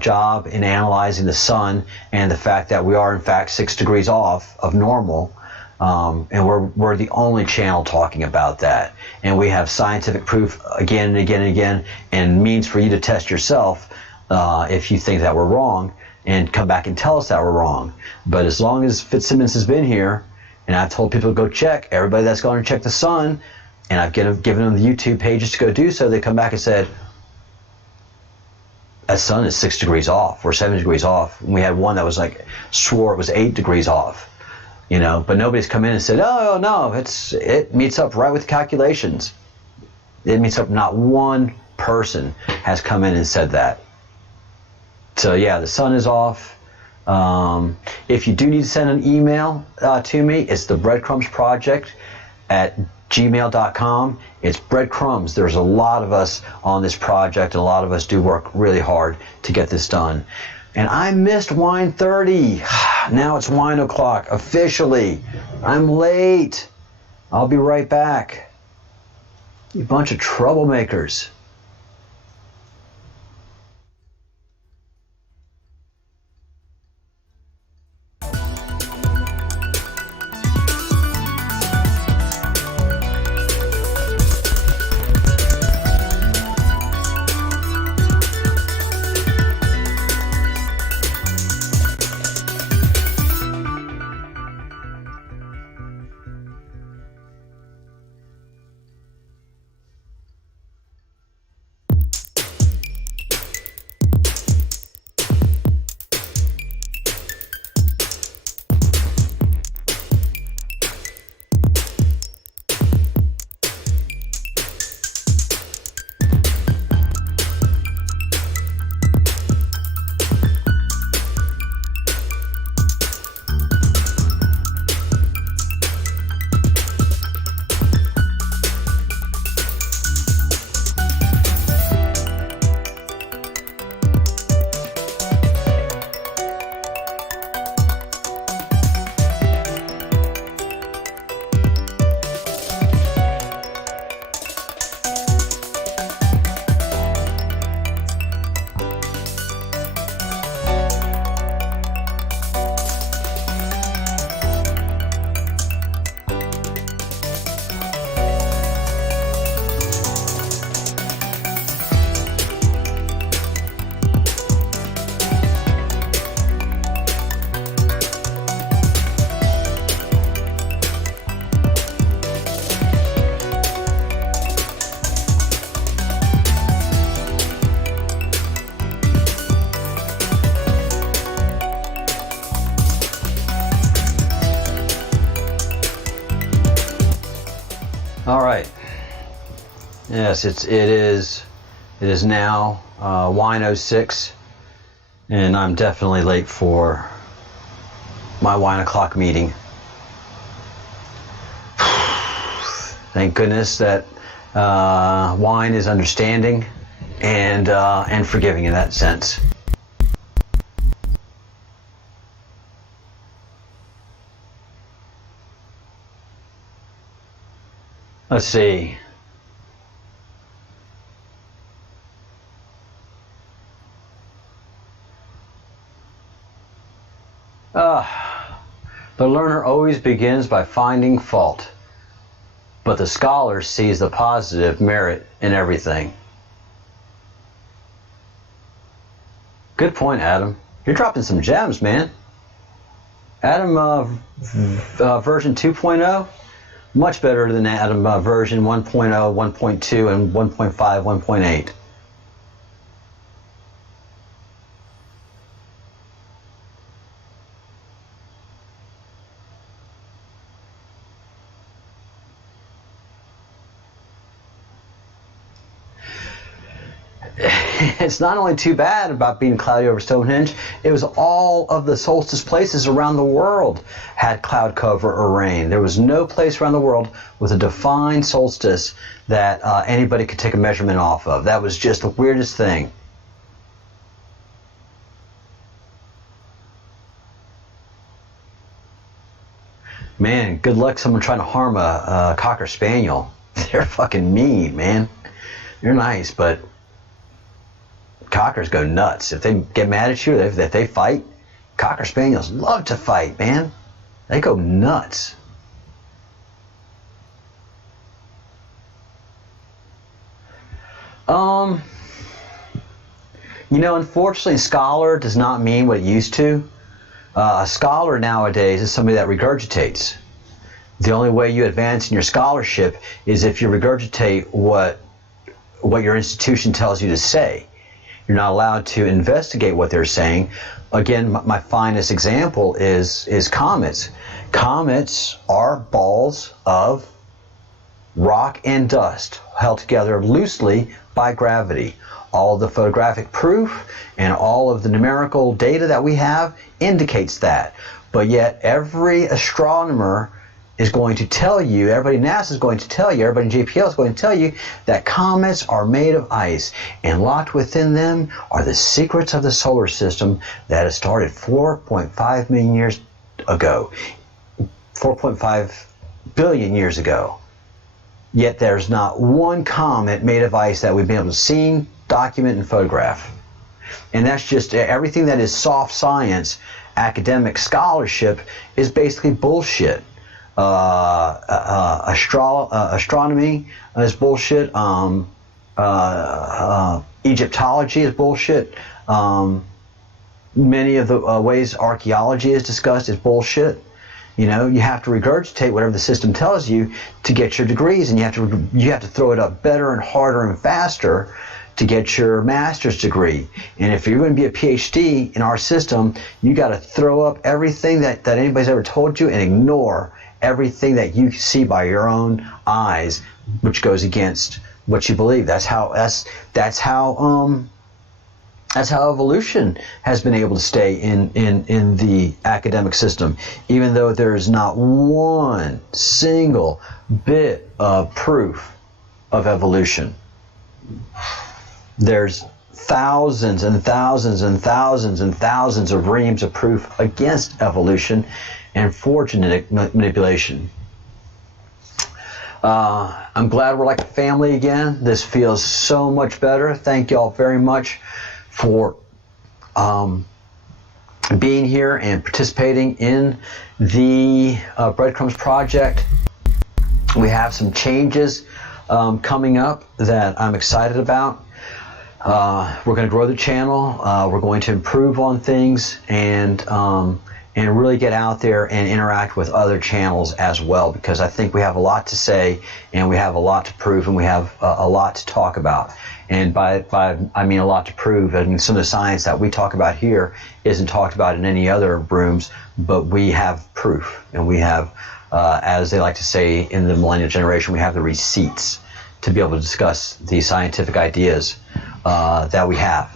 job in analyzing the sun and the fact that we are in fact 6 degrees off of normal. And we're the only channel talking about that, and we have scientific proof again and again and again, and means for you to test yourself if you think that we're wrong, and come back and tell us that we're wrong. But as long as Fitzsimmons has been here, and I've told people to go check, everybody that's gone to check the sun, and I've given them the YouTube pages to go do so, they come back and said, that sun is 6 degrees off, or 7 degrees off. And we had one that was swore it was 8 degrees off. But nobody's come in and said, oh no, it meets up right with calculations. It meets up. Not one person has come in and said that. So yeah, the sun is off. If you do need to send an email to me, it's the breadcrumbs project at gmail.com. It's breadcrumbs. There's a lot of us on this project, and a lot of us do work really hard to get this done. And I missed Wine 30. Now it's wine o'clock, officially. I'm late. I'll be right back. You bunch of troublemakers. All right. Yes, it is now wine 06, and I'm definitely late for my wine o'clock meeting. Thank goodness that wine is understanding and forgiving in that sense. Let's see. The learner always begins by finding fault, but the scholar sees the positive merit in everything. Good point, Adam. You're dropping some gems, man. Adam, version 2.0. Much better than Atom version 1.0, 1.2, and 1.5, 1.8. It's not only too bad about being cloudy over Stonehenge, it was all of the solstice places around the world had cloud cover or rain. There was no place around the world with a defined solstice that anybody could take a measurement off of. That was just the weirdest thing. Man, good luck someone trying to harm a Cocker Spaniel. They're fucking mean, man. They're nice, but Cockers go nuts. If they get mad at you, if they fight, Cocker Spaniels love to fight, man. They go nuts. You know, unfortunately, scholar does not mean what it used to. A scholar nowadays is somebody that regurgitates. The only way you advance in your scholarship is if you regurgitate what your institution tells you to say. You're not allowed to investigate what they're saying. Again, my finest example is comets. Comets are balls of rock and dust held together loosely by gravity. All of the photographic proof and all of the numerical data that we have indicates that. But yet every astronomer is going to tell you, everybody in NASA is going to tell you, everybody in JPL is going to tell you that comets are made of ice, and locked within them are the secrets of the solar system that has started 4.5 million years ago, 4.5 billion years ago. Yet there's not one comet made of ice that we've been able to see, document, and photograph. And that's just everything that is soft science, academic scholarship is basically bullshit. Astronomy is bullshit. Egyptology is bullshit. Many of the ways archaeology is discussed is bullshit. You know, you have to regurgitate whatever the system tells you to get your degrees, and you have to throw it up better and harder and faster to get your master's degree. And if you're going to be a PhD in our system, you got to throw up everything that anybody's ever told you and ignore everything that you see by your own eyes, which goes against what you believe. That's how evolution has been able to stay in the academic system, even though there is not one single bit of proof of evolution. There's thousands and thousands and thousands and thousands of reams of proof against evolution and for genetic manipulation. I'm glad we're like a family again. This feels so much better. Thank y'all very much for being here and participating in the Breadcrumbs Project. We have some changes coming up that I'm excited about. We're going to grow the channel. We're going to improve on things and really get out there and interact with other channels as well, because I think we have a lot to say and we have a lot to prove and we have a lot to talk about. And by I mean a lot to prove. I mean, some of the science that we talk about here isn't talked about in any other rooms, but we have proof, and we have, as they like to say in the millennial generation, we have the receipts to be able to discuss the scientific ideas that we have.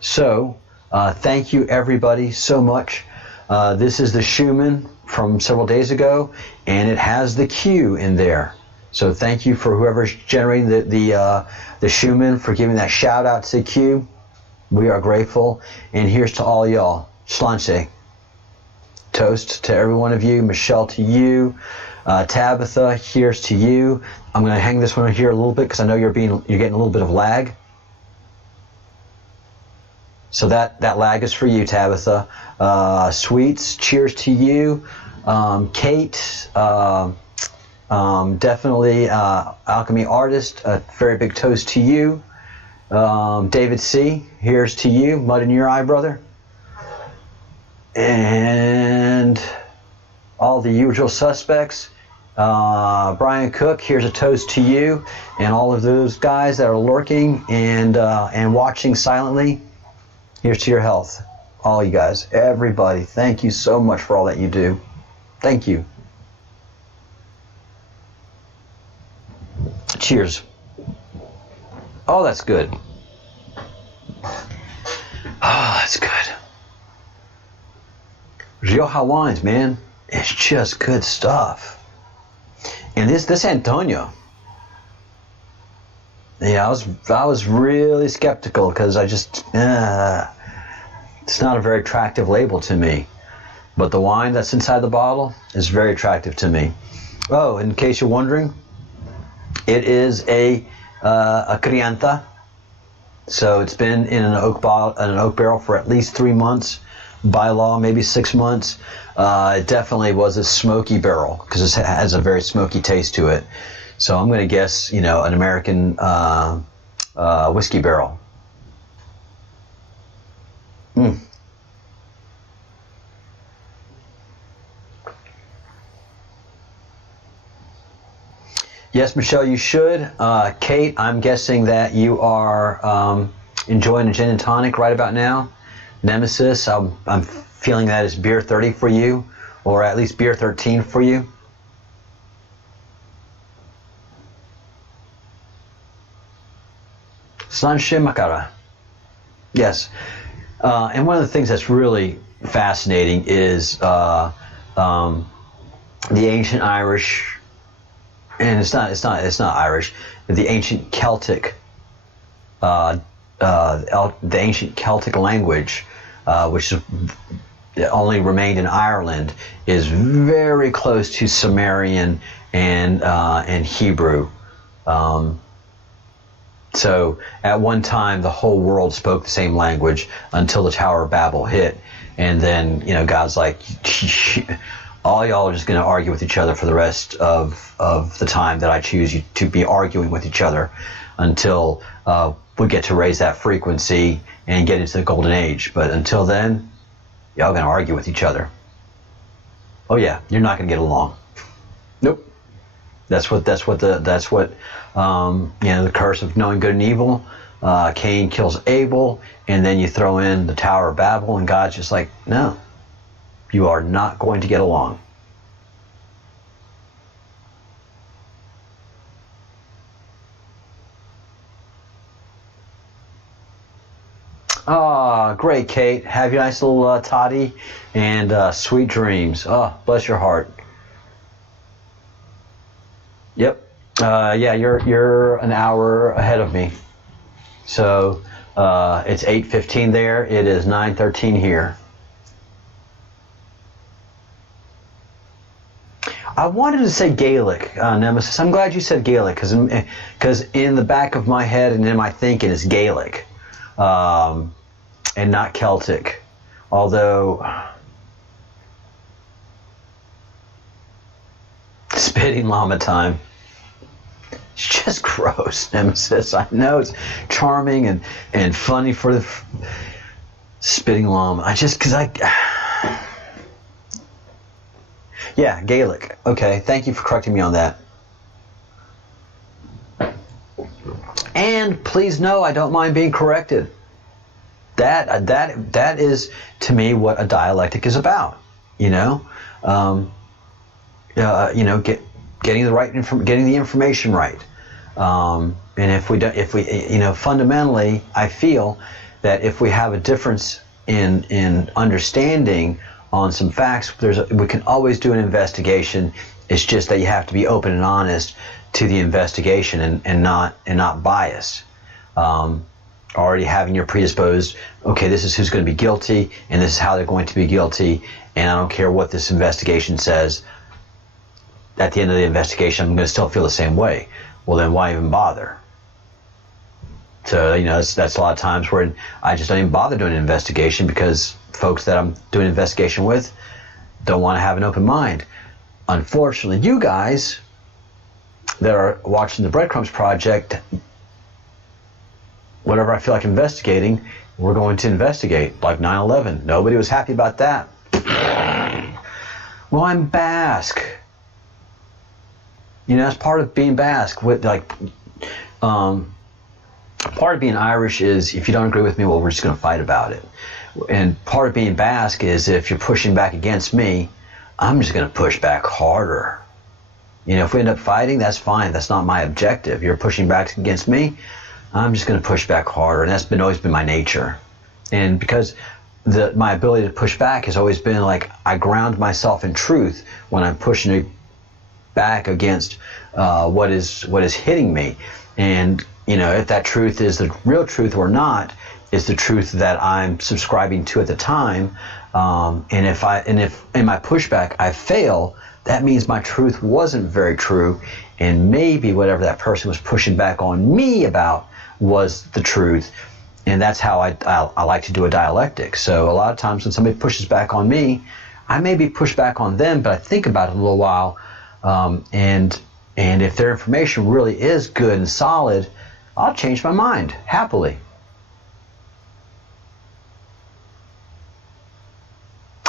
So, thank you everybody so much. This is the Schumann from several days ago, and it has the Q in there. So thank you for whoever's generating the Schumann for giving that shout out to the Q. We are grateful. And here's to all y'all. Sláinte. Toast to every one of you. Michelle, to you. Tabitha, here's to you. I'm going to hang this one here a little bit because I know you're getting a little bit of lag. So that lag is for you, Tabitha. Sweets, cheers to you. Kate, definitely Alchemy Artist, a very big toast to you. David C., here's to you. Mud in your eye, brother. And all the usual suspects, Brian Cook, here's a toast to you and all of those guys that are lurking and watching silently. Here's to your health. All you guys, everybody, thank you so much for all that you do. Thank you. Cheers. Oh, that's good. Oh, that's good. Rioja wines, man. It's just good stuff. And this Antonio. Yeah, I was really skeptical because I just it's not a very attractive label to me. But the wine that's inside the bottle is very attractive to me. Oh, in case you're wondering, it is a crianza. So it's been in an oak barrel for at least 3 months. By law, maybe 6 months. It definitely was a smoky barrel because it has a very smoky taste to it. So I'm going to guess, an American whiskey barrel. Yes, Michelle, you should. Kate, I'm guessing that you are enjoying a gin and tonic right about now. Nemesis, I'm feeling that is beer 30 for you, or at least beer 13 for you. Sanche Makara. Yes. And one of the things that's really fascinating is the ancient Irish, and it's not Irish, the ancient Celtic, the ancient Celtic language, which only remained in Ireland, is very close to Sumerian and Hebrew. So at one time, the whole world spoke the same language until the Tower of Babel hit, and then God's like, all y'all are just going to argue with each other for the rest of the time that I choose you to be arguing with each other, until we get to raise that frequency and get into the golden age. But until then, y'all going to argue with each other. Oh yeah, you're not going to get along. Nope. That's what the curse of knowing good and evil. Cain kills Abel, and then you throw in the Tower of Babel, and God's just like, no, you are not going to get along. Ah, great, Kate. Have your nice little toddy and sweet dreams. Oh, bless your heart. Yep. Yeah, you're an hour ahead of me. So it's 8:15 there. It is 9:13 here. I wanted to say Gaelic, Nemesis. I'm glad you said Gaelic because in the back of my head and in my thinking is Gaelic, and not Celtic. Although spitting llama time. It's just gross, Nemesis. I know it's charming and funny for the spitting llama. Yeah, Gaelic. Okay, thank you for correcting me on that. And please know I don't mind being corrected. That is to me what a dialectic is about. Getting the information right. And if we fundamentally, I feel that if we have a difference in understanding on some facts, we can always do an investigation. It's just that you have to be open and honest to the investigation and not biased. Already having your predisposed, okay, this is who's going to be guilty, and this is how they're going to be guilty, and I don't care what this investigation says. At the end of the investigation, I'm going to still feel the same way. Well, then why even bother? So, that's a lot of times where I just don't even bother doing an investigation because folks that I'm doing an investigation with don't want to have an open mind. Unfortunately, you guys that are watching the Breadcrumbs Project, whatever I feel like investigating, we're going to investigate, like 9/11. Nobody was happy about that. Well, I'm Basque. You know, that's part of being Basque. Part of being Irish is if you don't agree with me, well, we're just going to fight about it. And part of being Basque is if you're pushing back against me, I'm just going to push back harder. You know, if we end up fighting, that's fine. That's not my objective. You're pushing back against me, I'm just going to push back harder. And that's always been my nature. And because my ability to push back has always been like I ground myself in truth when I'm pushing back against what is hitting me. And you know, if that truth is the real truth or not is the truth that I'm subscribing to at the time. And if in my pushback I fail, that means my truth wasn't very true, and maybe whatever that person was pushing back on me about was the truth. And that's how I like to do a dialectic. So a lot of times when somebody pushes back on me, I maybe push back on them, but I think about it a little while, and if their information really is good and solid, I'll change my mind happily.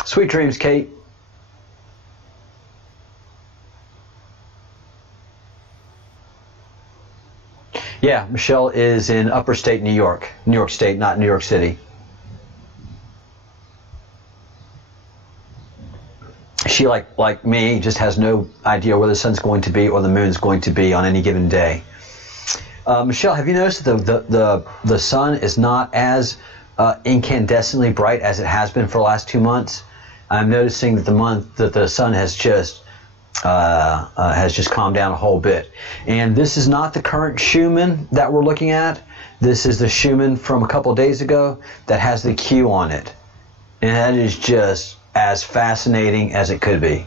Sweet dreams, Kate. Yeah, Michelle is in upper state New York State, not New York City. She, like me, just has no idea where the sun's going to be or the moon's going to be on any given day. Michelle, have you noticed that the sun is not as incandescently bright as it has been for the last 2 months? I'm noticing that the sun has just calmed down a whole bit. And this is not the current Schumann that we're looking at. This is the Schumann from a couple days ago that has the Q on it. And that is just as fascinating as it could be.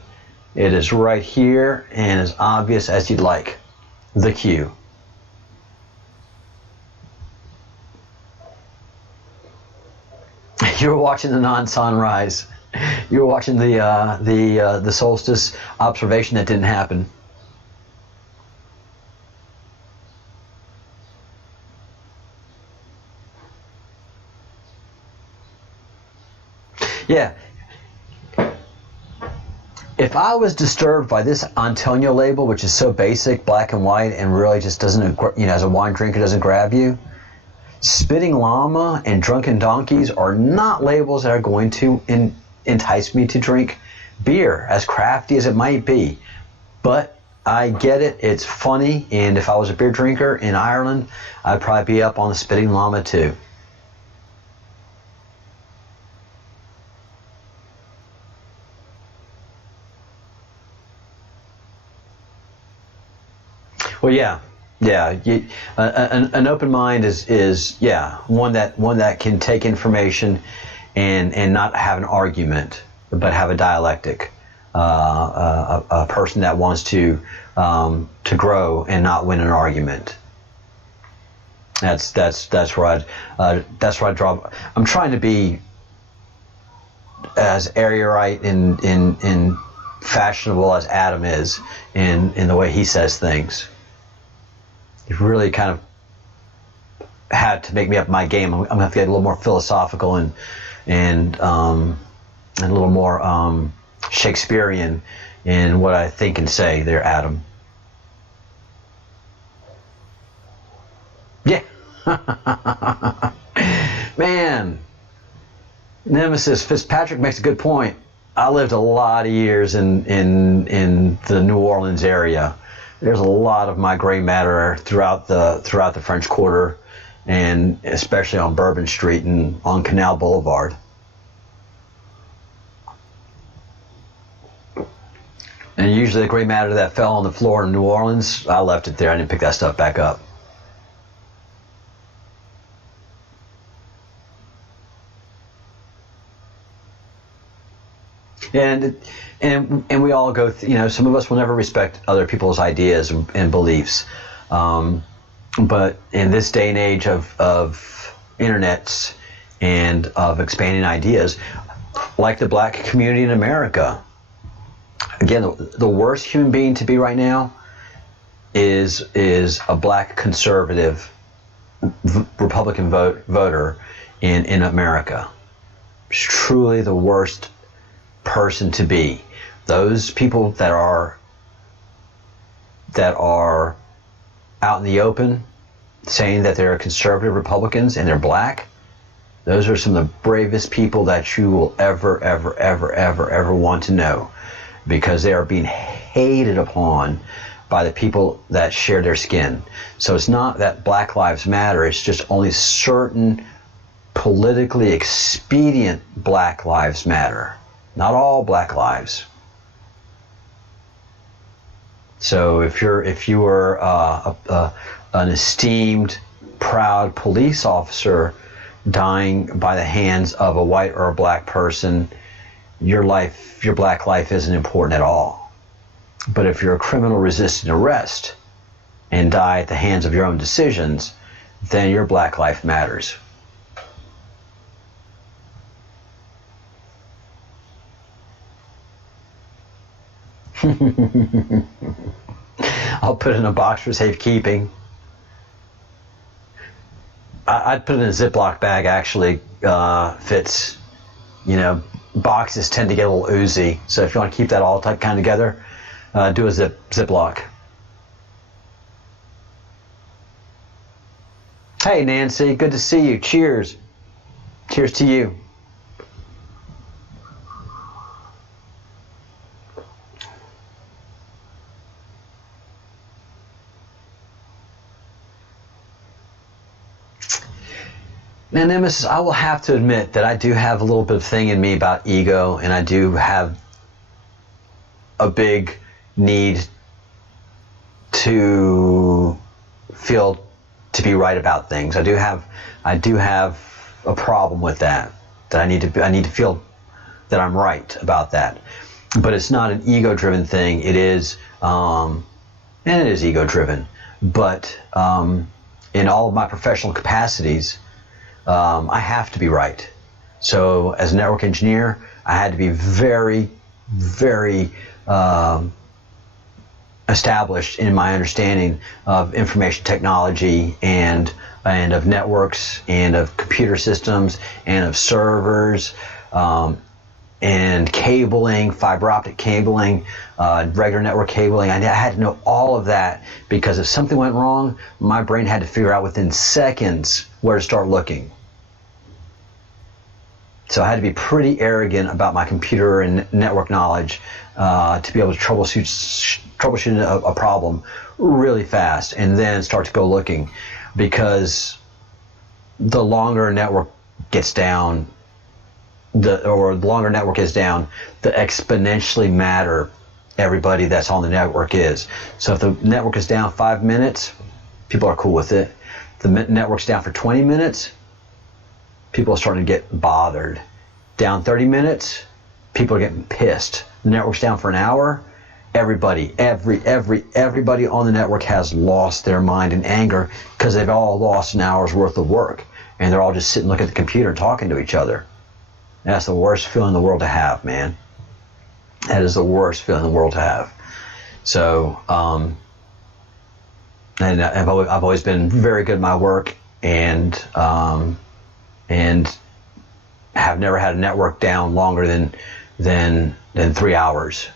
It is right here and as obvious as you'd like. The Q. You were watching the non-sunrise. You were watching the solstice observation that didn't happen. Yeah. If I was disturbed by this Antonio label, which is so basic, black and white, and really just doesn't, you know, as a wine drinker, doesn't grab you, Spitting Llama and Drunken Donkeys are not labels that are going to entice me to drink beer, as crafty as it might be. But I get it, it's funny, and if I was a beer drinker in Ireland, I'd probably be up on the Spitting Llama too. Well, yeah. An open mind is one that can take information and not have an argument, but have a dialectic. A person that wants to grow and not win an argument. That's where I draw. I'm trying to be as erudite and fashionable as Adam is in the way he says things. You've really kind of had to make me up my game. I'm gonna have to get a little more philosophical and a little more Shakespearean in what I think and say there, Adam. Yeah. Man. Nemesis Fitzpatrick makes a good point. I lived a lot of years in the New Orleans area. There's a lot of my gray matter throughout the French Quarter, and especially on Bourbon Street and on Canal Boulevard. And usually the gray matter that fell on the floor in New Orleans, I left it there. I didn't pick that stuff back up. And we all go you know, some of us will never respect other people's ideas and beliefs, but in this day and age of internets and of expanding ideas, like the black community in America, again, the worst human being to be right now is a black conservative Republican voter in America. It's truly the worst person to be. Those people that are that are out in the open saying that they're conservative Republicans and they're black, those are some of the bravest people that you will ever want to know, because they are being hated upon by the people that share their skin. So it's not that Black Lives Matter, it's just only certain politically expedient Black Lives Matter. Not all Black lives. So if you were an esteemed, proud police officer dying by the hands of a white or a black person, your black life isn't important at all. But if you're a criminal resisting arrest and die at the hands of your own decisions, then your black life matters. I'll put it in a box for safekeeping. I'd put it in a Ziploc bag, actually. Fits. You know, boxes tend to get a little oozy. So if you want to keep that all kind of together, do a Ziploc. Hey, Nancy, good to see you. Cheers. Cheers to you. Now, Nemesis, I will have to admit that I do have a little bit of thing in me about ego, and I do have a big need to feel to be right about things. I do have a problem with that. That I need to feel that I'm right about that. But it's not an ego-driven thing. It is, and it is ego-driven. But in all of my professional capacities, I have to be right. So as a network engineer, I had to be very, very established in my understanding of information technology and of networks and of computer systems and of servers and cabling, fiber optic cabling, regular network cabling. I had to know all of that, because if something went wrong, my brain had to figure out within seconds where to start looking. So I had to be pretty arrogant about my computer and network knowledge to be able to troubleshoot a problem really fast and then start to go looking, because the longer a network gets down, the longer network is down, the exponentially matter everybody that's on the network is. So if the network is down 5 minutes, people are cool with it. The network's down for 20 minutes, people are starting to get bothered. Down 30 minutes, people are getting pissed. The network's down for an hour, everybody on the network has lost their mind in anger, because they've all lost an hour's worth of work, and they're all just sitting looking at the computer and talking to each other. And that's the worst feeling in the world to have, man. That is the worst feeling in the world to have. So, and I've always been very good at my work, and have never had a network down longer than 3 hours.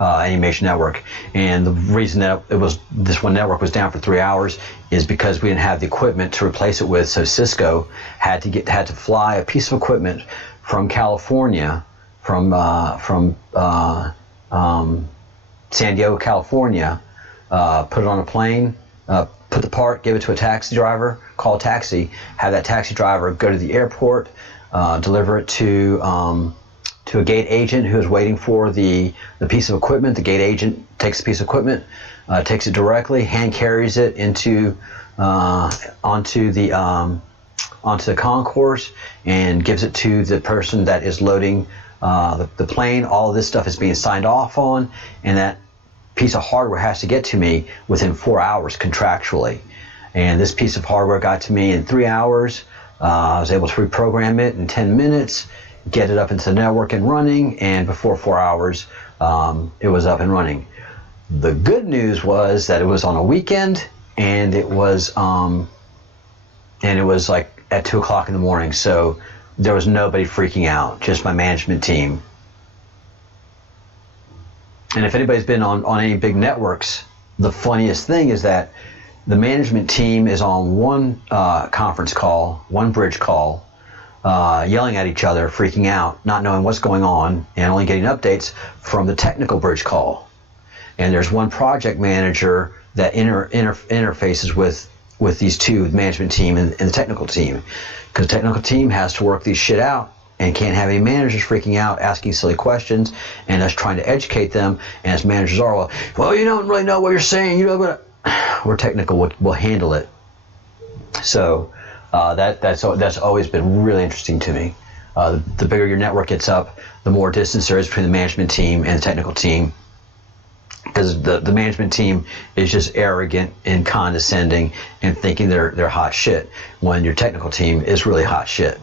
Any major network. And the reason that this one network was down for 3 hours is because we didn't have the equipment to replace it with. So Cisco had to fly a piece of equipment from California, from San Diego, California, put it on a plane, put the part, give it to a taxi driver, call a taxi, have that taxi driver go to the airport, deliver it to a gate agent who is waiting for the piece of equipment. The gate agent takes the piece of equipment, takes it directly, hand carries it onto the concourse, and gives it to the person that is loading the plane. All of this stuff is being signed off on, and that piece of hardware has to get to me within 4 hours contractually. And this piece of hardware got to me in 3 hours. I was able to reprogram it in 10 minutes, get it up into the network and running, and before 4 hours, it was up and running. The good news was that it was on a weekend, and it was like at 2 o'clock in the morning, so there was nobody freaking out, just my management team. And if anybody's been on any big networks, the funniest thing is that the management team is on one conference call, one bridge call, yelling at each other, freaking out, not knowing what's going on, and only getting updates from the technical bridge call. And there's one project manager that interfaces with these two, the management team and the technical team, because the technical team has to work these shit out and can't have any managers freaking out, asking silly questions, and us trying to educate them. And as managers are, well, you don't really know what you're saying. You know what? We're technical. We'll handle it. So that's always been really interesting to me. The bigger your network gets up, the more distance there is between the management team and the technical team, because the management team is just arrogant and condescending and thinking they're hot shit, when your technical team is really hot shit.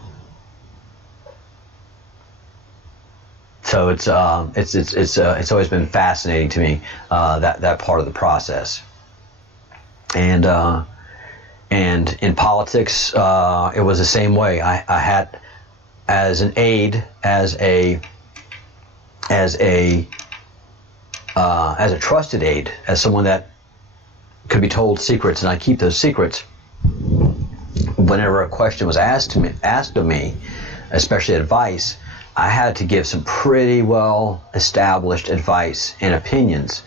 So it's always been fascinating to me, that part of the process. And in politics, it was the same way. I had, as an aide, as a trusted aide, as someone that could be told secrets, and I keep those secrets. Whenever a question was asked of me, especially advice, I had to give some pretty well established advice and opinions,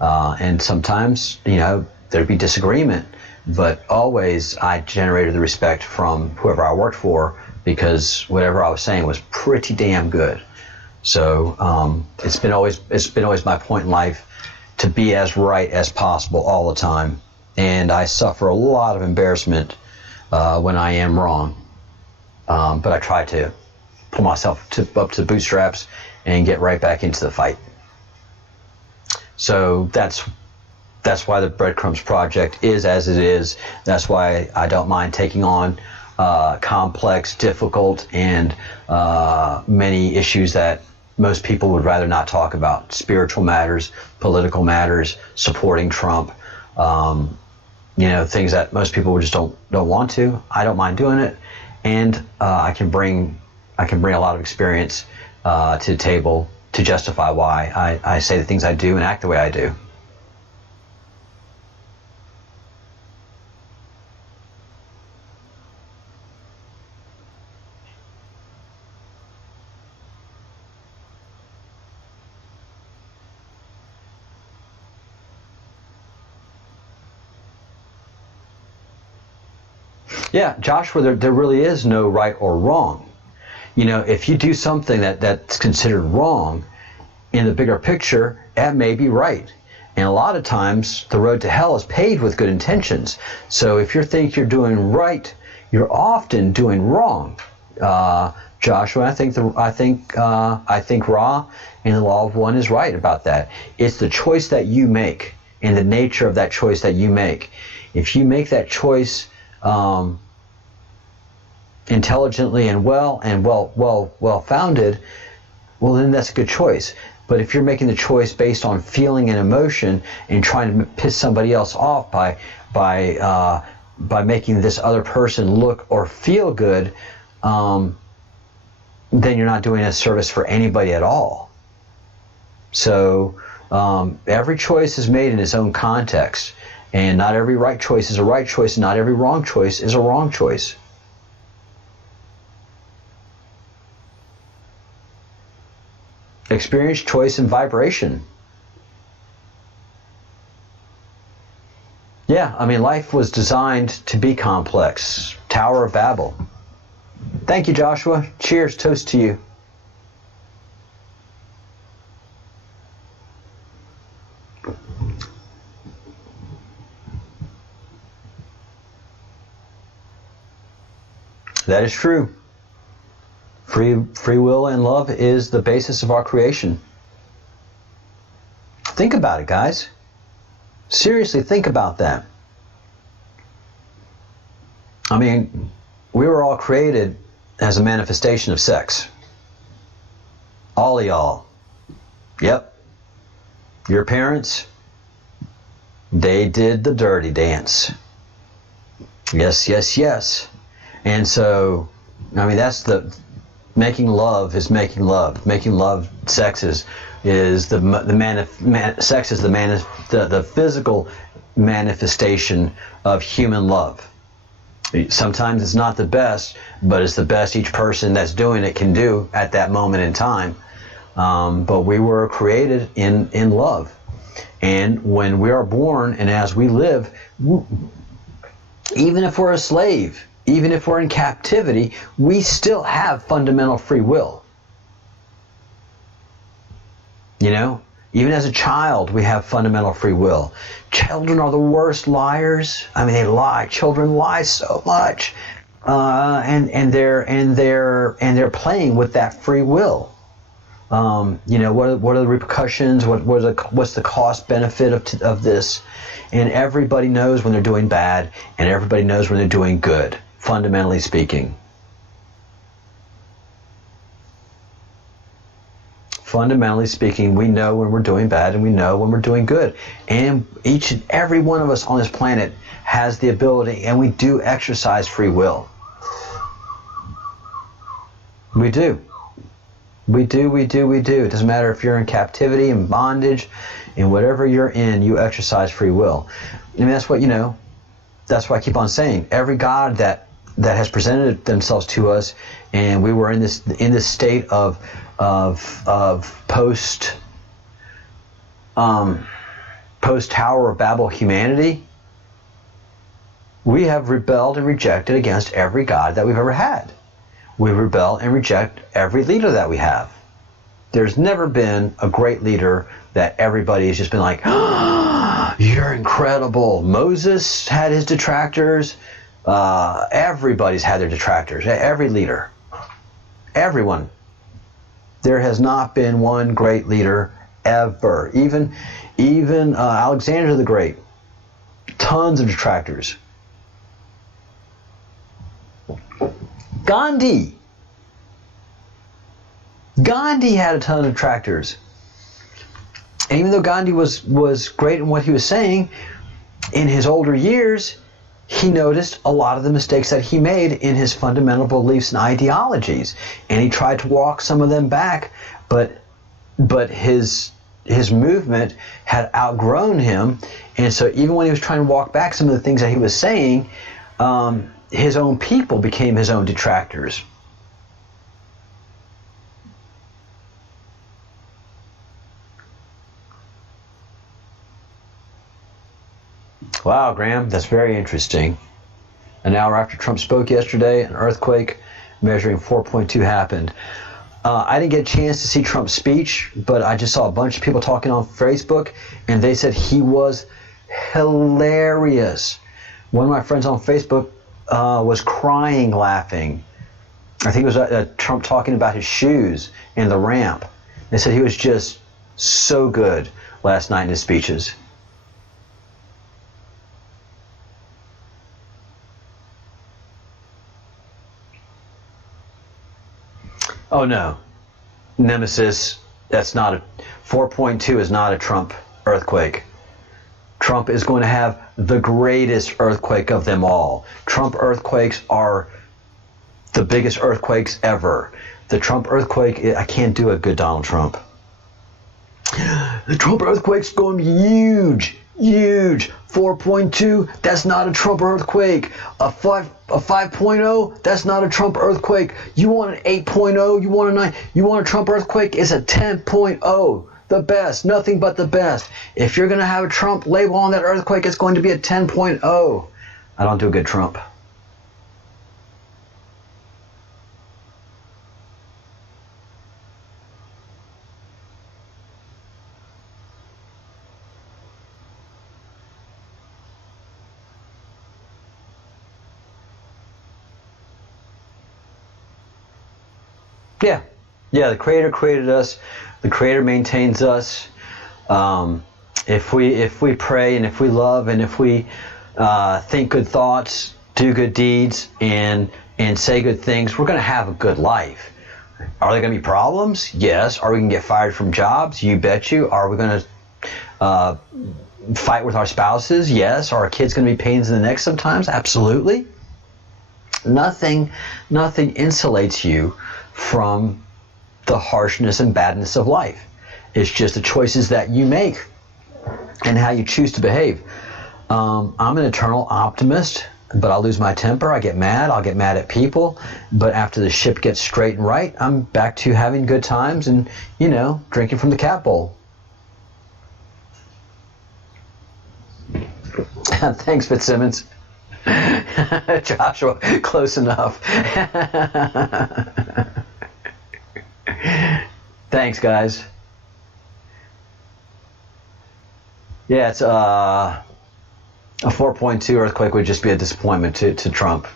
and sometimes, there'd be disagreement, but always I generated the respect from whoever I worked for, because whatever I was saying was pretty damn good. So it's been always my point in life to be as right as possible all the time, and I suffer a lot of embarrassment when I am wrong, but I try to pull myself up to the bootstraps and get right back into the fight. So that's why the Breadcrumbs Project is as it is. That's why I don't mind taking on complex, difficult, and many issues that most people would rather not talk about. Spiritual matters, political matters, supporting Trump, things that most people just don't want to. I don't mind doing it, and I can bring a lot of experience to the table to justify why I say the things I do and act the way I do. Yeah, Joshua, there really is no right or wrong. If you do something that's considered wrong, in the bigger picture, that may be right. And a lot of times, the road to hell is paved with good intentions. So if you think you're doing right, you're often doing wrong. Joshua, I think Ra in the Law of One is right about that. It's the choice that you make and the nature of that choice that you make. If you make that choice intelligently and well founded, well, then that's a good choice. But if you're making the choice based on feeling and emotion and trying to piss somebody else off by making this other person look or feel good, then you're not doing a service for anybody at all. So every choice is made in its own context, and not every right choice is a right choice, and not every wrong choice is a wrong choice. Experience, choice, and vibration. Yeah, life was designed to be complex. Tower of Babel. Thank you, Joshua. Cheers. Toast to you. That is true. Free will and love is the basis of our creation. Think about it, guys. Seriously, think about that. We were all created as a manifestation of sex. All of y'all. Yep. Your parents, they did the dirty dance. Yes, yes, yes. And so, that's making love is making love. Making love, sex is is sex is the physical manifestation of human love. Sometimes it's not the best, but it's the best each person that's doing it can do at that moment in time. But we were created in love. And when we are born and as we live, even if we're a slave, even if we're in captivity, we still have fundamental free will. You know, even as a child, we have fundamental free will. Children are the worst liars. I mean, they lie. Children lie so much, and they're playing with that free will. You know, what are the repercussions? What's the cost benefit of this? And everybody knows when they're doing bad, and everybody knows when they're doing good, fundamentally speaking. Fundamentally speaking, we know when we're doing bad and we know when we're doing good. And each and every one of us on this planet has the ability, and we do exercise free will. We do. We do. It doesn't matter if you're in captivity, in bondage, in whatever you're in, you exercise free will. I mean, that's what, you know, that's why I keep on saying, every God that has presented themselves to us, and we were in this state of post Tower of Babel humanity, we have rebelled and rejected against every God that we've ever had. We rebel and reject every leader that we have. There's never been a great leader that everybody has just been like, oh, you're incredible. Moses had his detractors. Everybody's had their detractors. Every leader. Everyone. There has not been one great leader ever. Even Alexander the Great. Tons of detractors. Gandhi had a ton of detractors. And even though Gandhi was great in what he was saying, in his older years, he noticed a lot of the mistakes that he made in his fundamental beliefs and ideologies. And he tried to walk some of them back, but his movement had outgrown him. And so even when he was trying to walk back some of the things that he was saying, his own people became his own detractors. Wow, Graham, that's very interesting. An hour after Trump spoke yesterday, an earthquake measuring 4.2 happened. I didn't get a chance to see Trump's speech, but I just saw a bunch of people talking on Facebook, and they said he was hilarious. One of my friends on Facebook was crying laughing. I think it was Trump talking about his shoes and the ramp. They said he was just so good last night in his speeches. Oh no, Nemesis, that's not a 4.2 is not a Trump earthquake. Trump is going to have the greatest earthquake of them all. Trump earthquakes are the biggest earthquakes ever. The Trump earthquake, I can't do a good Donald Trump. The Trump earthquake's going to be huge. 4.2, that's not a Trump earthquake. A 5.0, that's not a Trump earthquake. You want an 8.0, you want a 9, you want a Trump earthquake, it's a 10.0. The best, nothing but the best. If you're going to have a Trump label on that earthquake, it's going to be a 10.0. I don't do a good Trump. Yeah, the Creator created us. The Creator maintains us. If we pray and if we love and if we think good thoughts, do good deeds, and say good things, we're going to have a good life. Are there going to be problems? Yes. Are we going to get fired from jobs? You bet you. Are we going to fight with our spouses? Yes. Are our kids going to be pains in the neck sometimes? Absolutely. Nothing insulates you from the harshness and badness of life. It's just the choices that you make and how you choose to behave. I'm an eternal optimist, but I'll lose my temper. I get mad. I'll get mad at people. But after the ship gets straight and right, I'm back to having good times and, drinking from the cat bowl. Thanks, Fitzsimmons. Joshua, close enough. Thanks, guys. Yeah, it's a 4.2 earthquake would just be a disappointment to Trump.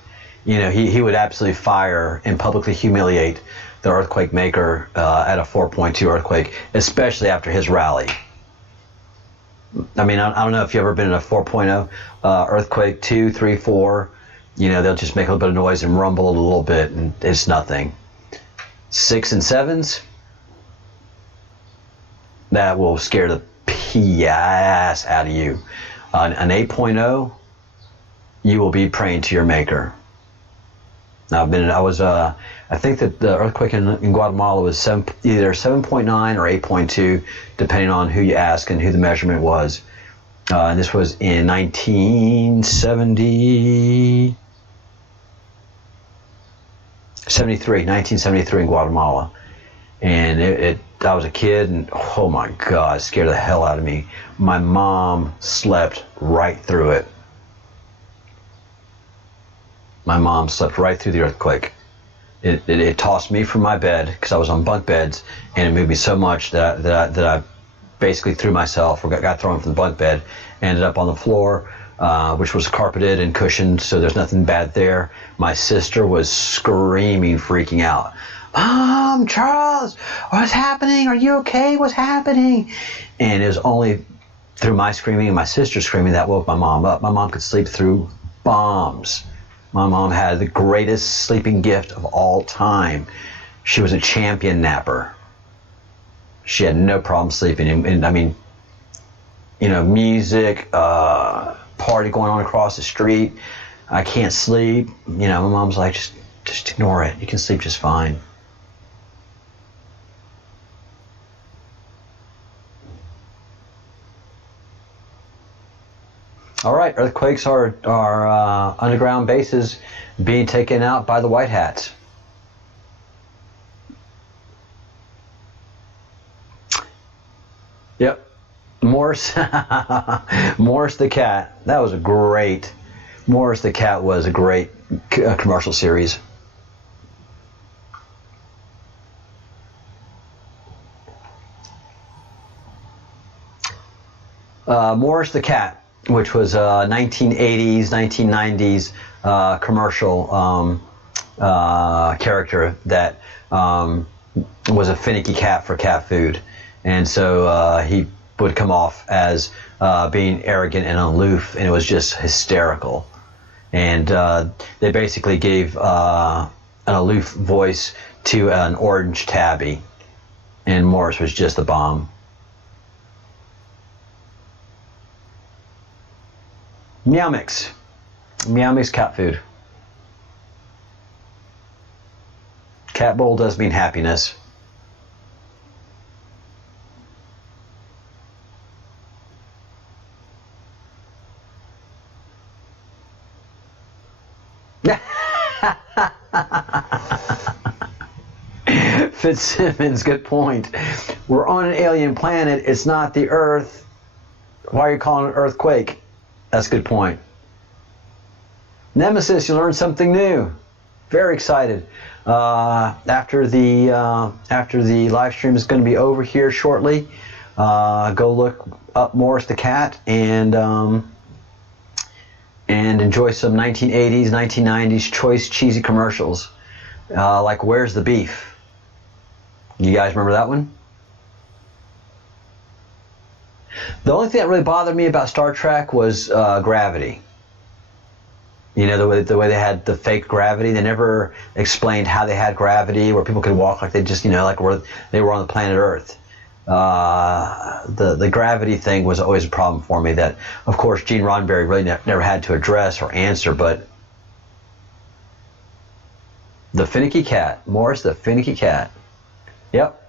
He would absolutely fire and publicly humiliate the earthquake maker at a 4.2 earthquake, especially after his rally. I mean, I don't know if you've ever been in a 4.0 earthquake, 2, 3, 4. They'll just make a little bit of noise and rumble a little bit, and it's nothing. 6 and 7s, that will scare the ass out of you. An 8.0, you will be praying to your maker. Now, I think that the earthquake in Guatemala was either 7.9 or 8.2, depending on who you ask and who the measurement was. And this was in 1973 in Guatemala. And I was a kid, and oh my God, it scared the hell out of me. My mom slept right through it. My mom slept right through the earthquake. It tossed me from my bed, because I was on bunk beds, and it moved me so much that I basically threw myself, or got thrown from the bunk bed, ended up on the floor, which was carpeted and cushioned, so there's nothing bad there. My sister was screaming, freaking out. Mom, Charles, what's happening? Are you okay? What's happening? And it was only through my screaming and my sister screaming that woke my mom up. My mom could sleep through bombs. My mom had the greatest sleeping gift of all time. She was a champion napper. She had no problem sleeping. And I mean, music, party going on across the street. I can't sleep. My mom's like, just ignore it. You can sleep just fine. All right, earthquakes are underground bases being taken out by the white hats. Yep, Morris the cat. That was a great. Morris the cat was a great commercial series. Morris the cat, which was a 1980s, 1990s commercial character that was a finicky cat for cat food. And so he would come off as being arrogant and aloof, and it was just hysterical. And they basically gave an aloof voice to an orange tabby, and Morris was just the bomb. Meow Mix. Meow Mix cat food. Cat bowl does mean happiness. Fitzsimmons, good point. We're on an alien planet. It's not the Earth. Why are you calling it an earthquake? That's a good point. Nemesis, you learned something new. Very excited. After the live stream is going to be over here shortly, go look up Morris the cat and enjoy some 1980s, 1990s choice cheesy commercials, like Where's the Beef? You guys remember that one? The only thing that really bothered me about Star Trek was gravity. The way they had the fake gravity. They never explained how they had gravity, where people could walk like they just, like where they were on the planet Earth. The gravity thing was always a problem for me that, of course, Gene Roddenberry really never had to address or answer, but the finicky cat. Morris the finicky cat. Yep.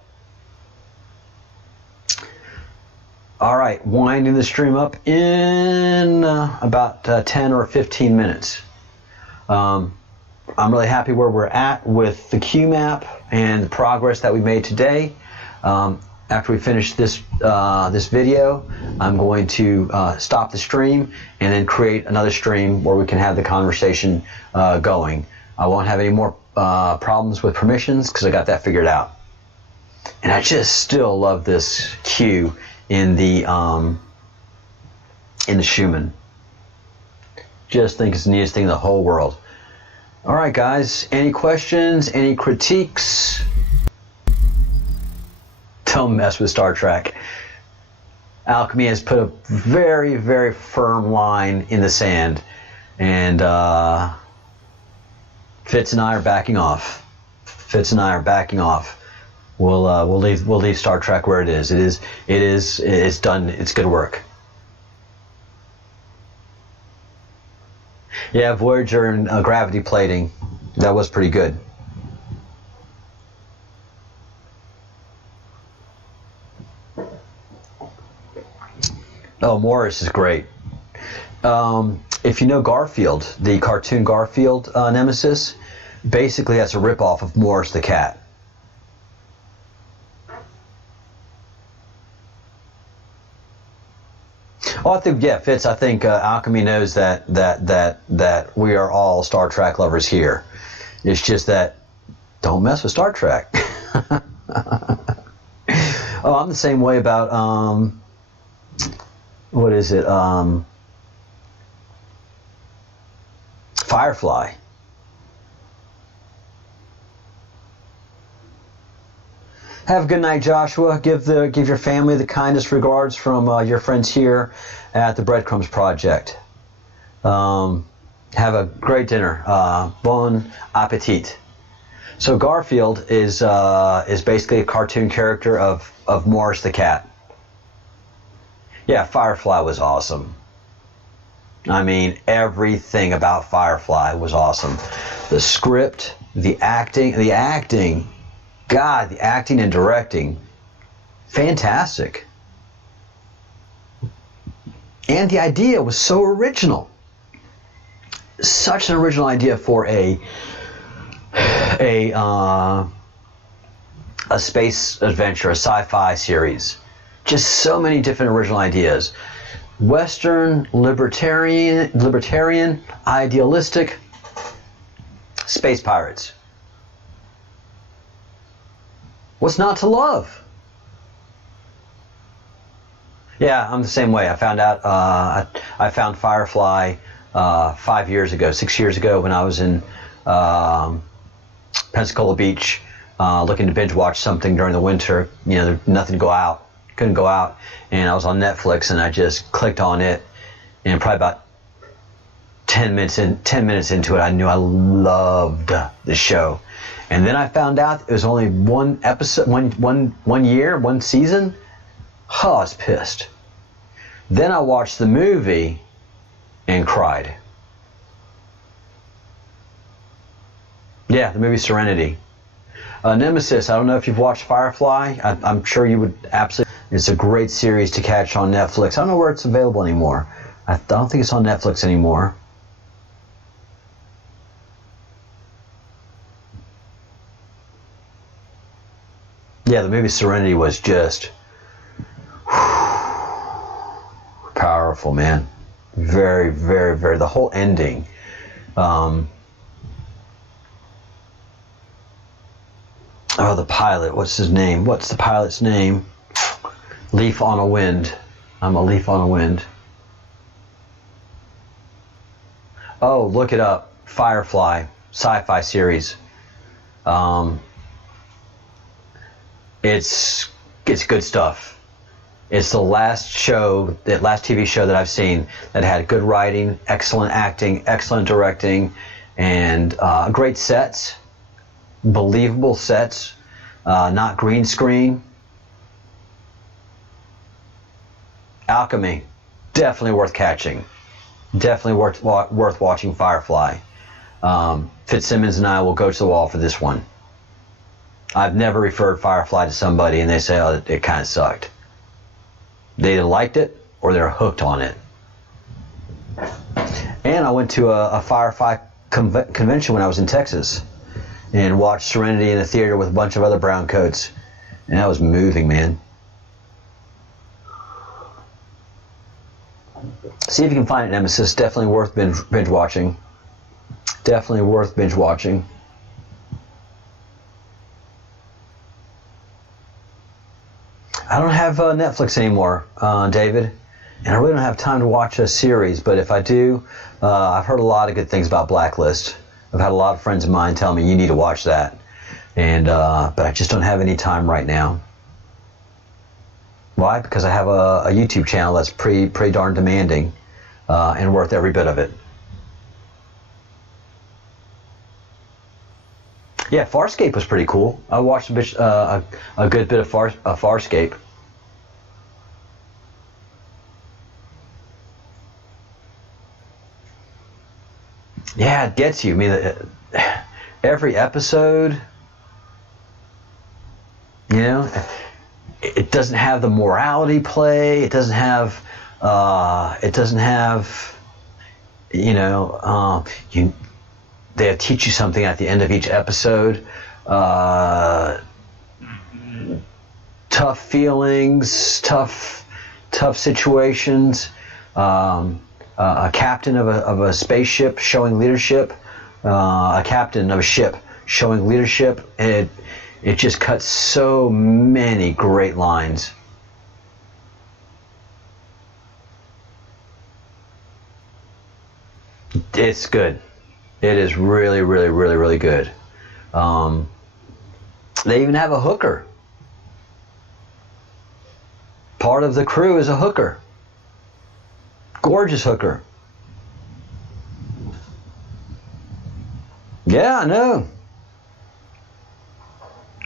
All right, winding the stream up in about 10 or 15 minutes. I'm really happy where we're at with the Q map and the progress that we made today. After we finish this this video, I'm going to stop the stream and then create another stream where we can have the conversation going. I won't have any more problems with permissions because I got that figured out. And I just still love this Q in the Schumann. Just think it's the neatest thing in the whole world. All right, guys. Any questions? Any critiques? Don't mess with Star Trek. Alchemy has put a very, very firm line in the sand, and Fitz and I are backing off. Fitz and I are backing off. We'll leave Star Trek where it is. It's done. It's good work. Yeah, Voyager and gravity plating. That was pretty good. Oh, Morris is great. If you know Garfield, the cartoon Garfield Nemesis, basically that's a ripoff of Morris the cat. Oh, I think, yeah, Fitz, I think Alchemy knows that we are all Star Trek lovers here. It's just that don't mess with Star Trek. Oh, I'm the same way about what is it? Firefly. Have a good night, Joshua. Give your family the kindest regards from your friends here at the Breadcrumbs Project. Have a great dinner. Bon appetit. So Garfield is basically a cartoon character of Morris the cat. Yeah, Firefly was awesome. I mean, everything about Firefly was awesome. The script, the acting. God, the acting and directing, fantastic. And the idea was so original. Such an original idea for a space adventure, a sci-fi series. Just so many different original ideas. Western, libertarian, idealistic, space pirates. What's not to love? Yeah, I'm the same way. I found out. I found Firefly 6 years ago when I was in Pensacola Beach, looking to binge watch something during the winter. You know, there's nothing to go out. Couldn't go out, and I was on Netflix, and I just clicked on it, and probably about 10 minutes into it, I knew I loved the show. And then I found out it was only one episode, one year, one season. Oh, I was pissed. Then I watched the movie and cried. Yeah, the movie Serenity. Nemesis, I don't know if you've watched Firefly. I'm sure you would absolutely. It's a great series to catch on Netflix. I don't know where it's available anymore. I don't think it's on Netflix anymore. Yeah, the movie Serenity was just powerful, man. Very, very, very. The whole ending. Oh, the pilot. What's his name? What's the pilot's name? Leaf on a Wind. I'm a leaf on a wind. Oh, look it up. Firefly. Sci-fi series. It's good stuff. It's the last TV show that I've seen that had good writing, excellent acting, excellent directing, and great sets, believable sets, not green screen. Alchemy, definitely worth catching. Definitely worth watching Firefly. Fitzsimmons and I will go to the wall for this one. I've never referred Firefly to somebody and they say, oh, it kind of sucked. They either liked it or they're hooked on it. And I went to a Firefly convention when I was in Texas and watched Serenity in a theater with a bunch of other brown coats. And that was moving, man. See if you can find it, Nemesis. Definitely worth binge watching. Definitely worth binge watching. I don't have Netflix anymore, David, and I really don't have time to watch a series. But if I do, I've heard a lot of good things about Blacklist. I've had a lot of friends of mine tell me you need to watch that, and but I just don't have any time right now. Why? Because I have a YouTube channel that's pretty darn demanding and worth every bit of it. Yeah, Farscape was pretty cool. I watched a good bit of Farscape. Yeah, it gets you. I mean, every episode, you know, it doesn't have the morality play. It doesn't have, you know, they teach you something at the end of each episode. Tough feelings, tough situations. A captain of a spaceship showing leadership. A captain of a ship showing leadership. It just cuts so many great lines. It's good. It is really, really, really, really good. They even have a hooker. Part of the crew is a hooker. Gorgeous hooker. Yeah, I know.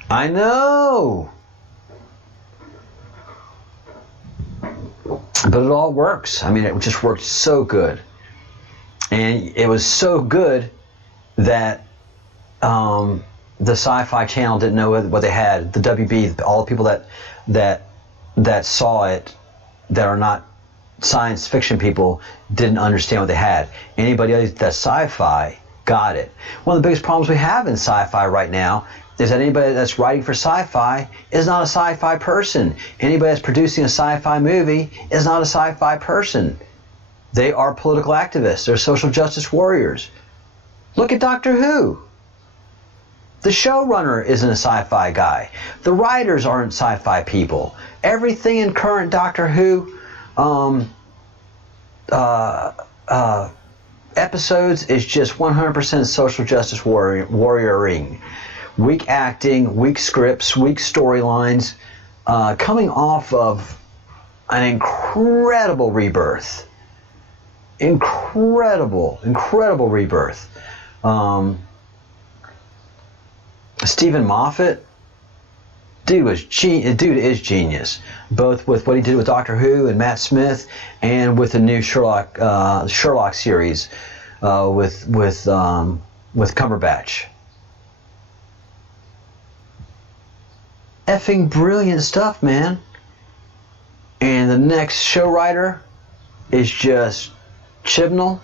I know. But it all works. I mean, it just worked so good. And it was so good that the Sci-Fi Channel didn't know what they had. The WB, all the people that saw it, that are not science fiction people, didn't understand what they had. Anybody else that's sci-fi got it. One of the biggest problems we have in sci-fi right now is that anybody that's writing for sci-fi is not a sci-fi person. Anybody that's producing a sci-fi movie is not a sci-fi person. They are political activists. They're social justice warriors. Look at Doctor Who. The showrunner isn't a sci-fi guy. The writers aren't sci-fi people. Everything in current Doctor Who episodes is just 100% social justice warrioring. Weak acting, weak scripts, weak storylines, coming off of an incredible rebirth. Incredible rebirth. Stephen Moffat, dude is genius, both with what he did with Doctor Who and Matt Smith, and with the new Sherlock series with Cumberbatch. Effing brilliant stuff, man. And the next show writer is just Chibnall.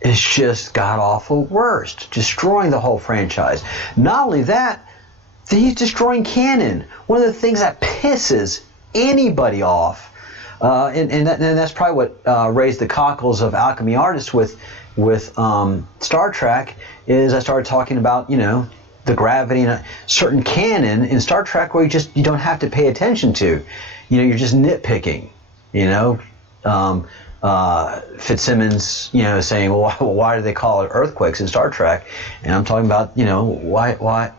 It's just god-awful worst, destroying the whole franchise. Not only that, he's destroying canon. One of the things that pisses anybody off, and that's probably what raised the cockles of alchemy artists with Star Trek, is I started talking about, you know, the gravity and a certain canon in Star Trek where you don't have to pay attention to. You know, you're just nitpicking, you know. Fitzsimmons, you know, saying, well, why do they call it earthquakes in Star Trek? And I'm talking about, you know, why,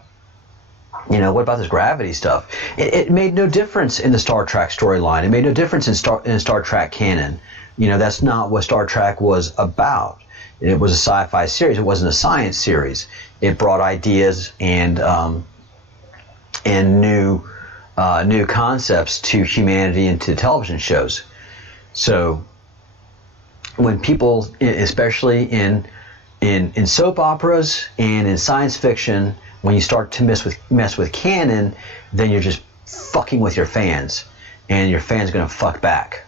you know, what about this gravity stuff? It made no difference in the Star Trek storyline. It made no difference in Star Trek canon. You know, that's not what Star Trek was about. It was a sci-fi series. It wasn't a science series. It brought ideas and new concepts to humanity and to television shows. So when people, especially in soap operas and in science fiction, when you start to mess with canon, then you're just fucking with your fans. and your fan's going to fuck back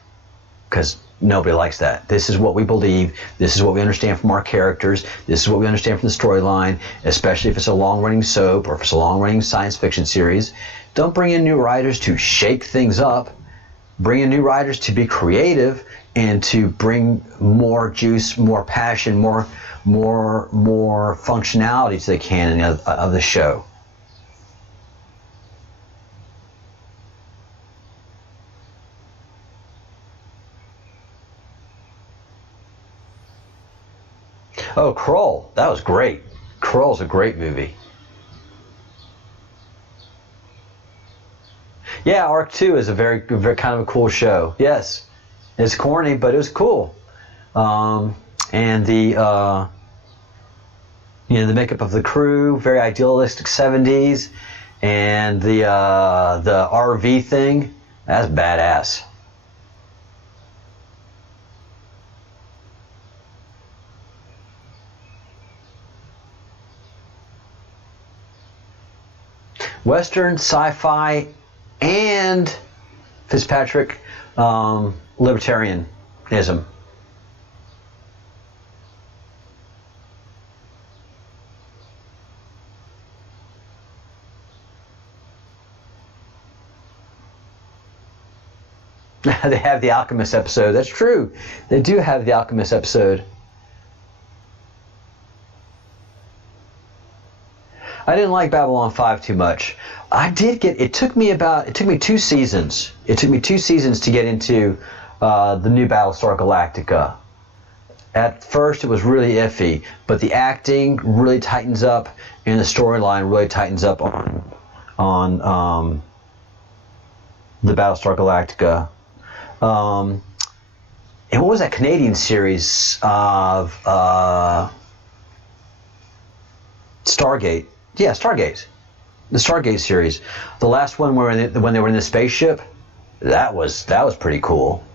because nobody likes that. This is what we believe. This is what we understand from our characters. This is what we understand from the storyline, especially if it's a long-running soap or if it's a long-running science fiction series. Don't bring in new writers to shake things up. Bring in new writers to be creative and to bring more juice, more passion, more functionality to the canon of the show. Oh, Krull. That was great. Krull's a great movie. Yeah, Arc 2 is a very kind of a cool show. Yes. It's corny, but it was cool. And the the makeup of the crew, very idealistic 70s, and the RV thing, that's badass. Western, sci-fi, and Fitzpatrick libertarianism. They have the Alchemist episode. That's true. They do have the Alchemist episode. I didn't like Babylon 5 too much. It took me 2 seasons. It took me 2 seasons to get into the new Battlestar Galactica. At first it was really iffy, but the acting really tightens up and the storyline really tightens up on the Battlestar Galactica. And what was that Canadian series of Stargate? Yeah, Stargate. The Stargate series. The last one when they were in the spaceship, that was pretty cool.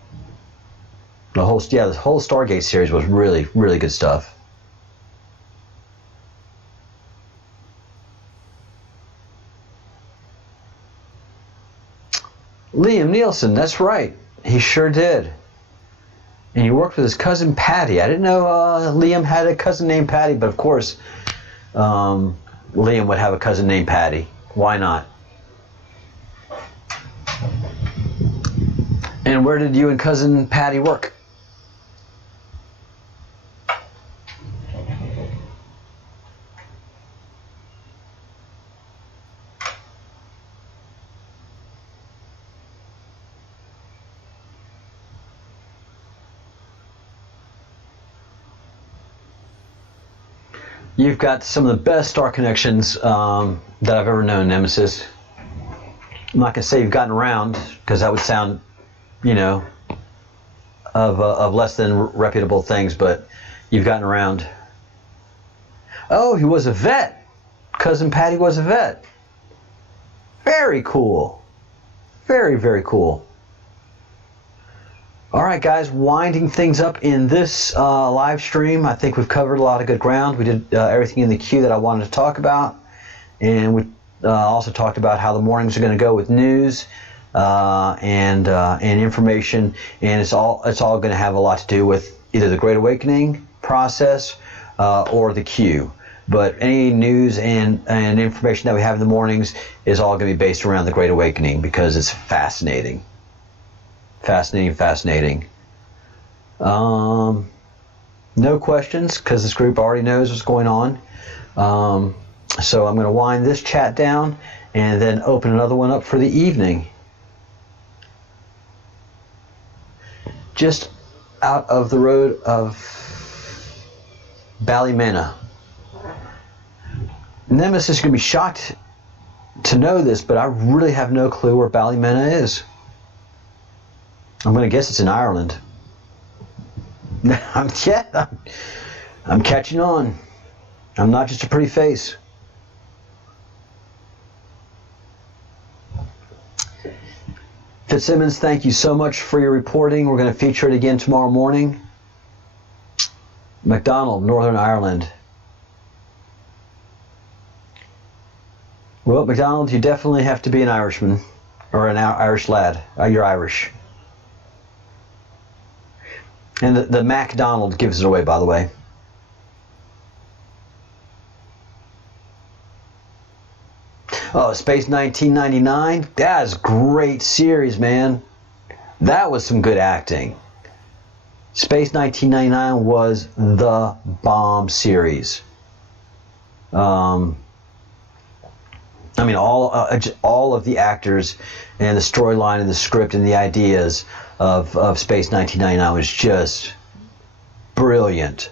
The whole Stargate series was really, really good stuff. Liam Neeson, that's right. He sure did. And he worked with his cousin Patty. I didn't know Liam had a cousin named Patty, but of course Liam would have a cousin named Patty. Why not? And where did you and cousin Patty work? You've got some of the best star connections that I've ever known, Nemesis. I'm not going to say you've gotten around, because that would sound, of less than reputable things, but you've gotten around. Oh, he was a vet. Cousin Patty was a vet. Very cool. Very, very cool. All right, guys, winding things up in this live stream. I think we've covered a lot of good ground. We did everything in the queue that I wanted to talk about. And we also talked about how the mornings are going to go with news and information. And it's all going to have a lot to do with either the Great Awakening process or the queue. But any news and information that we have in the mornings is all going to be based around the Great Awakening because it's fascinating. Fascinating. No questions because this group already knows what's going on. So I'm going to wind this chat down and then open another one up for the evening. Just out of the road of Ballymena. Nemesis is going to be shocked to know this, but I really have no clue where Ballymena is. I'm going to guess it's in Ireland. I'm catching on. I'm not just a pretty face. Fitzsimmons, thank you so much for your reporting. We're going to feature it again tomorrow morning. MacDonald, Northern Ireland. Well, MacDonald, you definitely have to be an Irishman. or an Irish lad. You're Irish. And the MacDonald gives it away, by the way. Oh, Space 1999. That's a great series, man. That was some good acting. Space 1999 was the bomb series. I mean, all of the actors and the storyline and the script and the ideas of Space 1999 was just brilliant.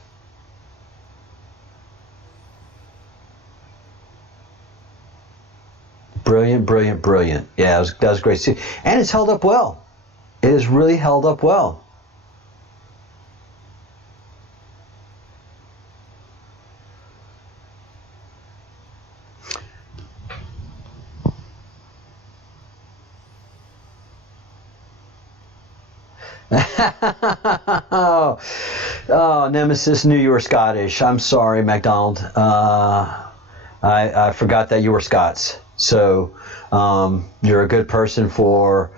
Brilliant, brilliant, brilliant. Yeah, that was great. And it's held up well. It has really held up well. Oh, Nemesis knew you were Scottish. I'm sorry, MacDonald. I forgot that you were Scots. So you're a good person for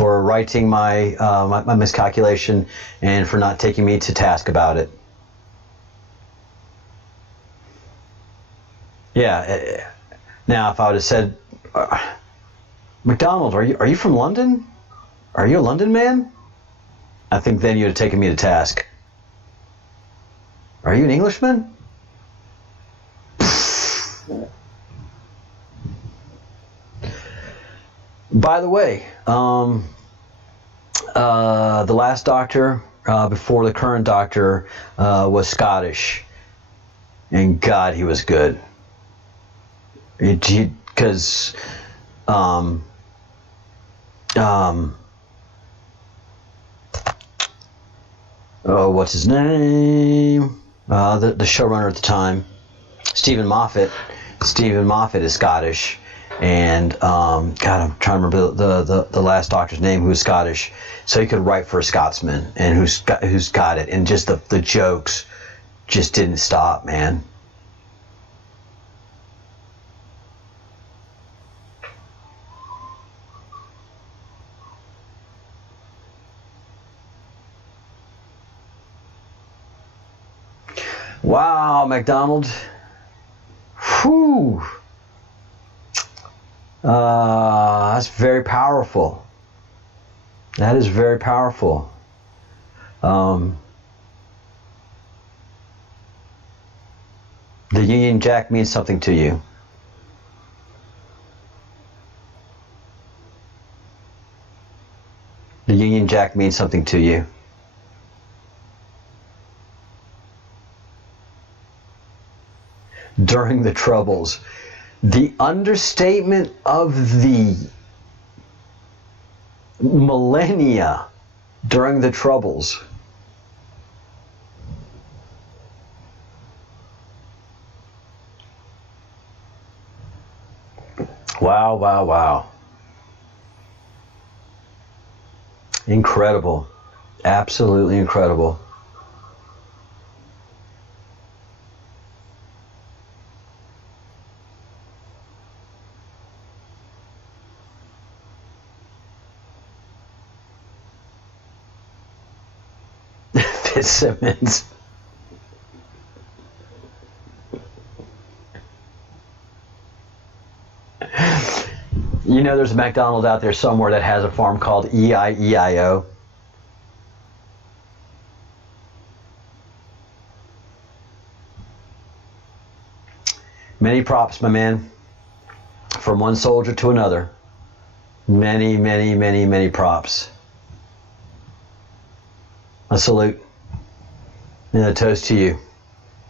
writing my miscalculation and for not taking me to task about it. Yeah. Now, if I would have said, MacDonald, are you from London? Are you a London man? I think then you'd have taken me to task. Are you an Englishman? By the way, the last Doctor before the current Doctor was Scottish, and God, he was good. Because what's his name? The showrunner at the time, Stephen Moffat. Stephen Moffat is Scottish, and God, I'm trying to remember the last Doctor's name, who's Scottish, so he could write for a Scotsman and who's got it, and just the jokes just didn't stop, man. Wow, MacDonald. Whew. That's very powerful. That is very powerful. The Union Jack means something to you. The Union Jack means something to you. During the Troubles. The understatement of the millennia during the Troubles. Wow, wow, wow. Incredible. Absolutely incredible. Fitzsimmons. You know, there's a McDonald's out there somewhere that has a farm called E-I-E-I-O. Many props, my man. From one soldier to another. Many, many, many, many props. A salute and a toast to you.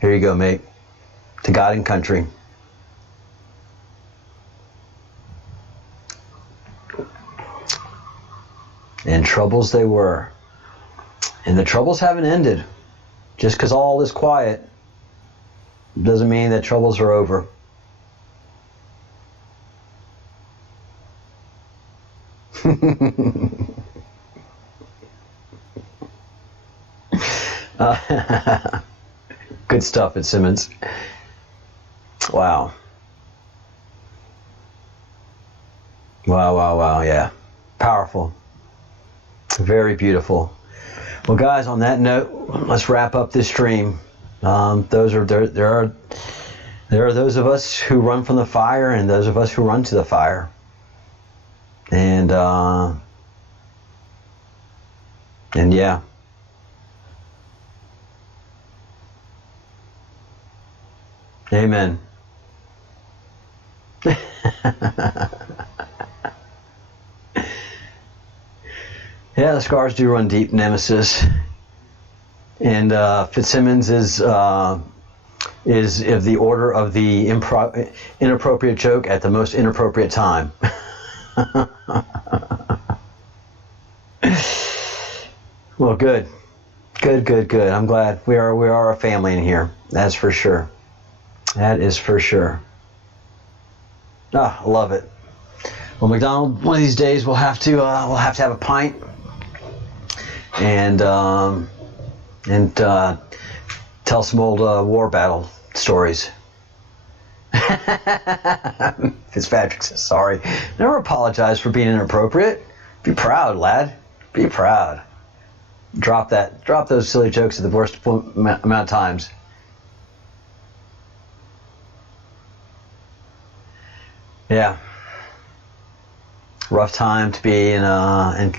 Here you go, mate. To God and country. And troubles they were. And the troubles haven't ended. Just because all is quiet doesn't mean that troubles are over. Good stuff at Simmons. Wow. Wow, wow, wow, yeah. Powerful. Very beautiful. Well, guys, on that note, let's wrap up this stream. There are those of us who run from the fire and those of us who run to the fire. And yeah. Amen. Yeah, the scars do run deep, Nemesis. And Fitzsimmons is of the order of the inappropriate joke at the most inappropriate time. Well, good. I'm glad we are a family in here. That's for sure. That is for sure. I love it. Well, McDonald, one of these days we'll have to have a pint and tell some old war battle stories. Fitzpatrick says sorry. Never apologize for being inappropriate. Be proud, lad. Be proud. Drop those silly jokes at the worst amount of times. Yeah. Rough time to be in, and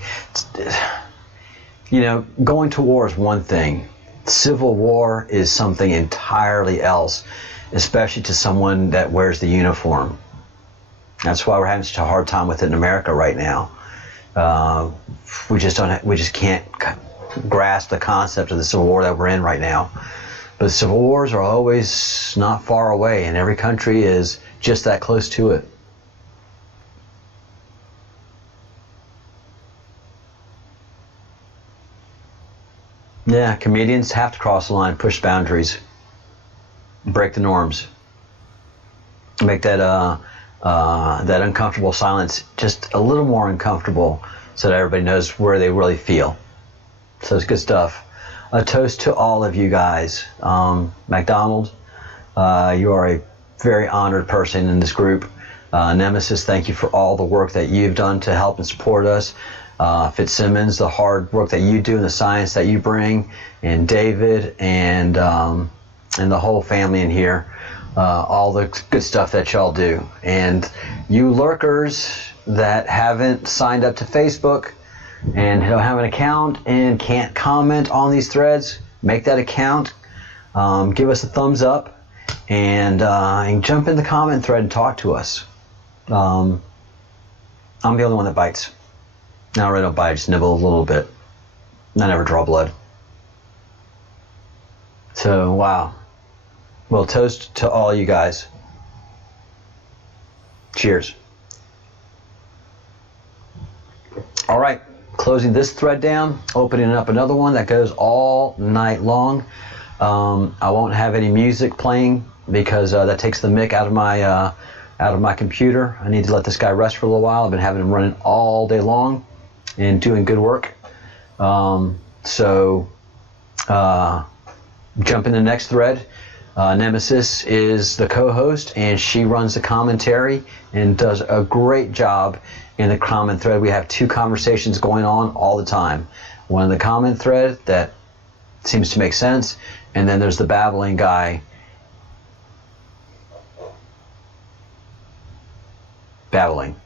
going to war is one thing. Civil war is something entirely else, especially to someone that wears the uniform. That's why we're having such a hard time with it in America right now. We just can't grasp the concept of the Civil War that we're in right now. But civil wars are always not far away, and every country is just that close to it. Yeah, comedians have to cross the line, push boundaries, break the norms, make that that uncomfortable silence just a little more uncomfortable, so that everybody knows where they really feel. So it's good stuff. A toast to all of you guys. McDonald, you are a very honored person in this group. Nemesis, thank you for all the work that you've done to help and support us. Fitzsimmons, the hard work that you do and the science that you bring, and David and the whole family in here, all the good stuff that y'all do. And you lurkers that haven't signed up to Facebook and don't have an account and can't comment on these threads, make that account, give us a thumbs up, and jump in the comment thread and talk to us. I'm the only one that bites. No, I really don't bite, I just nibble a little bit. I never draw blood. So, wow. Well, toast to all you guys. Cheers. All right, closing this thread down, opening up another one that goes all night long. I won't have any music playing because that takes the mic out of my computer. I need to let this guy rest for a little while. I've been having him running all day long and doing good work. So jump in the next thread. Nemesis is the co-host, and she runs the commentary and does a great job in the comment thread. We have two conversations going on all the time. One in the comment thread that seems to make sense, and then there's the babbling guy babbling.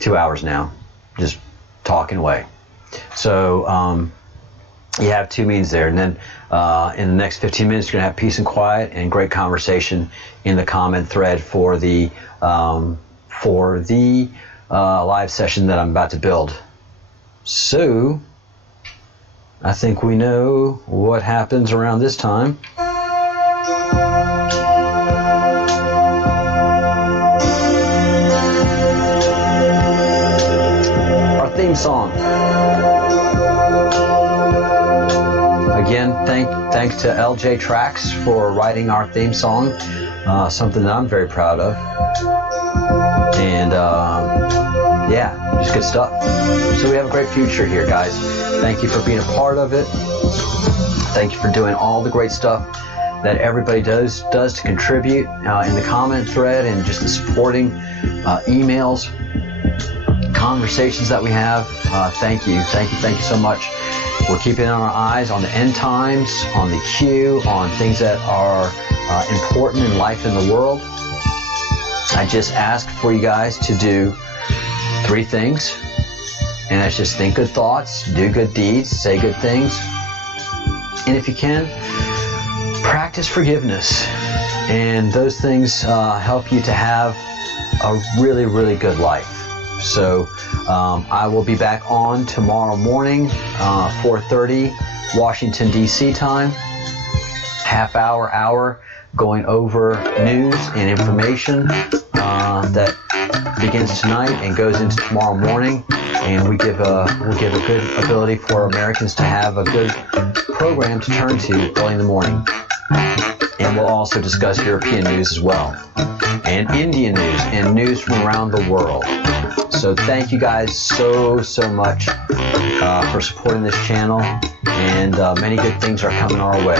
2 hours now, just talking away. So you have two means there, and then in the next 15 minutes you're gonna have peace and quiet and great conversation in the comment thread for the live session that I'm about to build. So I think we know what happens around this time. Theme song. Again, thanks to LJ Tracks for writing our theme song, something that I'm very proud of. And yeah, just good stuff. So we have a great future here, guys. Thank you for being a part of it. Thank you for doing all the great stuff that everybody does to contribute in the comment thread and just the supporting emails, conversations that we have. Thank you so much. We're keeping our eyes on the end times, on the queue, on things that are important in life in the world. I just ask for you guys to do 3 things, and that's just think good thoughts, do good deeds, say good things, and if you can, practice forgiveness. And those things help you to have a really, really good life. So I will be back on tomorrow morning, 4:30 Washington, D.C. time, hour, going over news and information that begins tonight and goes into tomorrow morning. And we'll give a good ability for Americans to have a good program to turn to early in the morning. And we'll also discuss European news as well, and Indian news, and news from around the world. So thank you guys so much for supporting this channel, and many good things are coming our way.